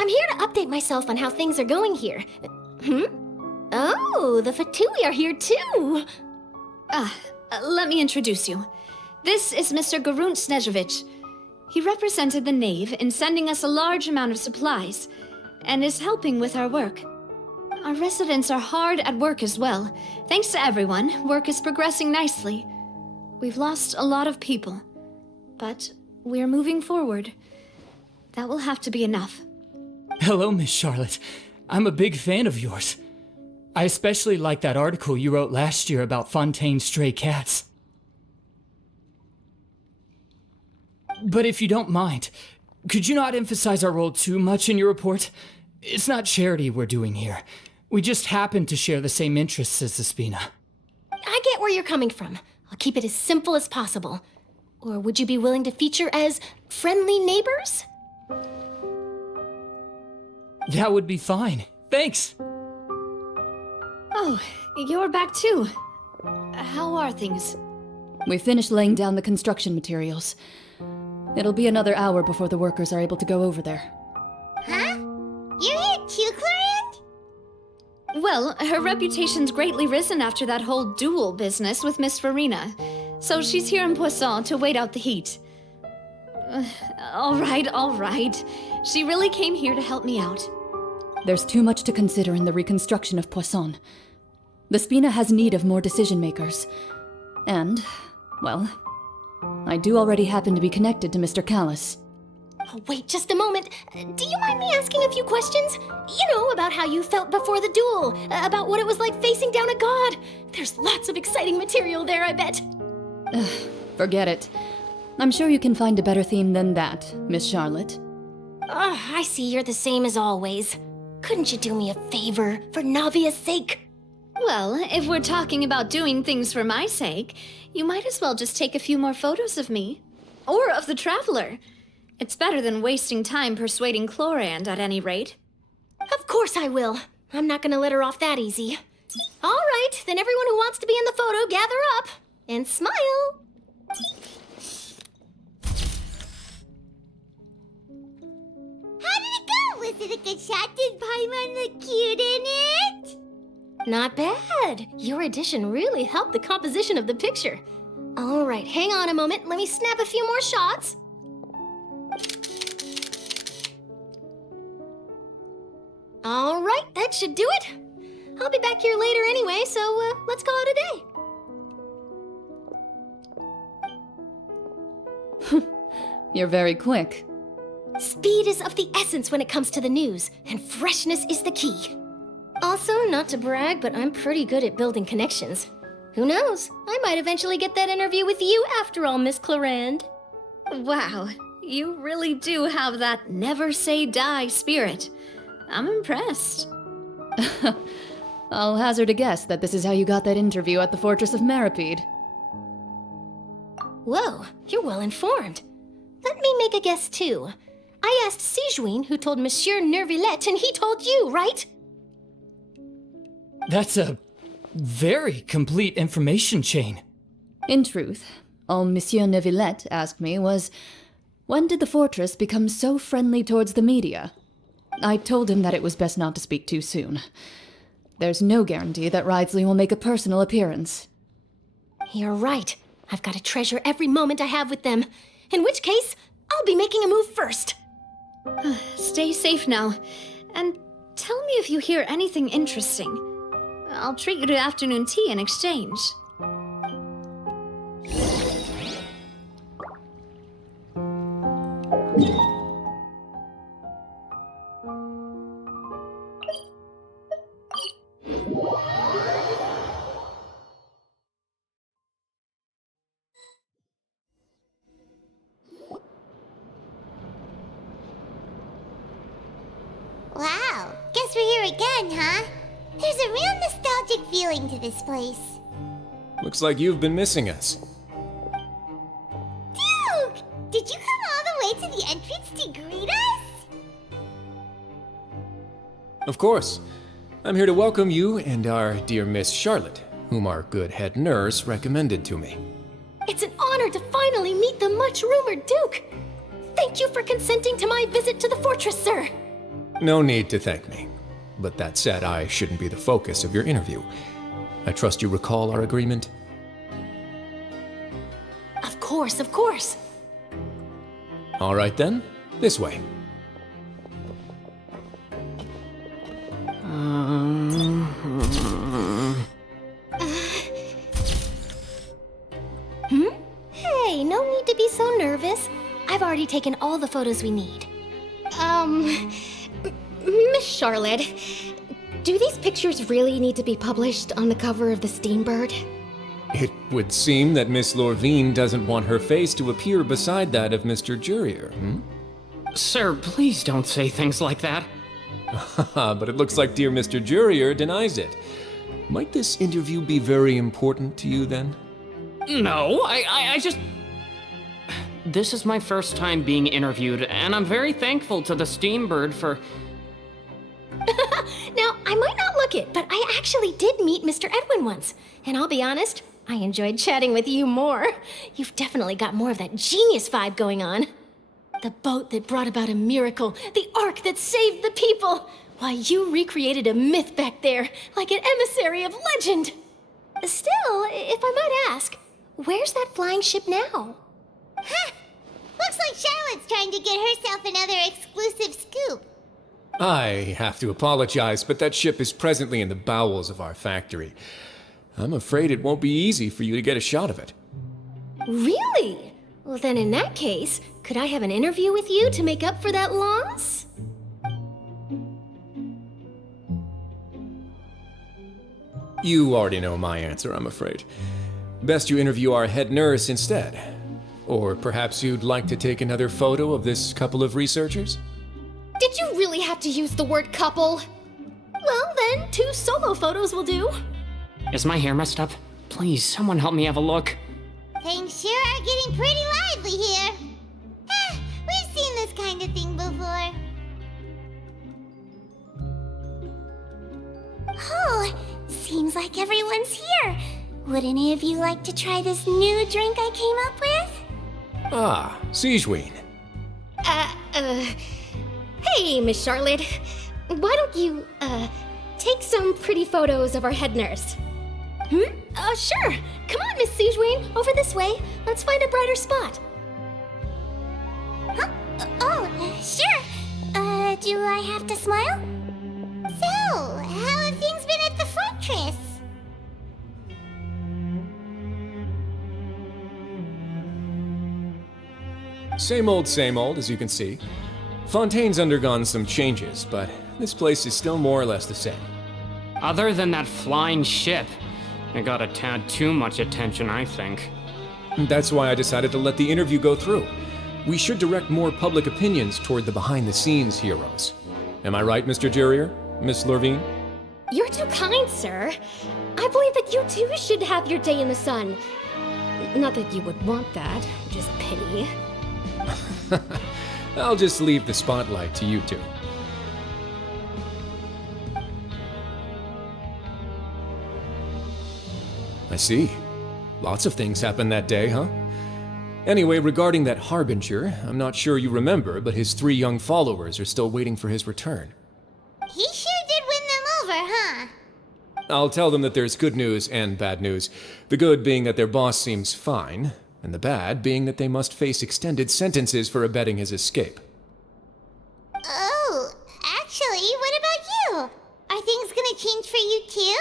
I'm here to update myself on how things are going here. Oh, the Fatui are here too! Let me introduce you. This is Mr. Garunt Snežević. He represented the Knave in sending us a large amount of supplies, and is helping with our work. Our residents are hard at work as well. Thanks to everyone, work is progressing nicely. We've lost a lot of people, but we're moving forward. That will have to be enough. Hello, Miss Charlotte. I'm a big fan of yours. I especially like that article you wrote last year about Fontaine's stray cats. But if you don't mind, could you not emphasize our role too much in your report? It's not charity we're doing here. We just happen to share the same interests as the Spina. I get where you're coming from. I'll keep it as simple as possible. Or would you be willing to feature as friendly neighbors? That would be fine. Thanks! Oh, you're back too. How are things? We finished laying down the construction materials. It'll be another hour before the workers are able to go over there. Huh? You're here too, Clorand? Well, her reputation's greatly risen after that whole duel business with Miss Farina. So she's here in Poisson to wait out the heat. All right. She really came here to help me out. There's too much to consider in the reconstruction of Poisson. The Spina has need of more decision makers. And, well, I do already happen to be connected to Mr. Callis. Oh, wait just a moment. Do you mind me asking a few questions? You know, about how you felt before the duel, about what it was like facing down a god. There's lots of exciting material there, I bet. Forget it. I'm sure you can find a better theme than that, Miss Charlotte. I see you're the same as always. Couldn't you do me a favor, for Navia's sake? Well, if we're talking about doing things for my sake, you might as well just take a few more photos of me. Or of the Traveler. It's better than wasting time persuading Clorand, at any rate. Of course I will. I'm not gonna let her off that easy. All right, then everyone who wants to be in the photo, gather up. And smile. How did it go? Was it a good shot? Did Paimon look cute in it? Not bad. Your addition really helped the composition of the picture. All right, hang on a moment. Let me snap a few more shots. All right, that should do it. I'll be back here later anyway, so let's call it a day. You're very quick. Speed is of the essence when it comes to the news, and freshness is the key. Also, not to brag, but I'm pretty good at building connections. Who knows? I might eventually get that interview with you after all, Miss Clorand. Wow, you really do have that never say die spirit. I'm impressed. I'll hazard a guess that this is how you got that interview at the Fortress of Maripede. Whoa, you're well informed. Let me make a guess too. I asked Sijuin who told Monsieur Nervillet, and he told you, right? That's a very complete information chain. In truth, all Monsieur Nervillet asked me was, when did the fortress become so friendly towards the media? I told him that it was best not to speak too soon. There's no guarantee that Ridsley will make a personal appearance. You're right. I've got to treasure every moment I have with them. In which case, I'll be making a move first. Stay safe now. And tell me if you hear anything interesting. I'll treat you to afternoon tea in exchange. Wow, guess we're here again, huh? There's a real nostalgic feeling to this place. Looks like you've been missing us. Duke! Did you come all the way to the entrance to greet us? Of course. I'm here to welcome you and our dear Miss Charlotte whom our good head nurse recommended to me. It's an honor to finally meet the much-rumored Duke. Thank you for consenting to my visit to the fortress, sir. No need to thank me. But that said, I shouldn't be the focus of your interview. I trust you recall our agreement? Of course, of course. All right then, this way. Hey, no need to be so nervous. I've already taken all the photos we need. Miss Charlotte, do these pictures really need to be published on the cover of the Steambird? It would seem that Miss Lorvine doesn't want her face to appear beside that of Mr. Jurier, Sir, please don't say things like that. But it looks like dear Mr. Jurier denies it. Might this interview be very important to you then? No, I just... This is my first time being interviewed, and I'm very thankful to the Steambird for... Now, I might not look it, but I actually did meet Mr. Edwin once. And I'll be honest, I enjoyed chatting with you more. You've definitely got more of that genius vibe going on. The boat that brought about a miracle, the ark that saved the people. Why, you recreated a myth back there, like an emissary of legend. Still, if I might ask, where's that flying ship now? Huh! Looks like Charlotte's trying to get herself another exclusive scoop. I have to apologize, but that ship is presently in the bowels of our factory. I'm afraid it won't be easy for you to get a shot of it. Really? Well, then in that case, could I have an interview with you to make up for that loss? You already know my answer, I'm afraid. Best you interview our head nurse instead. Or perhaps you'd like to take another photo of this couple of researchers? Did you really have to use the word couple? Well, then, 2 solo photos will do. Is my hair messed up? Please, someone help me have a look. Things sure are getting pretty lively here. We've seen this kind of thing before. Oh, seems like everyone's here. Would any of you like to try this new drink I came up with? Ah, Siegeween. Hey, Miss Charlotte. Why don't you, take some pretty photos of our head nurse? Sure. Come on, Miss Siegeween, over this way. Let's find a brighter spot. Huh? Sure. Do I have to smile? So, how have things been at the fortress? Same old, as you can see. Fontaine's undergone some changes, but this place is still more or less the same. Other than that flying ship, it got a tad too much attention, I think. That's why I decided to let the interview go through. We should direct more public opinions toward the behind-the-scenes heroes. Am I right, Mr. Jurier? Miss Lorvine? You're too kind, sir. I believe that you too should have your day in the sun. Not that you would want that, just pity. I'll just leave the spotlight to you two. I see. Lots of things happened that day, huh? Anyway, regarding that Harbinger, I'm not sure you remember, but his 3 young followers are still waiting for his return. He sure did win them over, huh? I'll tell them that there's good news and bad news. The good being that their boss seems fine, and the bad being that they must face extended sentences for abetting his escape. Oh, actually, what about you? Are things gonna change for you too?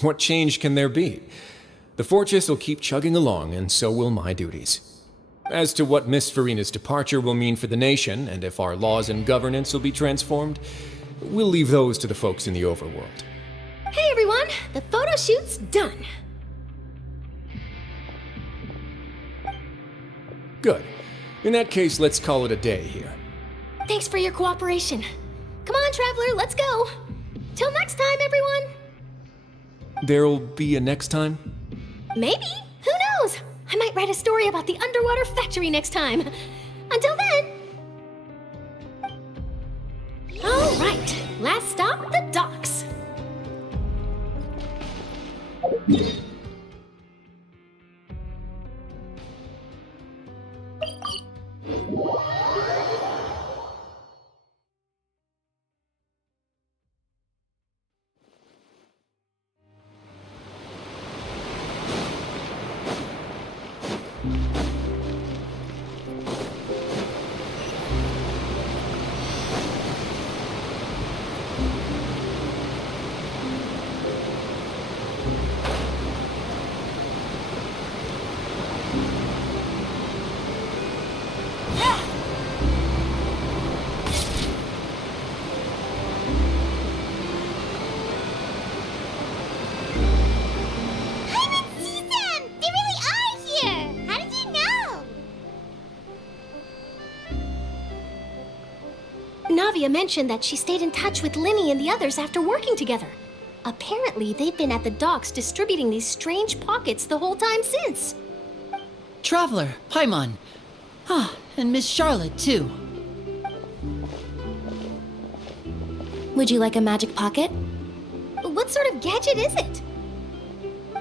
What change can there be? The fortress will keep chugging along, and so will my duties. As to what Miss Farina's departure will mean for the nation, and if our laws and governance will be transformed, we'll leave those to the folks in the overworld. Hey everyone, the photo shoot's done. Good. In that case, let's call it a day here. Thanks for your cooperation. Come on, Traveler, let's go. Till next time, everyone. There'll be a next time? Maybe. Who knows? I might write a story about the underwater factory next time. Until then. All right, last stop, the docks. Navia mentioned that she stayed in touch with Linny and the others after working together. Apparently, they've been at the docks distributing these strange pockets the whole time since. Traveler, Paimon. Ah, and Miss Charlotte, too. Would you like a magic pocket? What sort of gadget is it?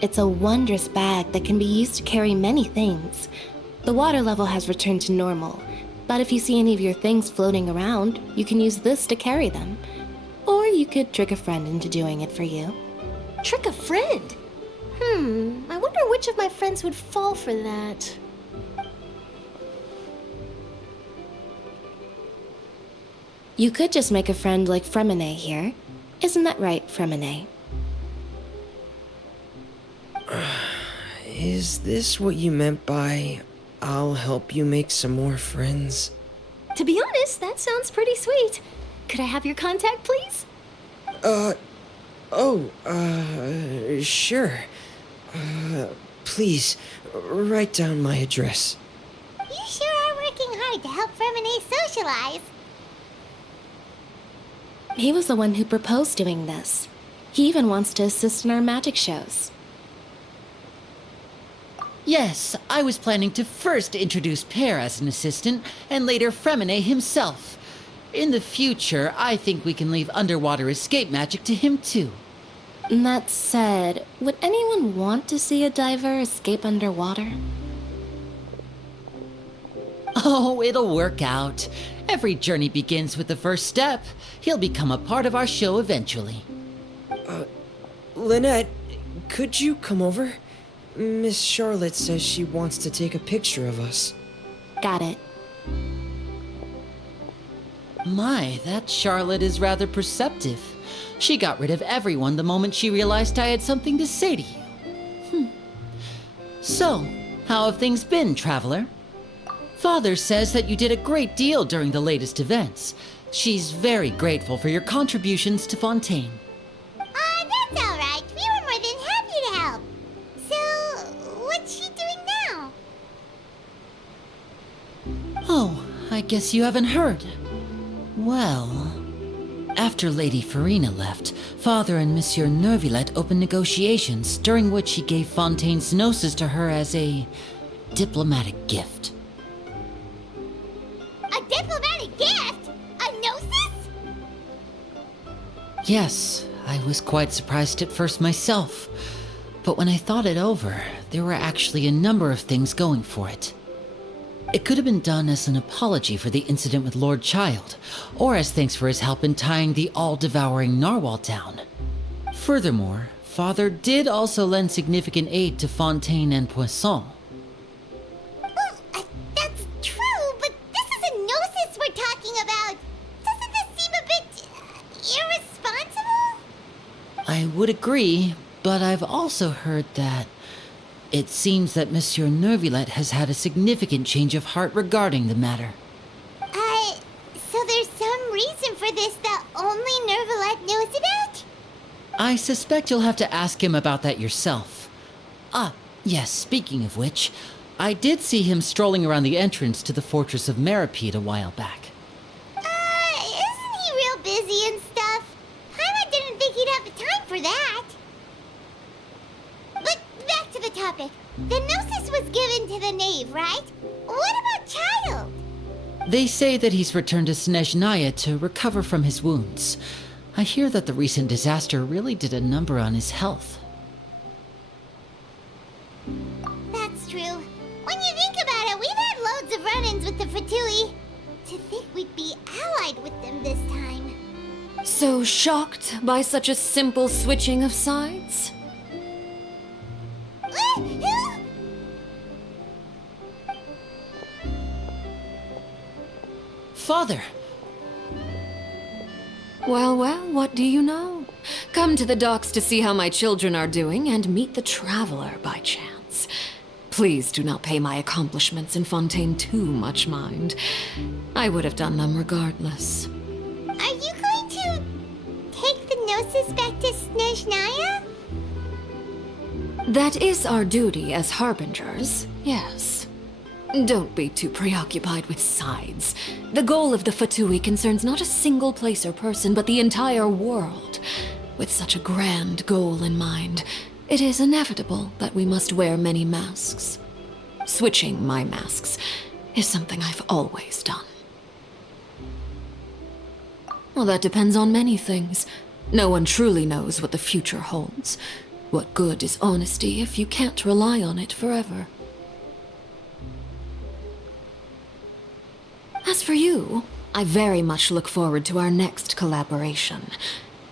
It's a wondrous bag that can be used to carry many things. The water level has returned to normal, but if you see any of your things floating around, you can use this to carry them. Or you could trick a friend into doing it for you. Trick a friend? I wonder which of my friends would fall for that. You could just make a friend like Fremine here. Isn't that right, Fremine? Is this what you meant by, I'll help you make some more friends? To be honest, that sounds pretty sweet. Could I have your contact, please? Sure. Please, write down my address. You sure are working hard to help Fremine socialize. He was the one who proposed doing this. He even wants to assist in our magic shows. Yes, I was planning to first introduce Pear as an assistant, and later Fremine himself. In the future, I think we can leave underwater escape magic to him too. That said, would anyone want to see a diver escape underwater? Oh, it'll work out. Every journey begins with the first step. He'll become a part of our show eventually. Lynette, could you come over? Miss Charlotte says she wants to take a picture of us. Got it. My, that Charlotte is rather perceptive. She got rid of everyone the moment she realized I had something to say to you. So, how have things been, Traveler? Father says that you did a great deal during the latest events. She's very grateful for your contributions to Fontaine. That's all right. We were more than happy to help. So, what's she doing now? Oh, I guess you haven't heard. Well, after Lady Farina left, Father and Monsieur Neuvillette opened negotiations, during which he gave Fontaine's gnosis to her as a diplomatic gift. A diplomatic gift? A gnosis? Yes, I was quite surprised at first myself. But when I thought it over, there were actually a number of things going for it. It could have been done as an apology for the incident with Lord Child, or as thanks for his help in tying the all-devouring narwhal down. Furthermore, Father did also lend significant aid to Fontaine and Poisson. Well, that's true, but this is a gnosis we're talking about. Doesn't this seem a bit irresponsible? I would agree, but I've also heard that it seems that Monsieur Neuvillette has had a significant change of heart regarding the matter. So there's some reason for this that only Neuvillette knows about? I suspect you'll have to ask him about that yourself. Ah, yes, speaking of which, I did see him strolling around the entrance to the Fortress of Meripede a while back. Isn't he real busy and stuff? Paimon didn't think he'd have the time for that. But back to the topic. The gnosis was given to the knave, right? What about Child? They say that he's returned to Snezhnaya to recover from his wounds. I hear that the recent disaster really did a number on his health. that's true. When you think about it, we've had loads of run-ins with the Fatui. To think we'd be allied with them this time. So shocked by such a simple switching of sides? Father! Well, what do you know? Come to the docks to see how my children are doing and meet the traveler by chance. Please do not pay my accomplishments in Fontaine too much mind. I would have done them regardless. Are you going to take the Gnosis back to Snezhnaya? That is our duty as harbingers, yes. Don't be too preoccupied with sides. The goal of the Fatui concerns not a single place or person, but the entire world. With such a grand goal in mind, it is inevitable that we must wear many masks. Switching my masks is something I've always done. Well, that depends on many things. No one truly knows what the future holds. What good is honesty if you can't rely on it forever? As for you, I very much look forward to our next collaboration.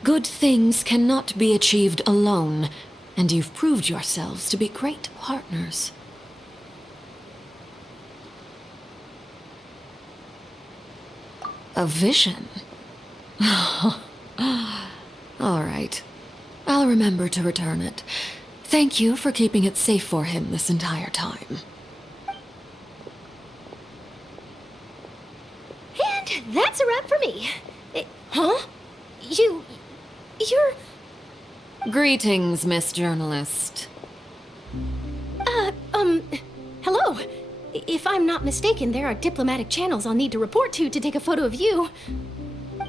Good things cannot be achieved alone, and you've proved yourselves to be great partners. A vision? All right. I'll remember to return it. Thank you for keeping it safe for him this entire time. And that's a wrap for me. Huh? You're... Greetings, Miss Journalist. Hello. If I'm not mistaken, there are diplomatic channels I'll need to report to take a photo of you.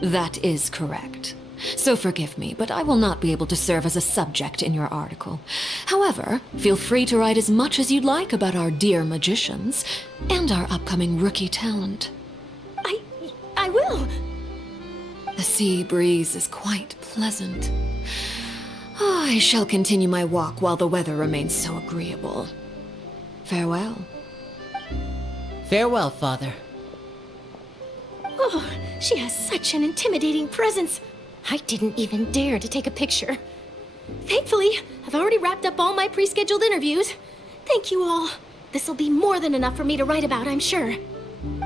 That is correct. So forgive me, but I will not be able to serve as a subject in your article. However, feel free to write as much as you'd like about our dear magicians and our upcoming rookie talent. I will. The sea breeze is quite pleasant. Oh, I shall continue my walk while the weather remains so agreeable. Farewell. Farewell, Father. Oh, she has such an intimidating presence. I didn't even dare to take a picture. Thankfully, I've already wrapped up all my pre-scheduled interviews. Thank you all. This'll be more than enough for me to write about, I'm sure.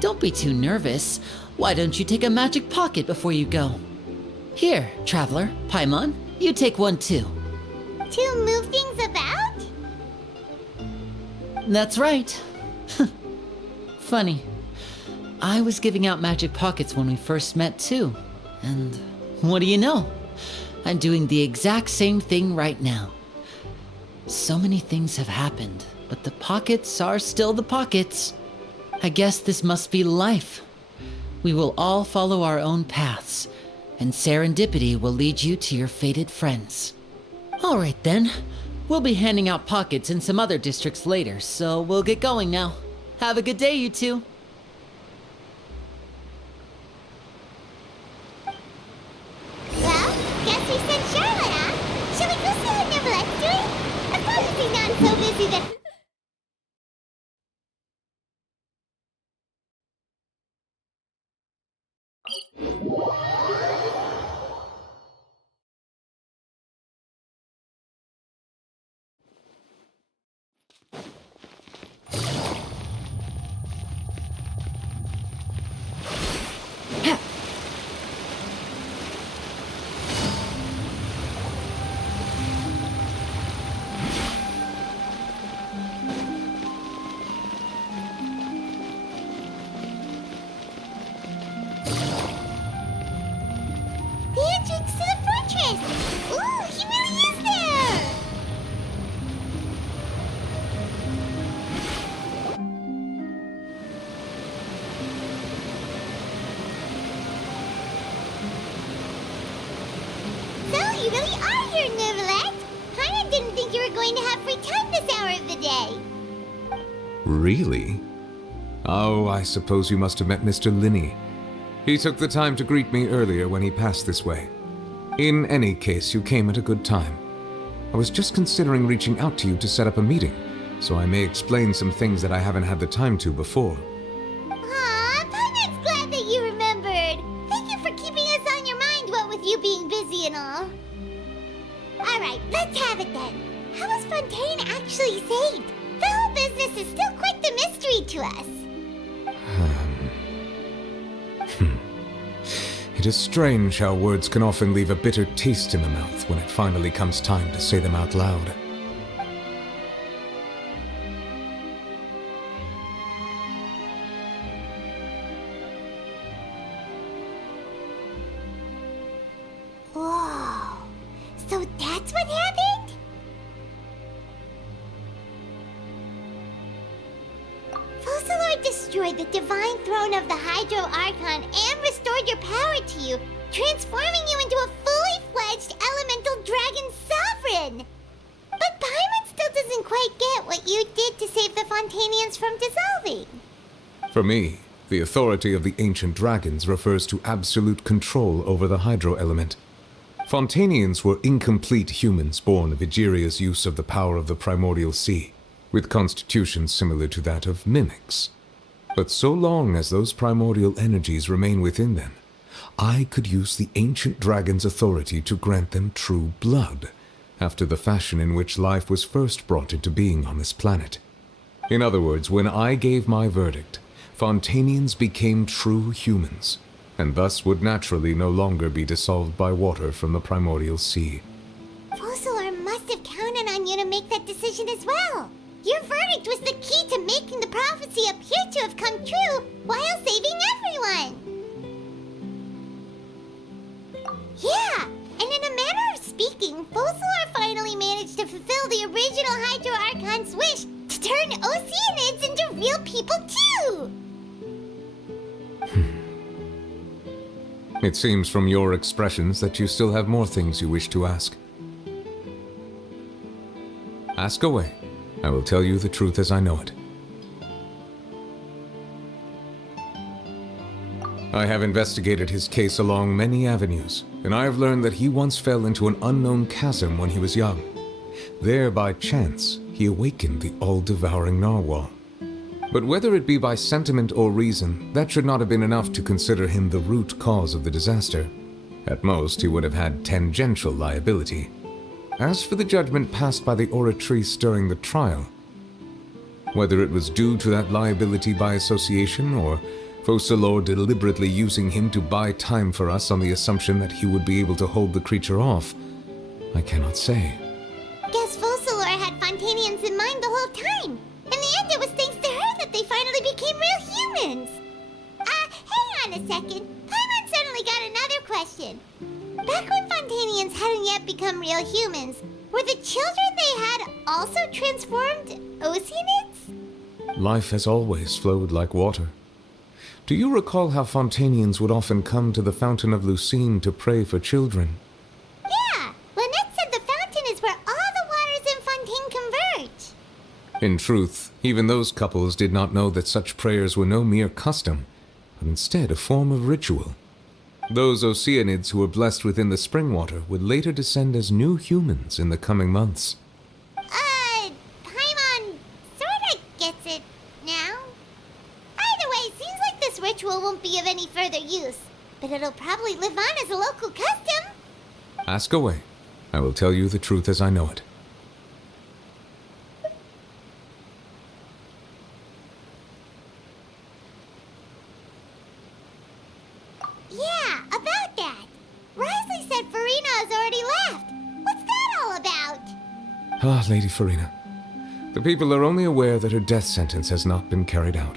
Don't be too nervous. Why don't you take a magic pocket before you go? Here, Traveler, Paimon, you take one too. To move things about? That's right. Funny. I was giving out magic pockets when we first met too. And what do you know? I'm doing the exact same thing right now. So many things have happened, but the pockets are still the pockets. I guess this must be life. We will all follow our own paths, and serendipity will lead you to your fated friends. All right then. We'll be handing out pockets in some other districts later, so we'll get going now. Have a good day, you two. Well, guess we sent Charlotte, huh? Shall we go see what Neverlette's doing? As long as he's not so busy that... The entrance to the fortress! Ooh, he really is there! So, you really are here, Neverlette! Paimon didn't think you were going to have free time this hour of the day. Really? Oh, I suppose you must have met Mr. Linney. He took the time to greet me earlier when he passed this way. In any case, you came at a good time. I was just considering reaching out to you to set up a meeting. so I may explain some things that I haven't had the time to before. Aw, Paimon's glad that you remembered. Thank you for keeping us on your mind, what with you being busy and all. Alright, let's have it then. How was Fontaine actually saved? The whole business is still quite the mystery to us. It is strange how words can often leave a bitter taste in the mouth when it finally comes time to say them out loud. Whoa. So that's what happened? Focalor destroyed the divine throne of the IArchon and restored your power to you, transforming you into a fully fledged elemental dragon sovereign. But Paimon still doesn't quite get what you did to save the Fontanians from dissolving. For me, the authority of the ancient dragons refers to absolute control over the hydro element. Fontanians were incomplete humans born of Egeria's use of the power of the primordial sea, with constitutions similar to that of mimics. But so long as those primordial energies remain within them, I could use the ancient dragon's authority to grant them true blood, after the fashion in which life was first brought into being on this planet. In other words, when I gave my verdict, Fontanians became true humans, and thus would naturally no longer be dissolved by water from the primordial sea. Focalor must have counted on you to make that decision as well. Your verdict was the key to making the prophecy appear to have come true while saving everyone. Yeah, and in a manner of speaking, Focalor finally managed to fulfill the original IArchon's wish to turn Oceanids into real people too! It seems from your expressions that you still have more things you wish to ask. Ask away. I will tell you the truth as I know it. I have investigated his case along many avenues, and I have learned that he once fell into an unknown chasm when he was young. There, by chance, he awakened the all-devouring narwhal. But whether it be by sentiment or reason, that should not have been enough to consider him the root cause of the disaster. At most, he would have had tangential liability. As for the judgment passed by the oratrice during the trial, whether it was due to that liability by association, or Focalor deliberately using him to buy time for us on the assumption that he would be able to hold the creature off, I cannot say. Guess Focalor had Fontanians in mind the whole time. In the end, it was thanks to her that they finally became real humans. Hang on a second. Paimon suddenly got another question. Back when Fontanians hadn't yet become real humans, were the children they had also transformed Oceanids? Life has always flowed like water. Do you recall how Fontanians would often come to the Fountain of Lucine to pray for children? Yeah, Lynette said the fountain is where all the waters in Fontaine converge. In truth, even those couples did not know that such prayers were no mere custom, but instead a form of ritual. Those Oceanids who were blessed within the spring water would later descend as new humans in the coming months. Paimon sorta gets it now. Either way, seems like this ritual won't be of any further use, but it'll probably live on as a local custom. Ask away. I will tell you the truth as I know it. Yeah, about that. Risley said Farina has already left. What's that all about? Ah, Lady Farina. The people are only aware that her death sentence has not been carried out.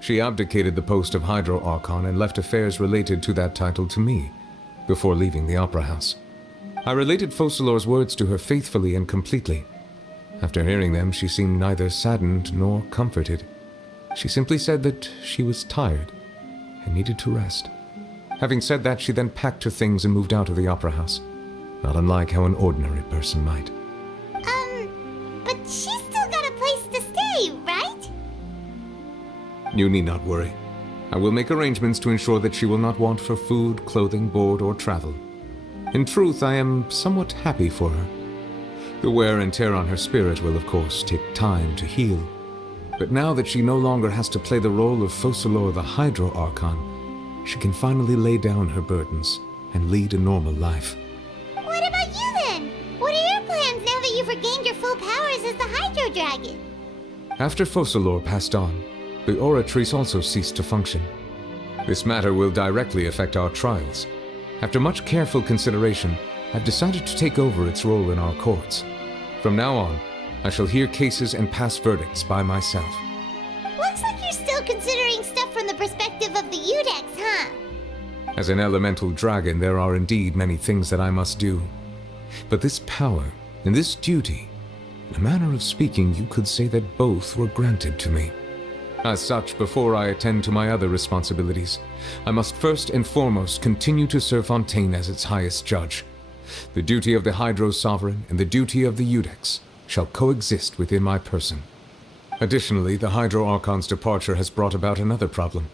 She abdicated the post of IArchon and left affairs related to that title to me, before leaving the Opera House. I related Focalor's words to her faithfully and completely. After hearing them, she seemed neither saddened nor comforted. She simply said that she was tired and needed to rest. Having said that, she then packed her things and moved out of the Opera House, not unlike how an ordinary person might. But she's still got a place to stay, right? You need not worry. I will make arrangements to ensure that she will not want for food, clothing, board, or travel. In truth, I am somewhat happy for her. The wear and tear on her spirit will, of course, take time to heal. But now that she no longer has to play the role of Focalor the IArchon, she can finally lay down her burdens and lead a normal life. What about you then? What are your plans now that you've regained your full powers as the Hydro Dragon? After Focalor passed on, the Oratrice also ceased to function. This matter will directly affect our trials. After much careful consideration, I've decided to take over its role in our courts. From now on, I shall hear cases and pass verdicts by myself. Looks like you're still considering stuff from the perspective of the Udex, huh? As an elemental dragon, there are indeed many things that I must do. But this power and this duty, in a manner of speaking, you could say that both were granted to me. As such, before I attend to my other responsibilities, I must first and foremost continue to serve Fontaine as its highest judge. The duty of the Hydro Sovereign and the duty of the Udex shall coexist within my person. Additionally, the IArchon's departure has brought about another problem,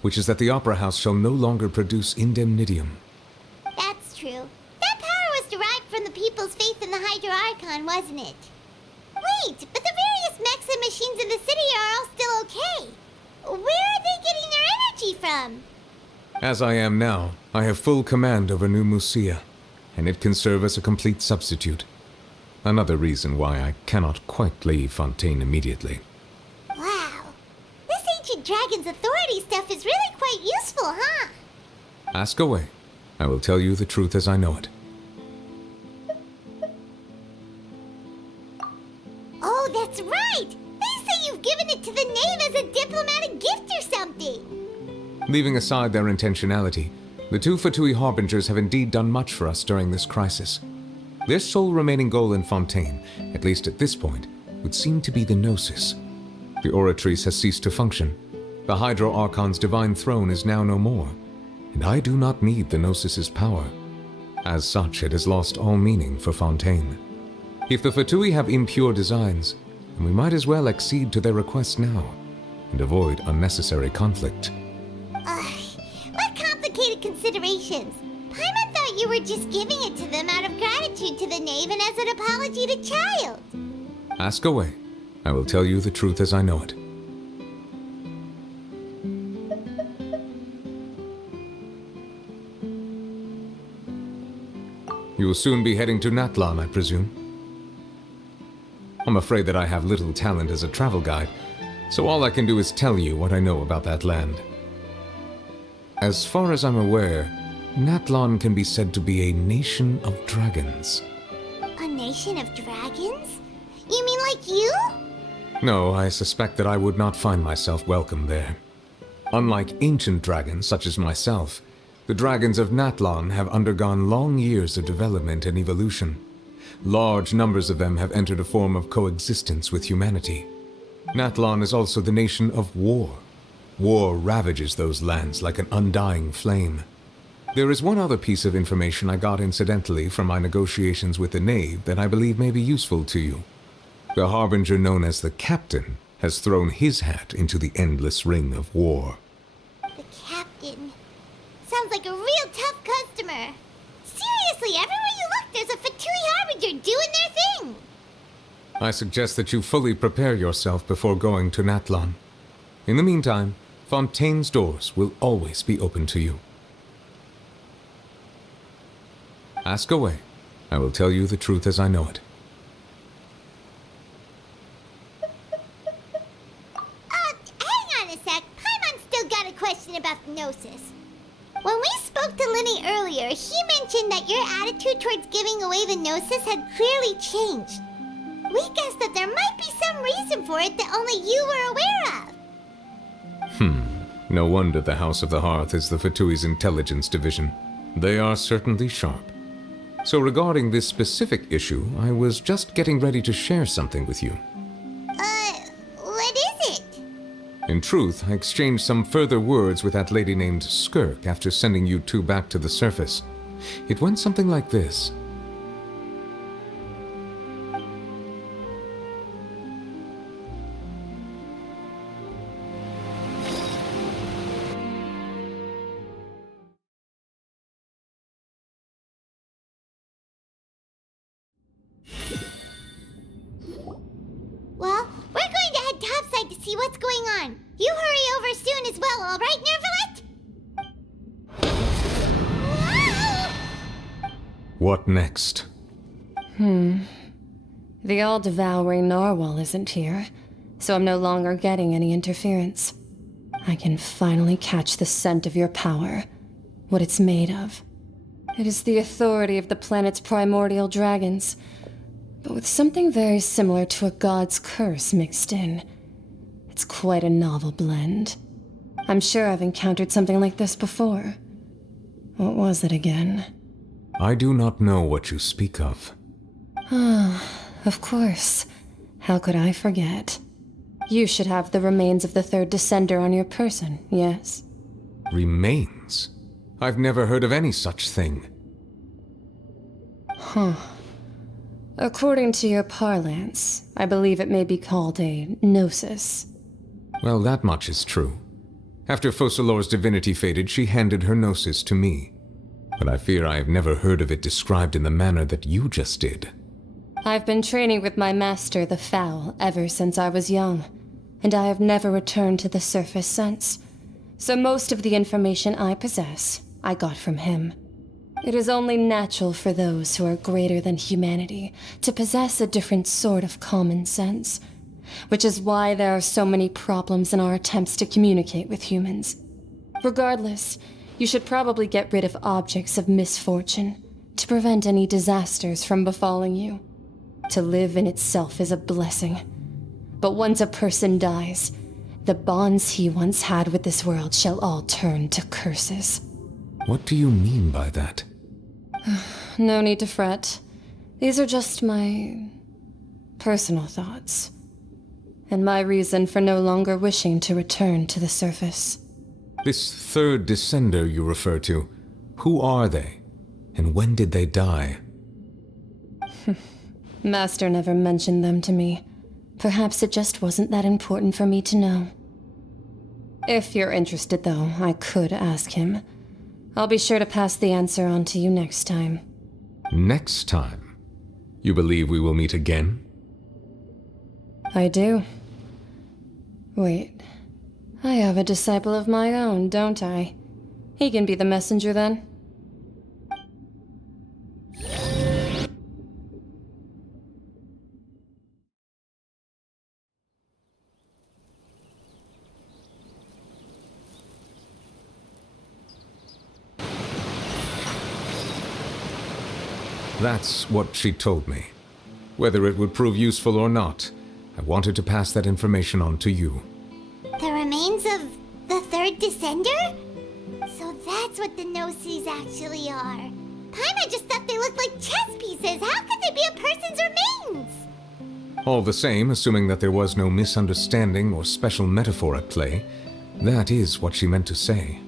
which is that the Opera House shall no longer produce indemnitium. That's true. That power was derived from the people's faith in the IArchon, wasn't it? Wait, but the various mechs and machines in the city are all still okay. Where are they getting their energy from? As I am now, I have full command over New Musia, and it can serve as a complete substitute. Another reason why I cannot quite leave Fontaine immediately. Wow. This ancient dragon's authority stuff is really quite useful, huh? Ask away. I will tell you the truth as I know it. Oh, that's right! They say you've given it to the knave as a diplomatic gift or something! Leaving aside their intentionality, the two Fatui Harbingers have indeed done much for us during this crisis. Their sole remaining goal in Fontaine, at least at this point, would seem to be the Gnosis. The Oratrice has ceased to function. The IArchon's divine throne is now no more, and I do not need the Gnosis's power. As such, it has lost all meaning for Fontaine. If the Fatui have impure designs, then we might as well accede to their request now, and avoid unnecessary conflict. What complicated considerations! Paimon thought you were just giving it to them out of gratitude to the knave and as an apology to Child. Ask away. I will tell you the truth as I know it. You will soon be heading to Natlan, I presume? I'm afraid that I have little talent as a travel guide, so all I can do is tell you what I know about that land. As far as I'm aware, Natlan can be said to be a nation of dragons. A nation of dragons? You mean like you? No, I suspect that I would not find myself welcome there. Unlike ancient dragons such as myself, the dragons of Natlan have undergone long years of development and evolution. Large numbers of them have entered a form of coexistence with humanity. Natlan is also the nation of war. War ravages those lands like an undying flame. There is one other piece of information I got incidentally from my negotiations with the knave that I believe may be useful to you. The harbinger known as the Captain has thrown his hat into the endless ring of war. The Captain. Sounds like a real tough customer. Seriously, everywhere you look, there's a Fatui Harbinger doing their thing. I suggest that you fully prepare yourself before going to Natlan. In the meantime, Fontaine's doors will always be open to you. Ask away. I will tell you the truth as I know it. Hang on a sec. Paimon's still got a question about the Gnosis. When we spoke to Linny earlier, he mentioned that your attitude towards giving away the Gnosis had clearly changed. We guessed that there might be some reason for it that only you were aware of. No wonder the House of the Hearth is the Fatui's intelligence division. They are certainly sharp. So regarding this specific issue, I was just getting ready to share something with you. What is it? In truth, I exchanged some further words with that lady named Skirk after sending you two back to the surface. It went something like this. You hurry over soon as well, alright, Nervalet? What next? The all-devouring narwhal isn't here, so I'm no longer getting any interference. I can finally catch the scent of your power, what it's made of. It is the authority of the planet's primordial dragons, but with something very similar to a god's curse mixed in. It's quite a novel blend. I'm sure I've encountered something like this before. What was it again? I do not know what you speak of. Of course. How could I forget? You should have the remains of the third descender on your person, yes? Remains? I've never heard of any such thing. According to your parlance, I believe it may be called a gnosis. Well, that much is true. After Focalor's divinity faded, she handed her gnosis to me. But I fear I have never heard of it described in the manner that you just did. I've been training with my master, the Fowl, ever since I was young, and I have never returned to the surface since. So most of the information I possess, I got from him. It is only natural for those who are greater than humanity to possess a different sort of common sense, which is why there are so many problems in our attempts to communicate with humans. Regardless, you should probably get rid of objects of misfortune to prevent any disasters from befalling you. To live in itself is a blessing. But once a person dies, the bonds he once had with this world shall all turn to curses. What do you mean by that? No need to fret. These are just my personal thoughts, and my reason for no longer wishing to return to the surface. This third descender you refer to, who are they? And when did they die? Master never mentioned them to me. Perhaps it just wasn't that important for me to know. If you're interested, though, I could ask him. I'll be sure to pass the answer on to you next time. Next time? You believe we will meet again? I do. Wait. I have a disciple of my own, don't I? He can be the messenger then. That's what she told me. Whether it would prove useful or not, I wanted to pass that information on to you. The remains of the third descender? So that's what the Gnosis actually are. Paimon just thought they looked like chess pieces. How could they be a person's remains? All the same, assuming that there was no misunderstanding or special metaphor at play, that is what she meant to say.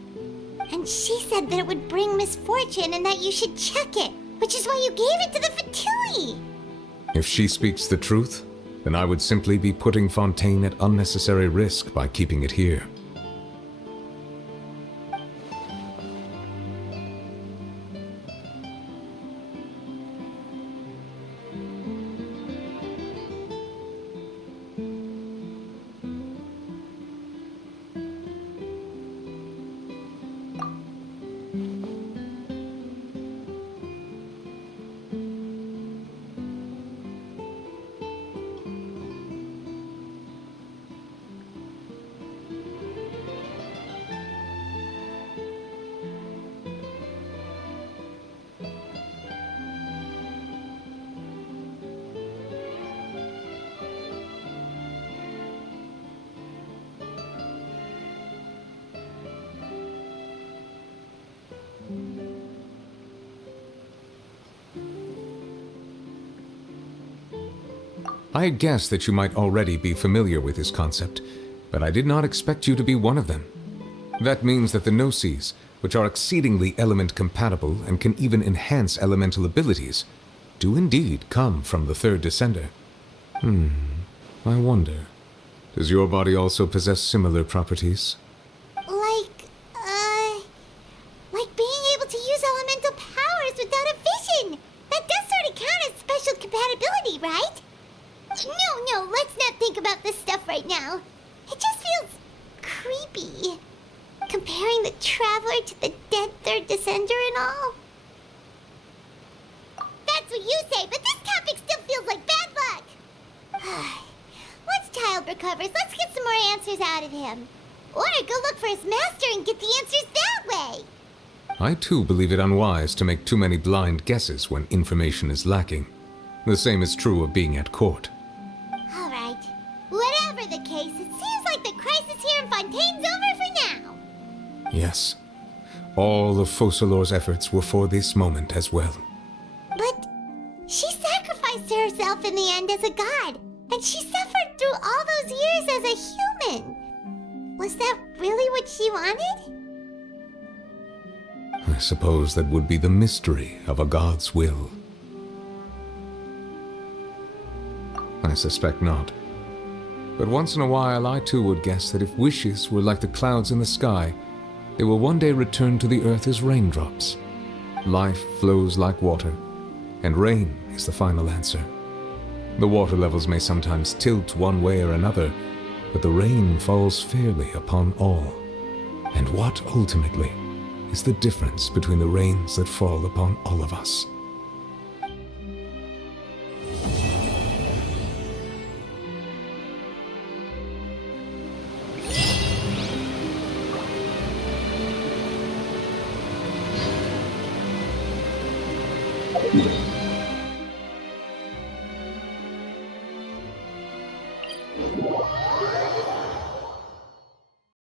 And she said that it would bring misfortune and that you should check it, which is why you gave it to the Fatui. If she speaks the truth, then I would simply be putting Fontaine at unnecessary risk by keeping it here. I had guessed that you might already be familiar with this concept, but I did not expect you to be one of them. That means that the Gnosis, which are exceedingly element-compatible and can even enhance elemental abilities, do indeed come from the third descender. I wonder, does your body also possess similar properties? Like being able to use elemental powers without a vision. That does sort of count as special compatibility, right? No, let's not think about this stuff right now. It just feels creepy. Comparing the Traveler to the dead Third Descender and all. That's what you say, but this topic still feels like bad luck. Once Child recovers, let's get some more answers out of him. Or go look for his master and get the answers that way. I too believe it unwise to make too many blind guesses when information is lacking. The same is true of being at court. All right. Whatever the case, it seems like the crisis here in Fontaine's over for now. Yes. All of Focalor's efforts were for this moment as well. But she sacrificed herself in the end as a god, and she suffered through all those years as a human. Was that really what she wanted? I suppose that would be the mystery of a god's will. I suspect not. But once in a while I too would guess that if wishes were like the clouds in the sky, they will one day return to the earth as raindrops. Life flows like water, and rain is the final answer. The water levels may sometimes tilt one way or another, but the rain falls fairly upon all. And what ultimately is the difference between the rains that fall upon all of us?